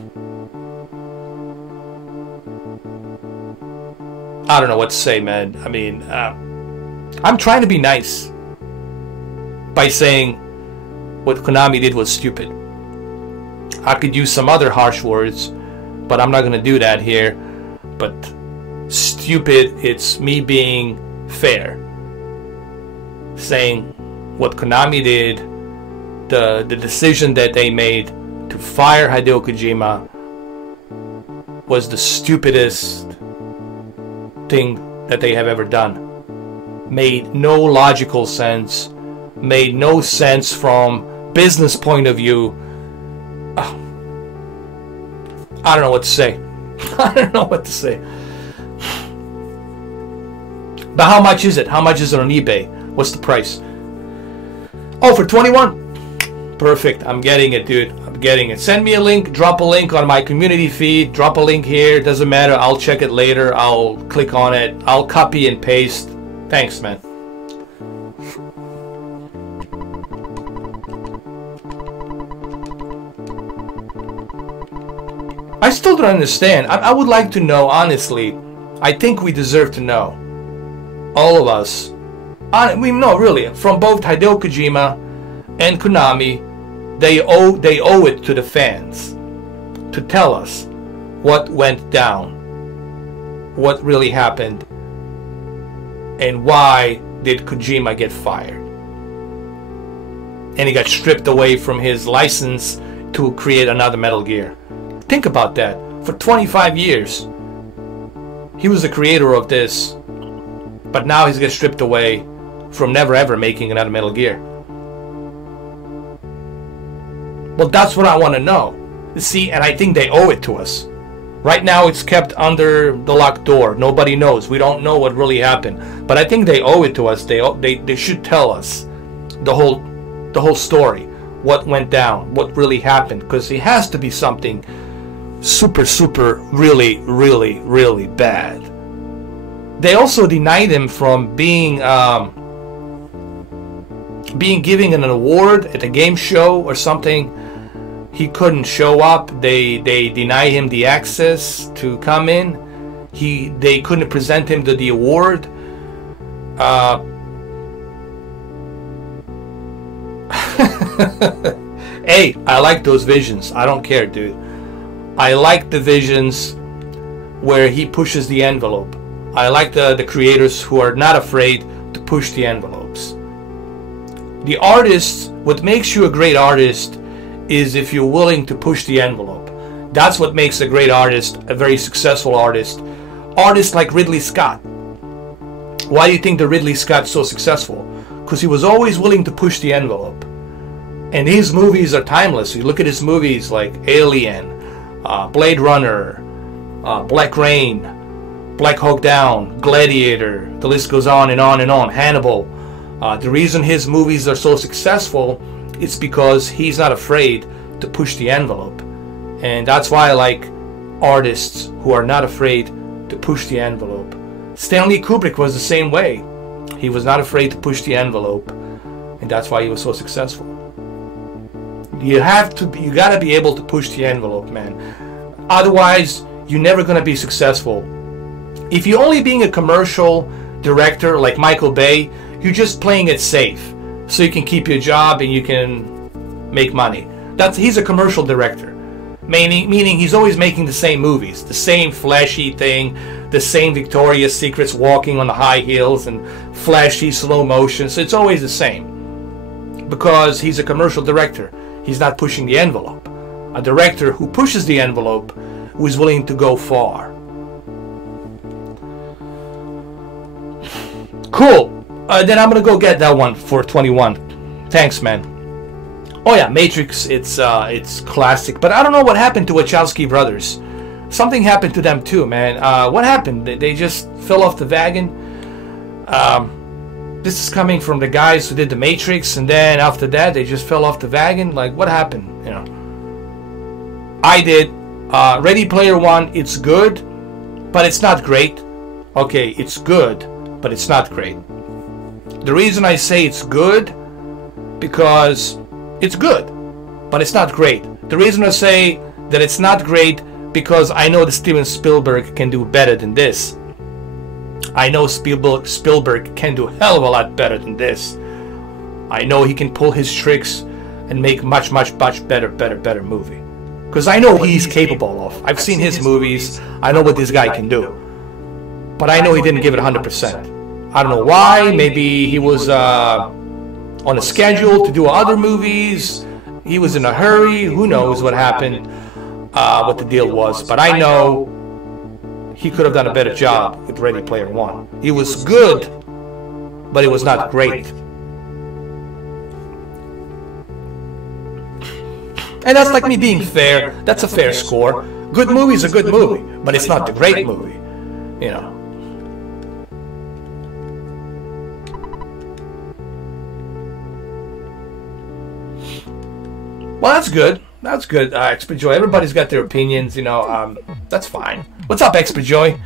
don't know what to say, man. I mean, I'm trying to be nice by saying what Konami did was stupid. I could use some other harsh words, but I'm not going to do that here. But stupid, it's me being fair. Saying what Konami did, the decision that they made to fire Hideo Kojima was the stupidest thing that they have ever done. Made no logical sense, made no sense from business point of view. I don't know what to say. I don't know what to say. But how much is it? How much is it on eBay? What's the price? Oh, for 21? Perfect. I'm getting it, dude. I'm getting it. Send me a link. Drop a link on my community feed. Drop a link here. Doesn't matter. I'll check it later. I'll click on it. I'll copy and paste. Thanks, man. I still don't understand. I would like to know, honestly. I think we deserve to know. All of us. We know, really, from both Hideo Kojima and Konami, they owe it to the fans to tell us what went down, what really happened, and why did Kojima get fired. And he got stripped away from his license to create another Metal Gear. Think about that. For 25 years, he was the creator of this, but now he's get stripped away from never ever making another Metal Gear. Well, that's what I want to know. See, and I think they owe it to us. Right now it's kept under the locked door. Nobody knows. We don't know what really happened. But I think they owe it to us. They should tell us the whole story. What went down, what really happened, because it has to be something super really bad. They also denied him from being given an award at a game show or something. He couldn't show up. They denied him the access to come in. They couldn't present him to the award. Hey, I like those visions. I don't care, dude. I like the visions where he pushes the envelope. I like the creators who are not afraid to push the envelopes. The artists, what makes you a great artist is if you're willing to push the envelope. That's what makes a great artist, a very successful artist. Artists like Ridley Scott. Why do you think that Ridley Scott's so successful? Because he was always willing to push the envelope. And his movies are timeless. You look at his movies like Alien, Blade Runner, Black Rain, Black Hawk Down, Gladiator, the list goes on and on and on, Hannibal. The reason his movies are so successful is because he's not afraid to push the envelope. And that's why I like artists who are not afraid to push the envelope. Stanley Kubrick was the same way. He was not afraid to push the envelope, and that's why he was so successful. You gotta be able to push the envelope, man. Otherwise, you're never gonna be successful. If you're only being a commercial director like Michael Bay, you're just playing it safe, so you can keep your job and you can make money. He's a commercial director. Meaning he's always making the same movies, the same flashy thing, the same Victoria's Secrets walking on the high heels and flashy slow motion. So it's always the same because he's a commercial director. He's not pushing the envelope. A director who pushes the envelope, who is willing to go far. Cool. Then I'm gonna go get that one for 21. Thanks, man. Oh yeah, Matrix, it's classic, but I don't know what happened to Wachowski brothers. Something happened to them too, man. What happened? They just fell off the wagon. This is coming from the guys who did the Matrix, and then after that they just fell off the wagon. Like, what happened? You know, I did. Ready Player One, it's good, but it's not great. Okay, it's good, but it's not great. The reason I say it's good, because it's good, but it's not great. The reason I say that it's not great, because I know that Steven Spielberg can do better than this. I know Spielberg can do a hell of a lot better than this. I know he can pull his tricks and make much better movie. Because I know what he's capable of. I've seen his movies. I know what this guy can do. But I know he didn't give it 100%. I don't know why. Maybe he was on a schedule to do other movies. He was in a hurry. Who knows what happened, what the deal was. But I know he could have done a better job with Ready Player One. It was good, but it was not great. And that's like me being fair. That's a fair score. Good movie's a good movie, but it's not the great movie, you know. Well, that's good. That's good, Expert Joy. Everybody's got their opinions, you know. That's fine. What's up, Expert Joy?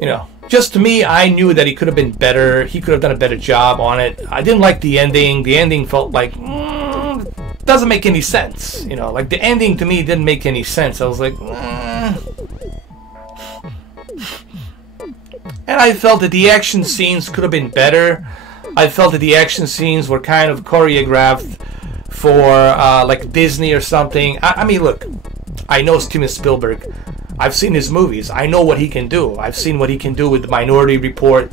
You know, just to me, I knew that he could have been better. He could have done a better job on it. I didn't like the ending. The ending felt like doesn't make any sense. You know, like the ending to me didn't make any sense. I was like, and I felt that the action scenes could have been better. I felt that the action scenes were kind of choreographed for like Disney or something. I mean, look, I know Steven Spielberg. I've seen his movies. I know what he can do. I've seen what he can do with the Minority Report,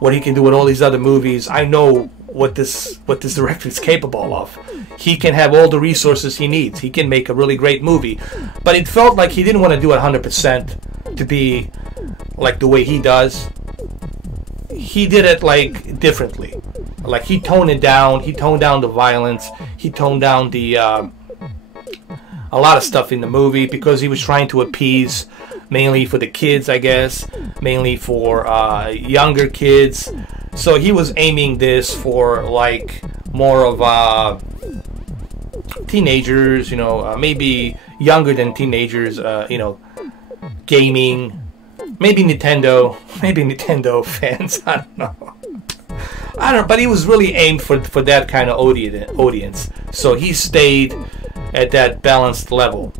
what he can do with all these other movies. I know what this director is capable of. He can have all the resources he needs. He can make a really great movie. But it felt like he didn't want to do it 100% to be like the way he does. He did it like differently. Like he toned it down. He toned down the violence. He toned down the a lot of stuff in the movie because he was trying to appease mainly for the kids, I guess, mainly for younger kids. So he was aiming this for like more of teenagers, you know, maybe younger than teenagers, you know, gaming, maybe Nintendo fans. I don't know. But he was really aimed for that kind of audience. So he stayed at that balanced level.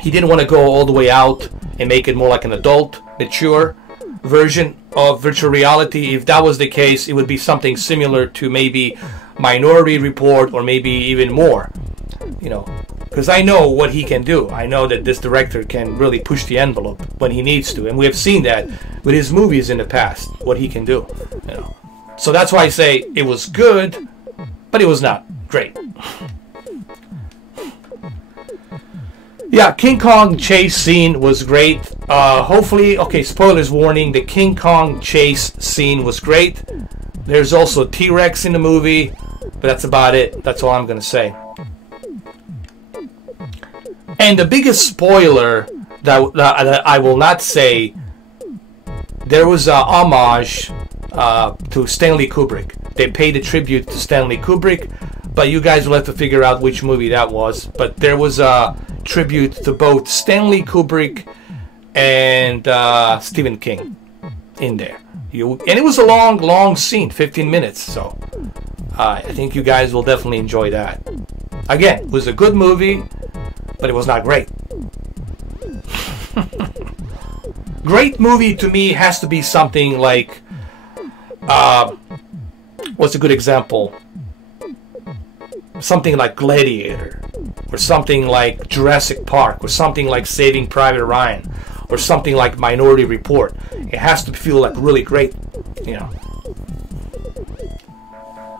He didn't want to go all the way out and make it more like an adult, mature version of virtual reality. If that was the case, it would be something similar to maybe Minority Report or maybe even more. You know, because I know what he can do. I know that this director can really push the envelope when he needs to, and we have seen that with his movies in the past. What he can do, you know. So that's why I say it was good, but it was not great. Yeah, King Kong chase scene was great. Hopefully, okay, spoilers warning, the King Kong chase scene was great. There's also T-Rex in the movie, but that's about it. That's all I'm going to say. And the biggest spoiler that I will not say. There was a homage to Stanley Kubrick. They paid a tribute to Stanley Kubrick, but you guys will have to figure out which movie that was. But there was a tribute to both Stanley Kubrick and Stephen King in there. And it was a long scene, 15 minutes. So I think you guys will definitely enjoy that. Again, it was a good movie, but it was not great. Great movie to me has to be something like, what's a good example? Something like Gladiator, or something like Jurassic Park, or something like Saving Private Ryan, or something like Minority Report. It has to feel like really great, you know.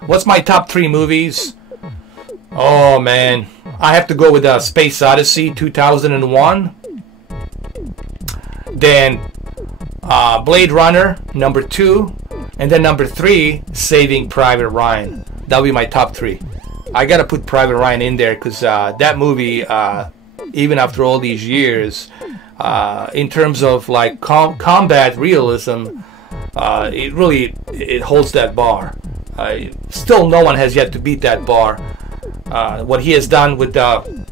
What's my top 3 movies? Oh man, I have to go with Space Odyssey 2001. Then Blade Runner, number 2. And then number 3, Saving Private Ryan. That'll be my top 3. I gotta put Private Ryan in there because that movie, even after all these years, in terms of like combat realism, it holds that bar. Still, no one has yet to beat that bar. What he has done with the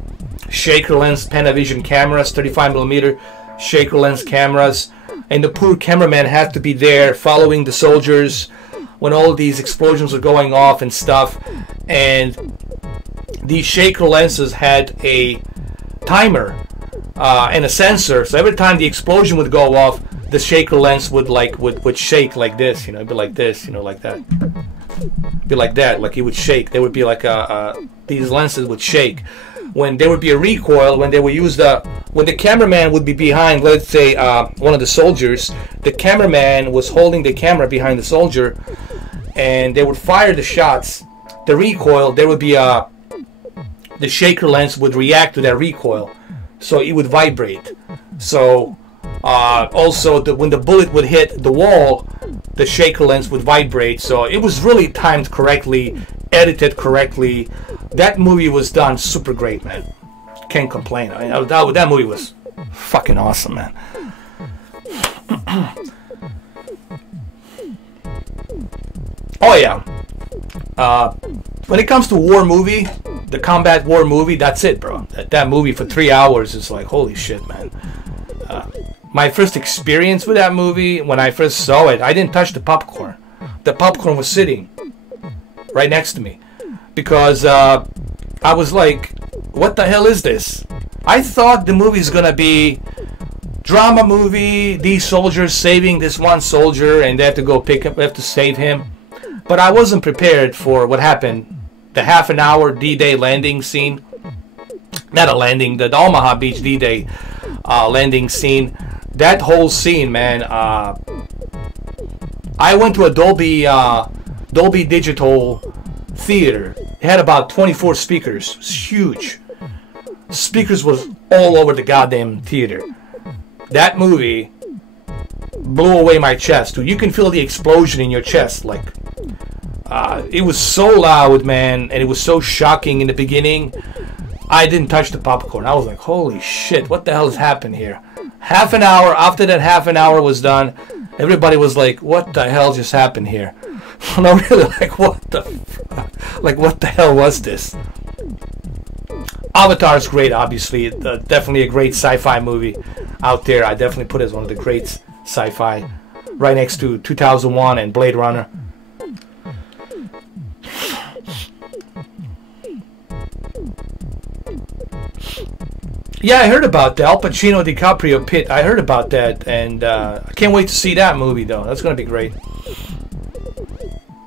shaker lens Panavision cameras, 35mm shaker lens cameras, and the poor cameraman had to be there following the soldiers when all these explosions were going off and stuff. And these shaker lenses had a timer and a sensor, so every time the explosion would go off, the shaker lens would shake like this, you know. It'd be like this, you know, like that. It'd be like that, like it would shake. There would be like these lenses would shake when there would be a recoil, when they would use when the cameraman would be behind, let's say one of the soldiers. The cameraman was holding the camera behind the soldier, and they would fire the shots. The recoil, there would be the shaker lens would react to that recoil, so it would vibrate. So also when the bullet would hit the wall, the shaker lens would vibrate. So it was really timed correctly, edited correctly. That movie was done super great, man. Can't complain. I mean, that movie was fucking awesome, man. Oh yeah. When it comes to war movie, the combat war movie, that's it, bro. That movie for 3 hours is like, holy shit, man. My first experience with that movie, when I first saw it, I didn't touch the popcorn. The popcorn was sitting right next to me. Because I was like, what the hell is this? I thought the movie's gonna be drama movie, these soldiers saving this one soldier and they have to go pick up, they have to save him. But I wasn't prepared for what happened. The half an hour D-Day landing scene. Not a landing, the Omaha Beach D-Day landing scene. That whole scene, man. I went to a Dolby Digital theater. It had about 24 speakers. It was huge. Speakers was all over the goddamn theater. That movie blew away my chest, dude. You can feel the explosion in your chest. Like, it was so loud, man, and it was so shocking in the beginning. I didn't touch the popcorn. I was like, holy shit, what the hell has happened here? Half an hour after that half an hour was done, everybody was like, what the hell just happened here? And I'm really like, what the hell was this? Avatar's great, obviously. Definitely a great sci-fi movie out there. I definitely put it as one of the great sci-fi, right next to 2001 and Blade Runner. Yeah, I heard about the Al Pacino DiCaprio pit. I heard about that, and I can't wait to see that movie, though. That's going to be great.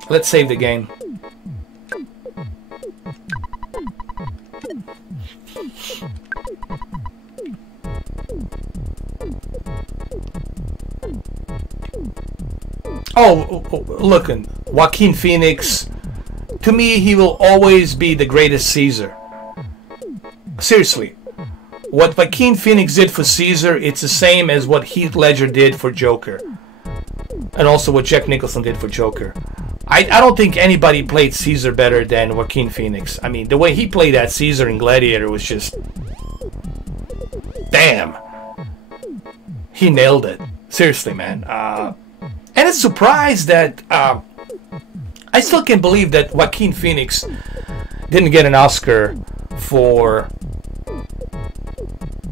Let's save the game. Oh, look, Joaquin Phoenix. To me, he will always be the greatest Caesar. Seriously. What Joaquin Phoenix did for Caesar, it's the same as what Heath Ledger did for Joker. And also what Jack Nicholson did for Joker. I don't think anybody played Caesar better than Joaquin Phoenix. I mean, the way he played that Caesar in Gladiator was just... damn. he nailed it. Seriously, man. And it's surprised that I still can't believe that Joaquin Phoenix didn't get an Oscar for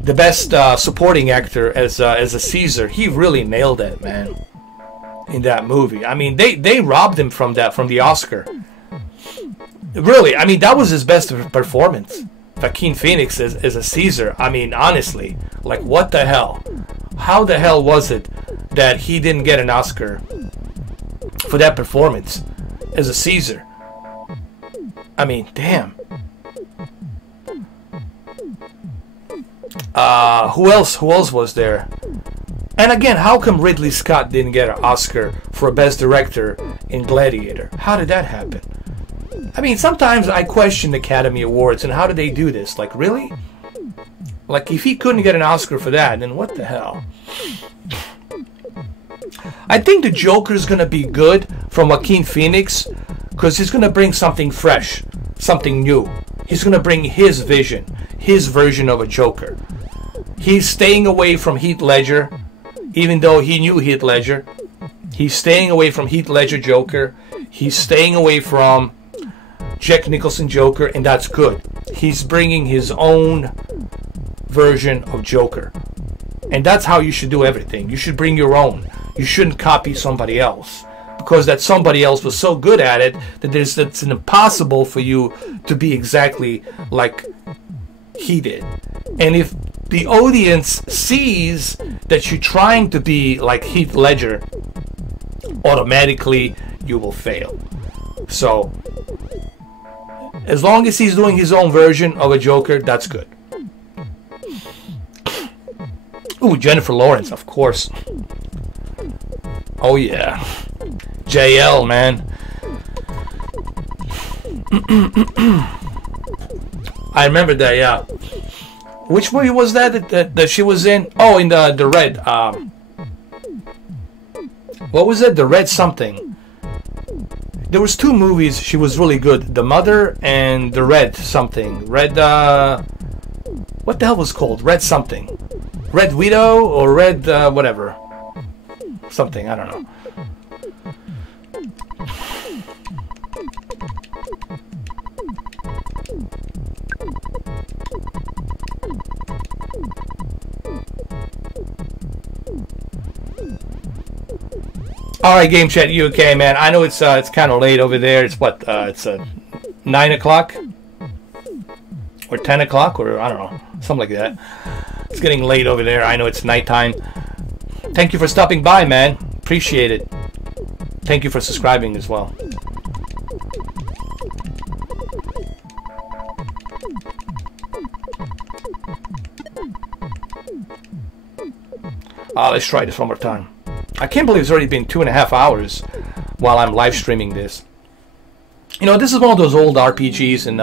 the best supporting actor as a Caesar. He really nailed it, man, in that movie. I mean, they robbed him from the Oscar. Really, I mean, that was his best performance. Joaquin Phoenix as a Caesar. I mean, honestly, like, what the hell? How the hell was it that he didn't get an Oscar for that performance as a Caesar? I mean, damn. Who else was there? And again, how come Ridley Scott didn't get an Oscar for Best Director in Gladiator? How did that happen? I mean, sometimes I question the Academy Awards and how do they do this? Like, really? Like, if he couldn't get an Oscar for that, then what the hell? I think the Joker is going to be good from Joaquin Phoenix because he's going to bring something fresh, something new. He's going to bring his vision, his version of a Joker. He's staying away from Heath Ledger, even though he knew Heath Ledger. He's staying away from Heath Ledger Joker. He's staying away from Jack Nicholson Joker, and that's good. He's bringing his own version of Joker. And that's how you should do everything. You should bring your own. You shouldn't copy somebody else, because that somebody else was so good at it that it's impossible for you to be exactly like he did. And if the audience sees that you're trying to be like Heath Ledger, automatically you will fail. So as long as he's doing his own version of a Joker, that's good. Ooh, Jennifer Lawrence, of course. Oh yeah, JL, man. I remember that. Yeah. Which movie was that she was in? Oh, in the Red. What was it? The Red something. There was two movies. She was really good. The Mother and the Red something. Red. What the hell was it called? Red something. Red Widow or Red whatever. Something, I don't know. Alright, Game Chat UK, man. I know it's kind of late over there. It's what? It's 9 o'clock? Or 10 o'clock? Or I don't know. Something like that. It's getting late over there. I know it's nighttime. Thank you for stopping by, man. Appreciate it. Thank you for subscribing as well. Let's try this one more time. I can't believe it's already been 2.5 hours while I'm live streaming this. You know, this is one of those old RPGs, and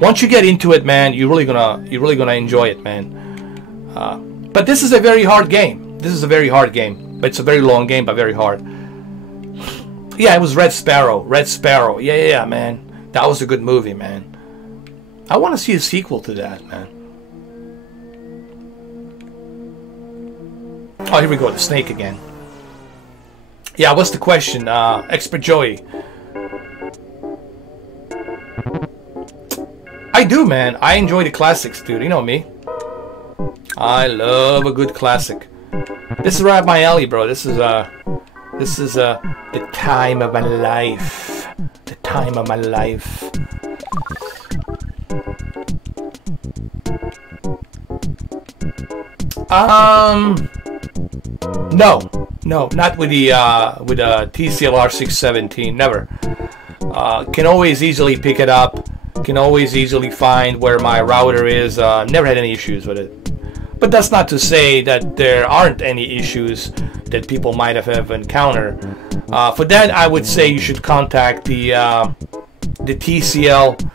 once you get into it, man, you're really gonna enjoy it, man. But this is a very hard game. This is a very hard game. But it's a very long game, but very hard. Yeah, it was Red Sparrow. Red Sparrow. Yeah, man. That was a good movie, man. I want to see a sequel to that, man. Oh, here we go. The snake again. Yeah, what's the question? Expert Joey. I do, man. I enjoy the classics, dude. You know me. I love a good classic. This is right up my alley, bro. This is the time of my life. The time of my life. No, not with the TCLR 617. Never. Can always easily pick it up. Can always easily find where my router is. Never had any issues with it. But that's not to say that there aren't any issues that people might have encountered. For that, I would say you should contact the TCL.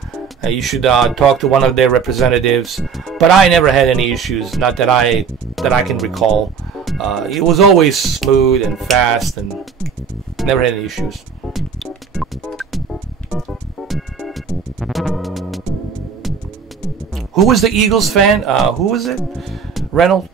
You should talk to one of their representatives. But I never had any issues, not that I can recall. It was always smooth and fast, and never had any issues. Who was the Eagles fan? Who was it? Reynolds?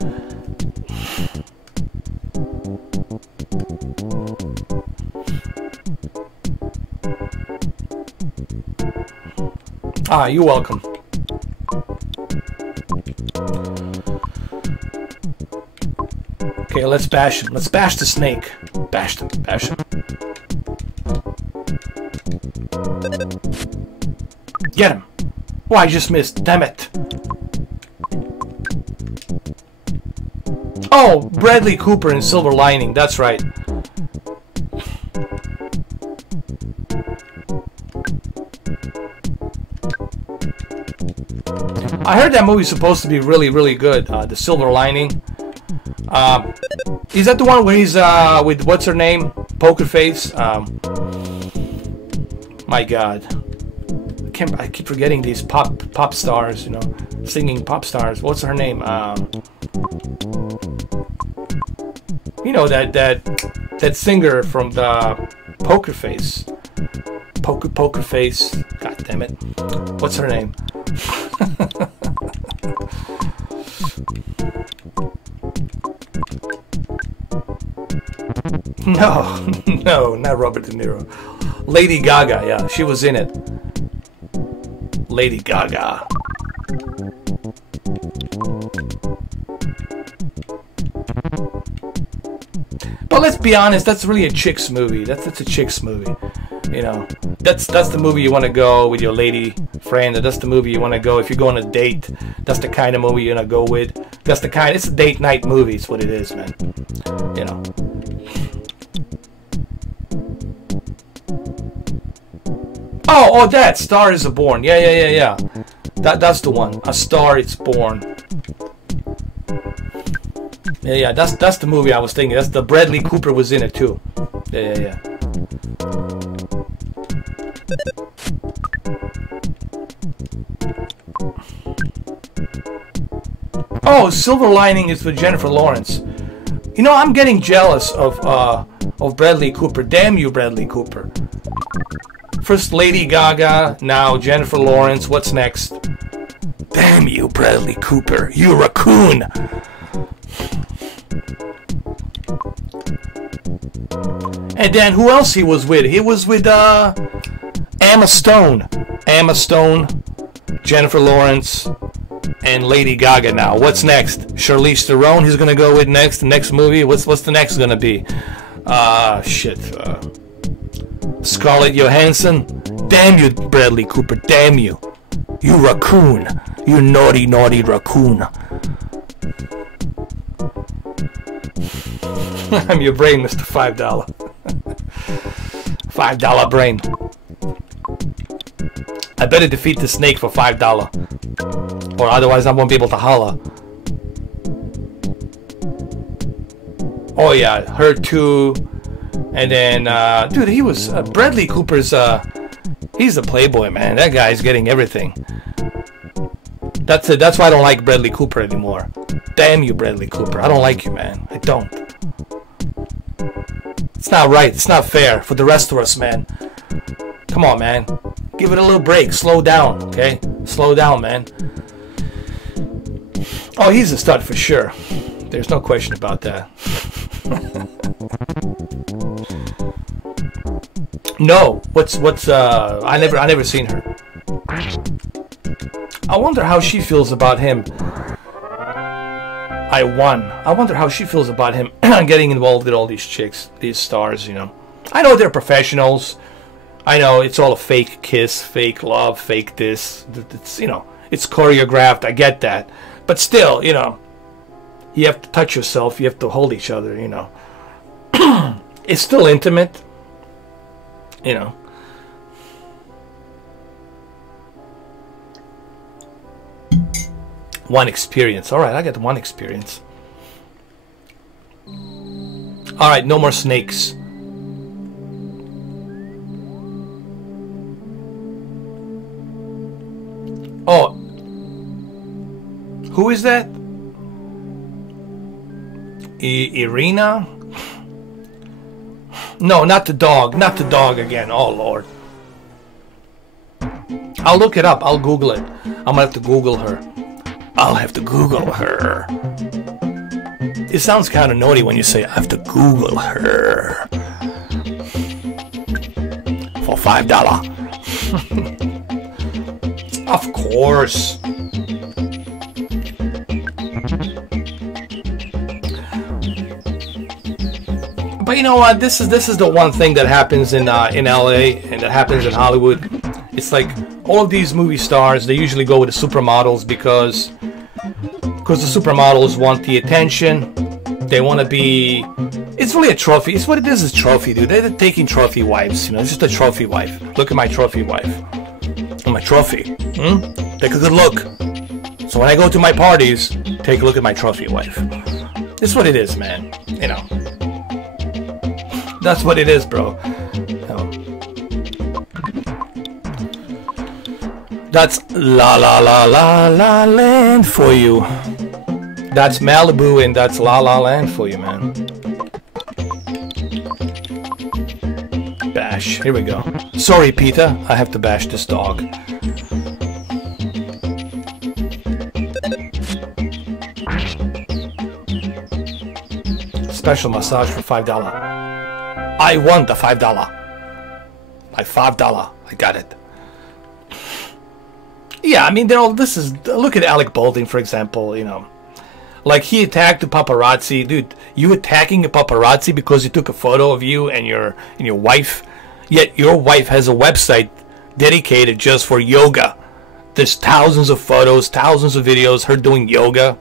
Ah, you're welcome. Okay, let's bash him. Let's bash the snake. Bash him. Bash him. Get him. Oh, I just missed. Damn it. Oh, Bradley Cooper in Silver Lining. That's right. I heard that movie's supposed to be really, really good. The Silver Lining. Is that the one where he's with what's her name? Poker Face. My God, I keep forgetting these pop stars. You know, singing pop stars. What's her name? You know that singer from the Poker Face. Poker Face. God damn it. What's her name? No, not Robert De Niro. Lady Gaga, yeah, she was in it. Lady Gaga. But let's be honest, that's really a chick's movie. That's a chick's movie. You know, that's the movie you want to go with your lady friend. That's the movie you want to go if you go on a date. That's the kind of movie you're gonna go with. That's the kind. It's a date night movie. It's what it is, man. You know. Oh, that Star is Born. Yeah. That's the one. A Star Is Born. Yeah. That's the movie I was thinking. That's the Bradley Cooper was in it too. Yeah. Oh, Silver Lining is with Jennifer Lawrence. You know, I'm getting jealous of Bradley Cooper. Damn you, Bradley Cooper. First Lady Gaga, now Jennifer Lawrence. What's next? Damn you, Bradley Cooper. You raccoon. And then who else he was with? He was with Emma Stone. Emma Stone, Jennifer Lawrence, and Lady Gaga now. What's next? Charlize Theron he's gonna go with next. The next movie. What's the next gonna be? Shit. Scarlett Johansson. Damn you, Bradley Cooper. Damn you. You raccoon. You naughty, naughty raccoon. I'm your brain, Mr. $5. $5 brain. I better defeat the snake for $5. Or otherwise I won't be able to holla. Oh yeah, her too. And then, dude, he was, Bradley Cooper's, he's a playboy, man. That guy's getting everything. That's it. That's why I don't like Bradley Cooper anymore. Damn you, Bradley Cooper. I don't like you, man. I don't. It's not right. It's not fair for the rest of us, man. Come on, man. Give it a little break. Slow down, okay? Slow down, man. Oh, he's a stud for sure. There's no question about that. No, I never seen her. I wonder how she feels about him. I wonder how she feels about him getting involved with all these chicks, these stars, you know. I know they're professionals. I know it's all a fake kiss, fake love, fake this. It's, you know, it's choreographed. I get that. But still, you know, you have to touch yourself. You have to hold each other, you know. It's still intimate. You know. One experience. Alright, I got one experience. Alright, no more snakes. Oh. Who is that? Irina? No, not the dog. Not the dog again. Oh, Lord. I'll look it up. I'll Google it. I'm gonna have to Google her. I'll have to Google her. It sounds kind of naughty when you say, I have to Google her. For $5. Of course. But you know what? This is the one thing that happens in LA and that happens in Hollywood. It's like all of these movie stars, they usually go with the supermodels because the supermodels want the attention. They want to be. It's really a trophy. It's what it is trophy, dude. They're taking trophy wives. You know, it's just a trophy wife. Look at my trophy wife. My trophy. Take a good look. So when I go to my parties, take a look at my trophy wife. It's what it is, man. You know. That's what it is, bro. That's la la la la la land for you. That's Malibu and that's la la land for you, man. Bash. Here we go. Sorry, Peter. I have to bash this dog. Special massage for $5. I want the $5. My $5. I got it. Yeah, I mean, they're all. This is. Look at Alec Baldwin, for example. You know, like he attacked the paparazzi, dude. You attacking a paparazzi because he took a photo of you and your wife. Yet your wife has a website dedicated just for yoga. There's thousands of photos, thousands of videos, her doing yoga,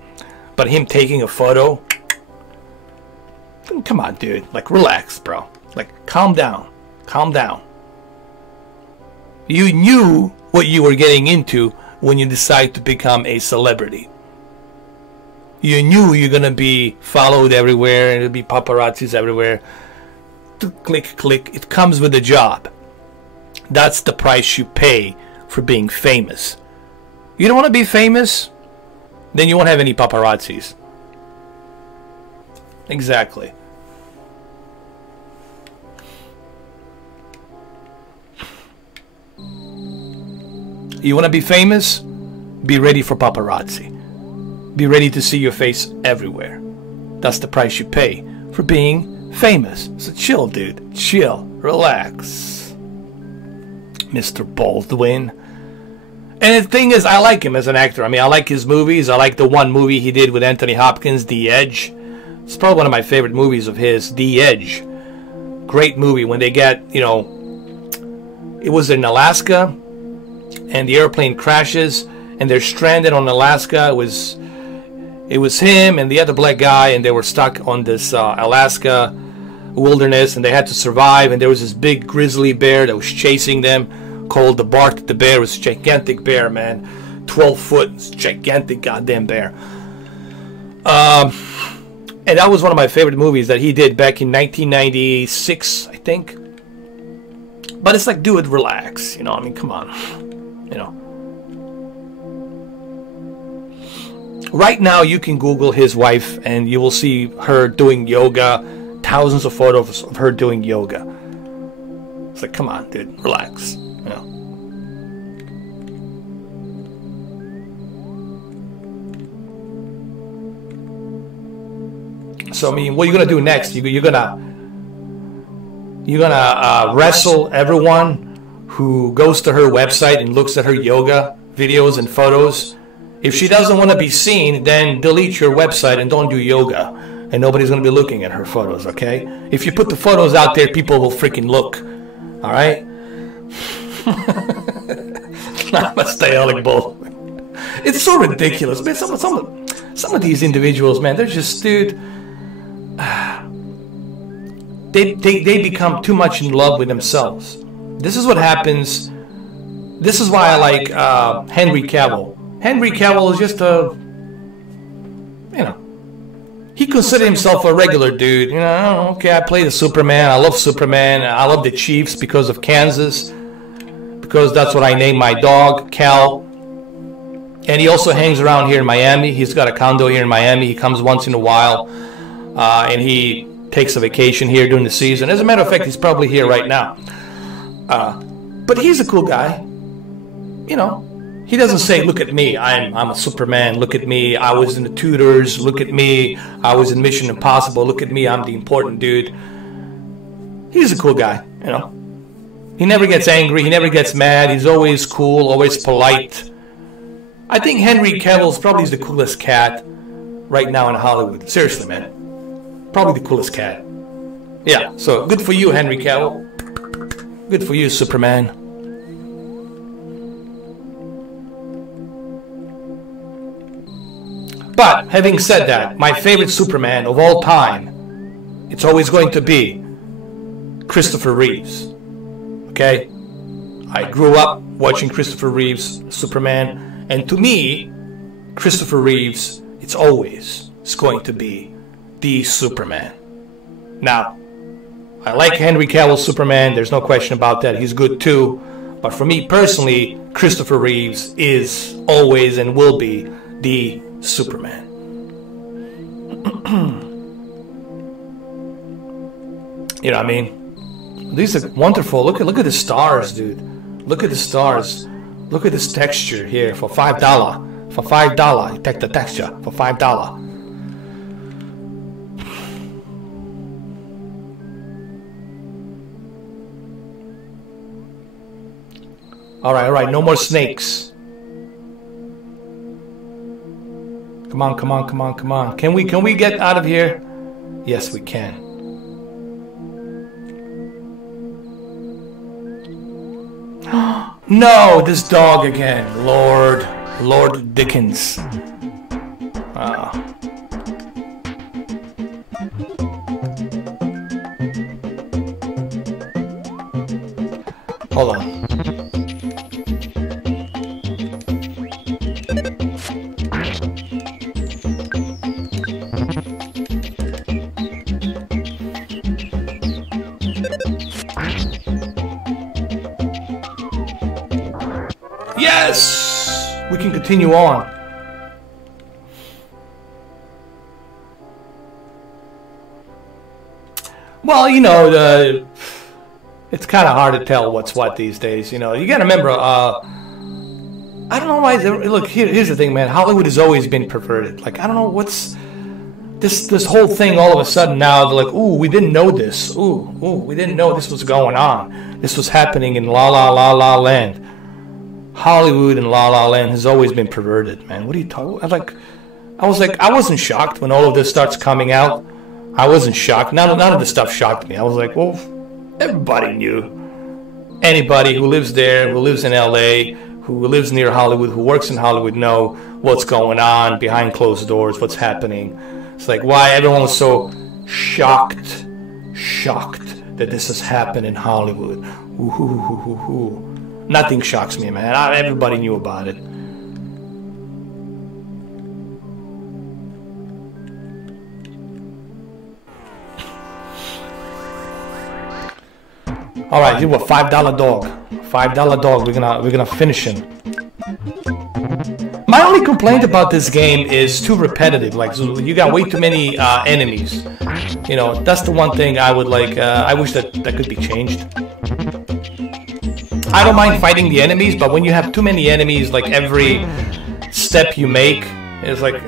but him taking a photo. Come on, dude. Like, relax, bro. Like, calm down. Calm down. You knew what you were getting into when you decide to become a celebrity. You knew you're gonna be followed everywhere and there'll be paparazzis everywhere. Click, click. It comes with the job. That's the price you pay for being famous. You don't want to be famous? Then you won't have any paparazzis. Exactly. You want to be famous? Be ready for paparazzi. Be ready to see your face everywhere. That's the price you pay for being famous. So chill, dude. Chill. Relax. Mr. Baldwin. And the thing is, I like him as an actor. I mean, I like his movies. I like the one movie he did with Anthony Hopkins, The Edge. It's probably one of my favorite movies of his, The Edge. Great movie. When they get, you know, it was in Alaska, and the airplane crashes, and they're stranded on Alaska. It was him and the other black guy, and they were stuck on this Alaska wilderness, and they had to survive. And there was this big grizzly bear that was chasing them, called the Bart the Bear. It was a gigantic bear, man, 12 foot, gigantic goddamn bear. And that was one of my favorite movies that he did back in 1996, I think. But it's like, dude, relax. You know, I mean, come on. You know. Right now, you can Google his wife, and you will see her doing yoga. Thousands of photos of her doing yoga. It's like, come on, dude, relax. You know. So I mean, what are you gonna do next? You're gonna wrestle everyone who goes to her website and looks at her yoga videos and photos. If she doesn't want to be seen, then delete your website and don't do yoga, and nobody's gonna be looking at her photos. Okay? If you put the photos out there, people will freaking look. All right? Namaste, Alec Baldwin. It's so ridiculous, man. Some of these individuals, man, they're just, dude. They become too much in love with themselves. This is what happens. This is why I like Henry Cavill. Henry Cavill is just a, you know, he considered himself a regular dude. You know, okay, I play the Superman. I love Superman. I love the Chiefs because of Kansas, because that's what I named my dog, Cal. And he also hangs around here in Miami. He's got a condo here in Miami. He comes once in a while, and he takes a vacation here during the season. As a matter of fact, he's probably here right now. But he's a cool guy. You know, he doesn't say, look at me, I'm a Superman, look at me, I was in the Tudors, look at me, I was in Mission Impossible, look at me, I'm the important dude. He's a cool guy, you know. He never gets angry, he never gets mad, he's always cool, always polite. I think Henry Cavill's probably the coolest cat right now in Hollywood. Seriously, man. Probably the coolest cat. Yeah, so good for you, Henry Cavill. Good for you, Superman. But, having said that, my favorite Superman of all time, it's always going to be Christopher Reeves. Okay? I grew up watching Christopher Reeves, Superman, and to me, Christopher Reeves, it's going to be the Superman. Now, I like Henry Cavill's Superman, there's no question about that, he's good too, but for me personally, Christopher Reeves is always and will be the Superman. You know what I mean? These are wonderful. Look at the stars, dude. Look at the stars. Look at this texture here for $5. For $5, you take the texture for $5. All right, no more snakes. Come on. Can we get out of here? Yes, we can. No, this dog again. Lord Dickens. Hold on. Yes! We can continue on. Well, you know, it's kind of hard to tell what's what these days. You know, you gotta remember, I don't know why, look, here's the thing, man. Hollywood has always been perverted. Like, I don't know what's... This whole thing all of a sudden now, they're like, ooh, we didn't know this. Ooh, we didn't know this was going on. This was happening in La La Land. Hollywood and La La Land has always been perverted, man. What are you talking about? I wasn't shocked when all of this starts coming out. I wasn't shocked. None of this stuff shocked me. I was like, well, everybody knew. Anybody who lives there, who lives in LA, who lives near Hollywood, who works in Hollywood know what's going on behind closed doors, what's happening. It's like, why everyone was so shocked that this has happened in Hollywood. Ooh. Nothing shocks me, man. Everybody knew about it. All right, you a $5 dog. $5 dog. We're gonna finish him. My only complaint about this game is too repetitive. Like, so you got way too many enemies. You know, that's the one thing I would like. I wish that could be changed. I don't mind fighting the enemies, but when you have too many enemies, like every step you make, it's like,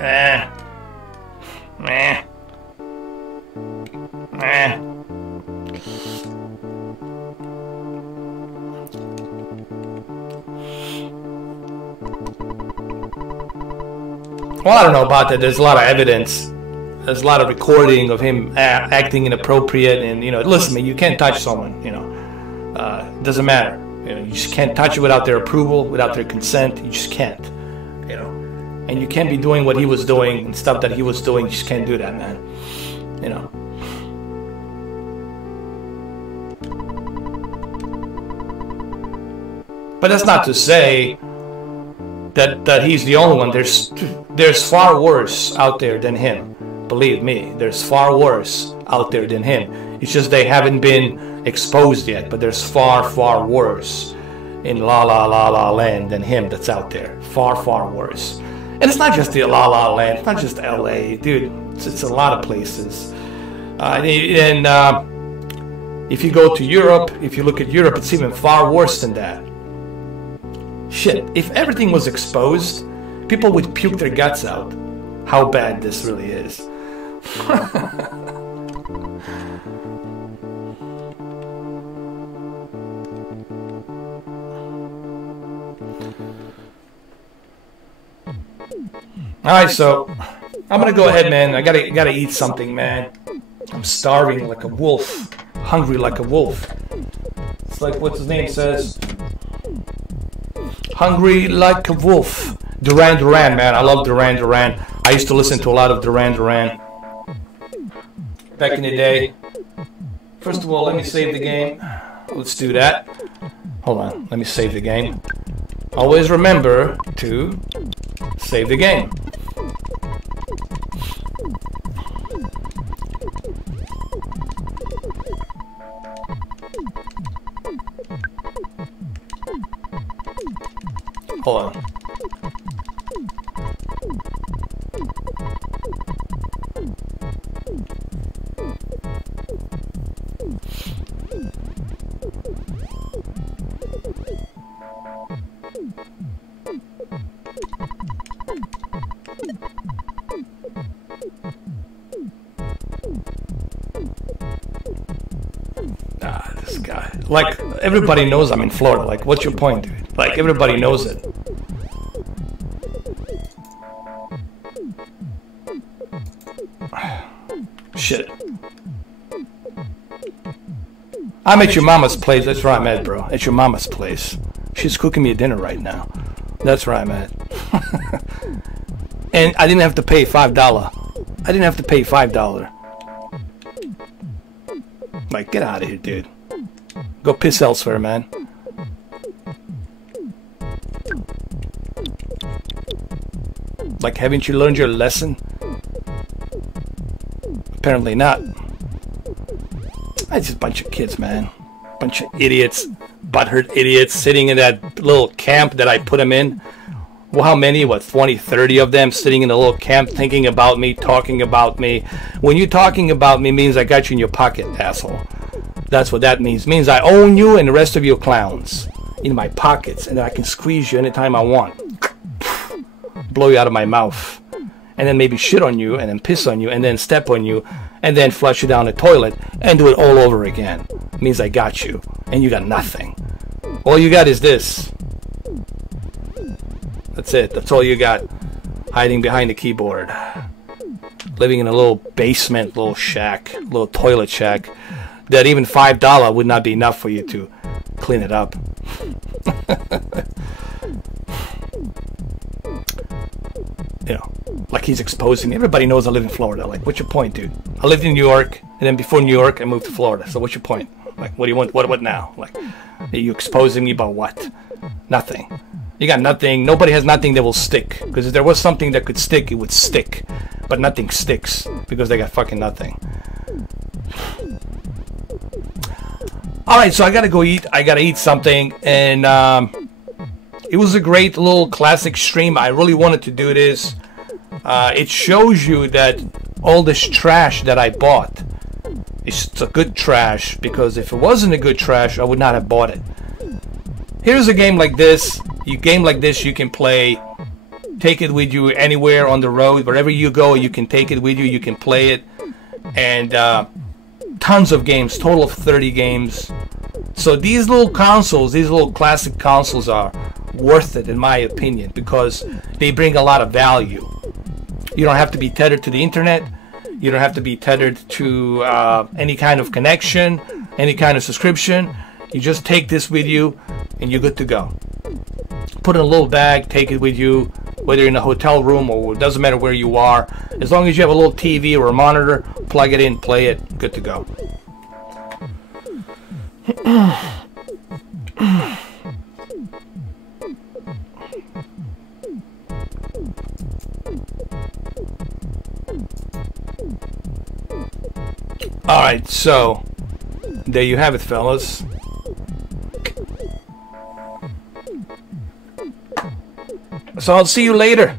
Well, I don't know about that. There's a lot of evidence. There's a lot of recording of him acting inappropriate, and, you know, listen, man, you can't touch someone, you know. It doesn't matter. You know, you just can't touch it without their approval, without their consent. You just can't, you know. And you can't be doing what he was doing and stuff that he was doing. You just can't do that, man. You know. But that's not to say that he's the only one. There's far worse out there than him. Believe me, there's far worse out there than him. It's just they haven't been exposed yet, but there's far worse in La La Land than him that's out there. Far worse. And it's not just the La La Land, it's not just LA, dude. It's a lot of places. If you go to Europe, if you look at Europe, it's even far worse than that. Shit, if everything was exposed, people would puke their guts out. How bad this really is. Alright, so I'm gonna go ahead, man. I gotta eat something, man. I'm starving like a wolf. Hungry like a wolf. It's like what's his name says. Hungry like a wolf. Duran Duran, man. I love Duran Duran. I used to listen to a lot of Duran Duran back in the day. First of all, let me save the game. Let's do that. Hold on, let me save the game. Always remember to save the game. Hold on. This guy. Like, everybody knows I'm in Florida. Like, what's your point, dude? Like, everybody knows it. Shit. I'm at your mama's place. That's where I'm at, bro. At your mama's place. She's cooking me a dinner right now. That's where I'm at. And I didn't have to pay $5. I didn't have to pay $5. Like, get out of here, dude. Go piss elsewhere, man. Like, haven't you learned your lesson? Apparently not. It's just a bunch of kids, man. Bunch of idiots. Butthurt idiots sitting in that little camp that I put them in. Well, how many? What, 20, 30 of them sitting in a little camp thinking about me, talking about me. When you're talking about me means I got you in your pocket, asshole. That's what that means. It means I own you and the rest of you clowns in my pockets, and I can squeeze you anytime I want. Blow you out of my mouth. And then maybe shit on you, and then piss on you, and then step on you, and then flush you down the toilet, and do it all over again. It means I got you, and you got nothing. All you got is this. That's it. That's all you got. Hiding behind the keyboard. Living in a little basement, little shack, little toilet shack, that even $5 would not be enough for you to clean it up. You know, like he's exposing me. Everybody knows I live in Florida. Like, what's your point, dude? I lived in New York, and then before New York, I moved to Florida. So what's your point? Like, what do you want? What now? Like, are you exposing me about what? Nothing. You got nothing. Nobody has nothing that will stick. Because if there was something that could stick, it would stick. But nothing sticks because they got fucking nothing. Alright, so I gotta go eat. I gotta eat something. And it was a great little classic stream. I really wanted to do this. It shows you that all this trash that I bought, it's a good trash. Because if it wasn't a good trash, I would not have bought it. Here's a game like this. You can play. Take it with you anywhere on the road. Wherever you go, you can take it with you. You can play it. And tons of games. Total of 30 games. So these little consoles, these little classic consoles are worth it in my opinion. Because they bring a lot of value. You don't have to be tethered to the internet. You don't have to be tethered to any kind of connection. Any kind of subscription. You just take this with you and you're good to go. Put it in a little bag, take it with you, whether you're in a hotel room or it doesn't matter where you are. As long as you have a little TV or a monitor, plug it in, play it, good to go. Alright, so there you have it, fellas. So I'll see you later.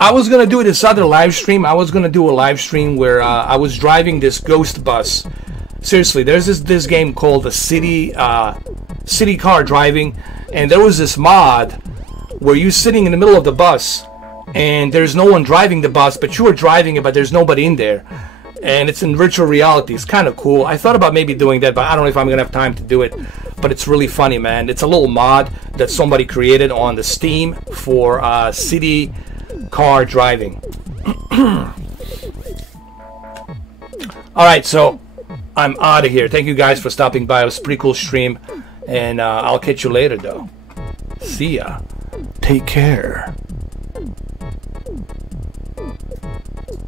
I was going to do this other live stream. I was going to do a live stream where I was driving this ghost bus. Seriously, there's this game called the City Car Driving. And there was this mod where you're sitting in the middle of the bus. And there's no one driving the bus, but you are driving it, but there's nobody in there. And it's in virtual reality. It's kind of cool. I thought about maybe doing that, but I don't know if I'm going to have time to do it. But it's really funny, man. It's a little mod that somebody created on the Steam for City car driving. Alright, so I'm out of here. Thank you guys for stopping by. It was a pretty cool stream. And I'll catch you later, though. See ya. Take care.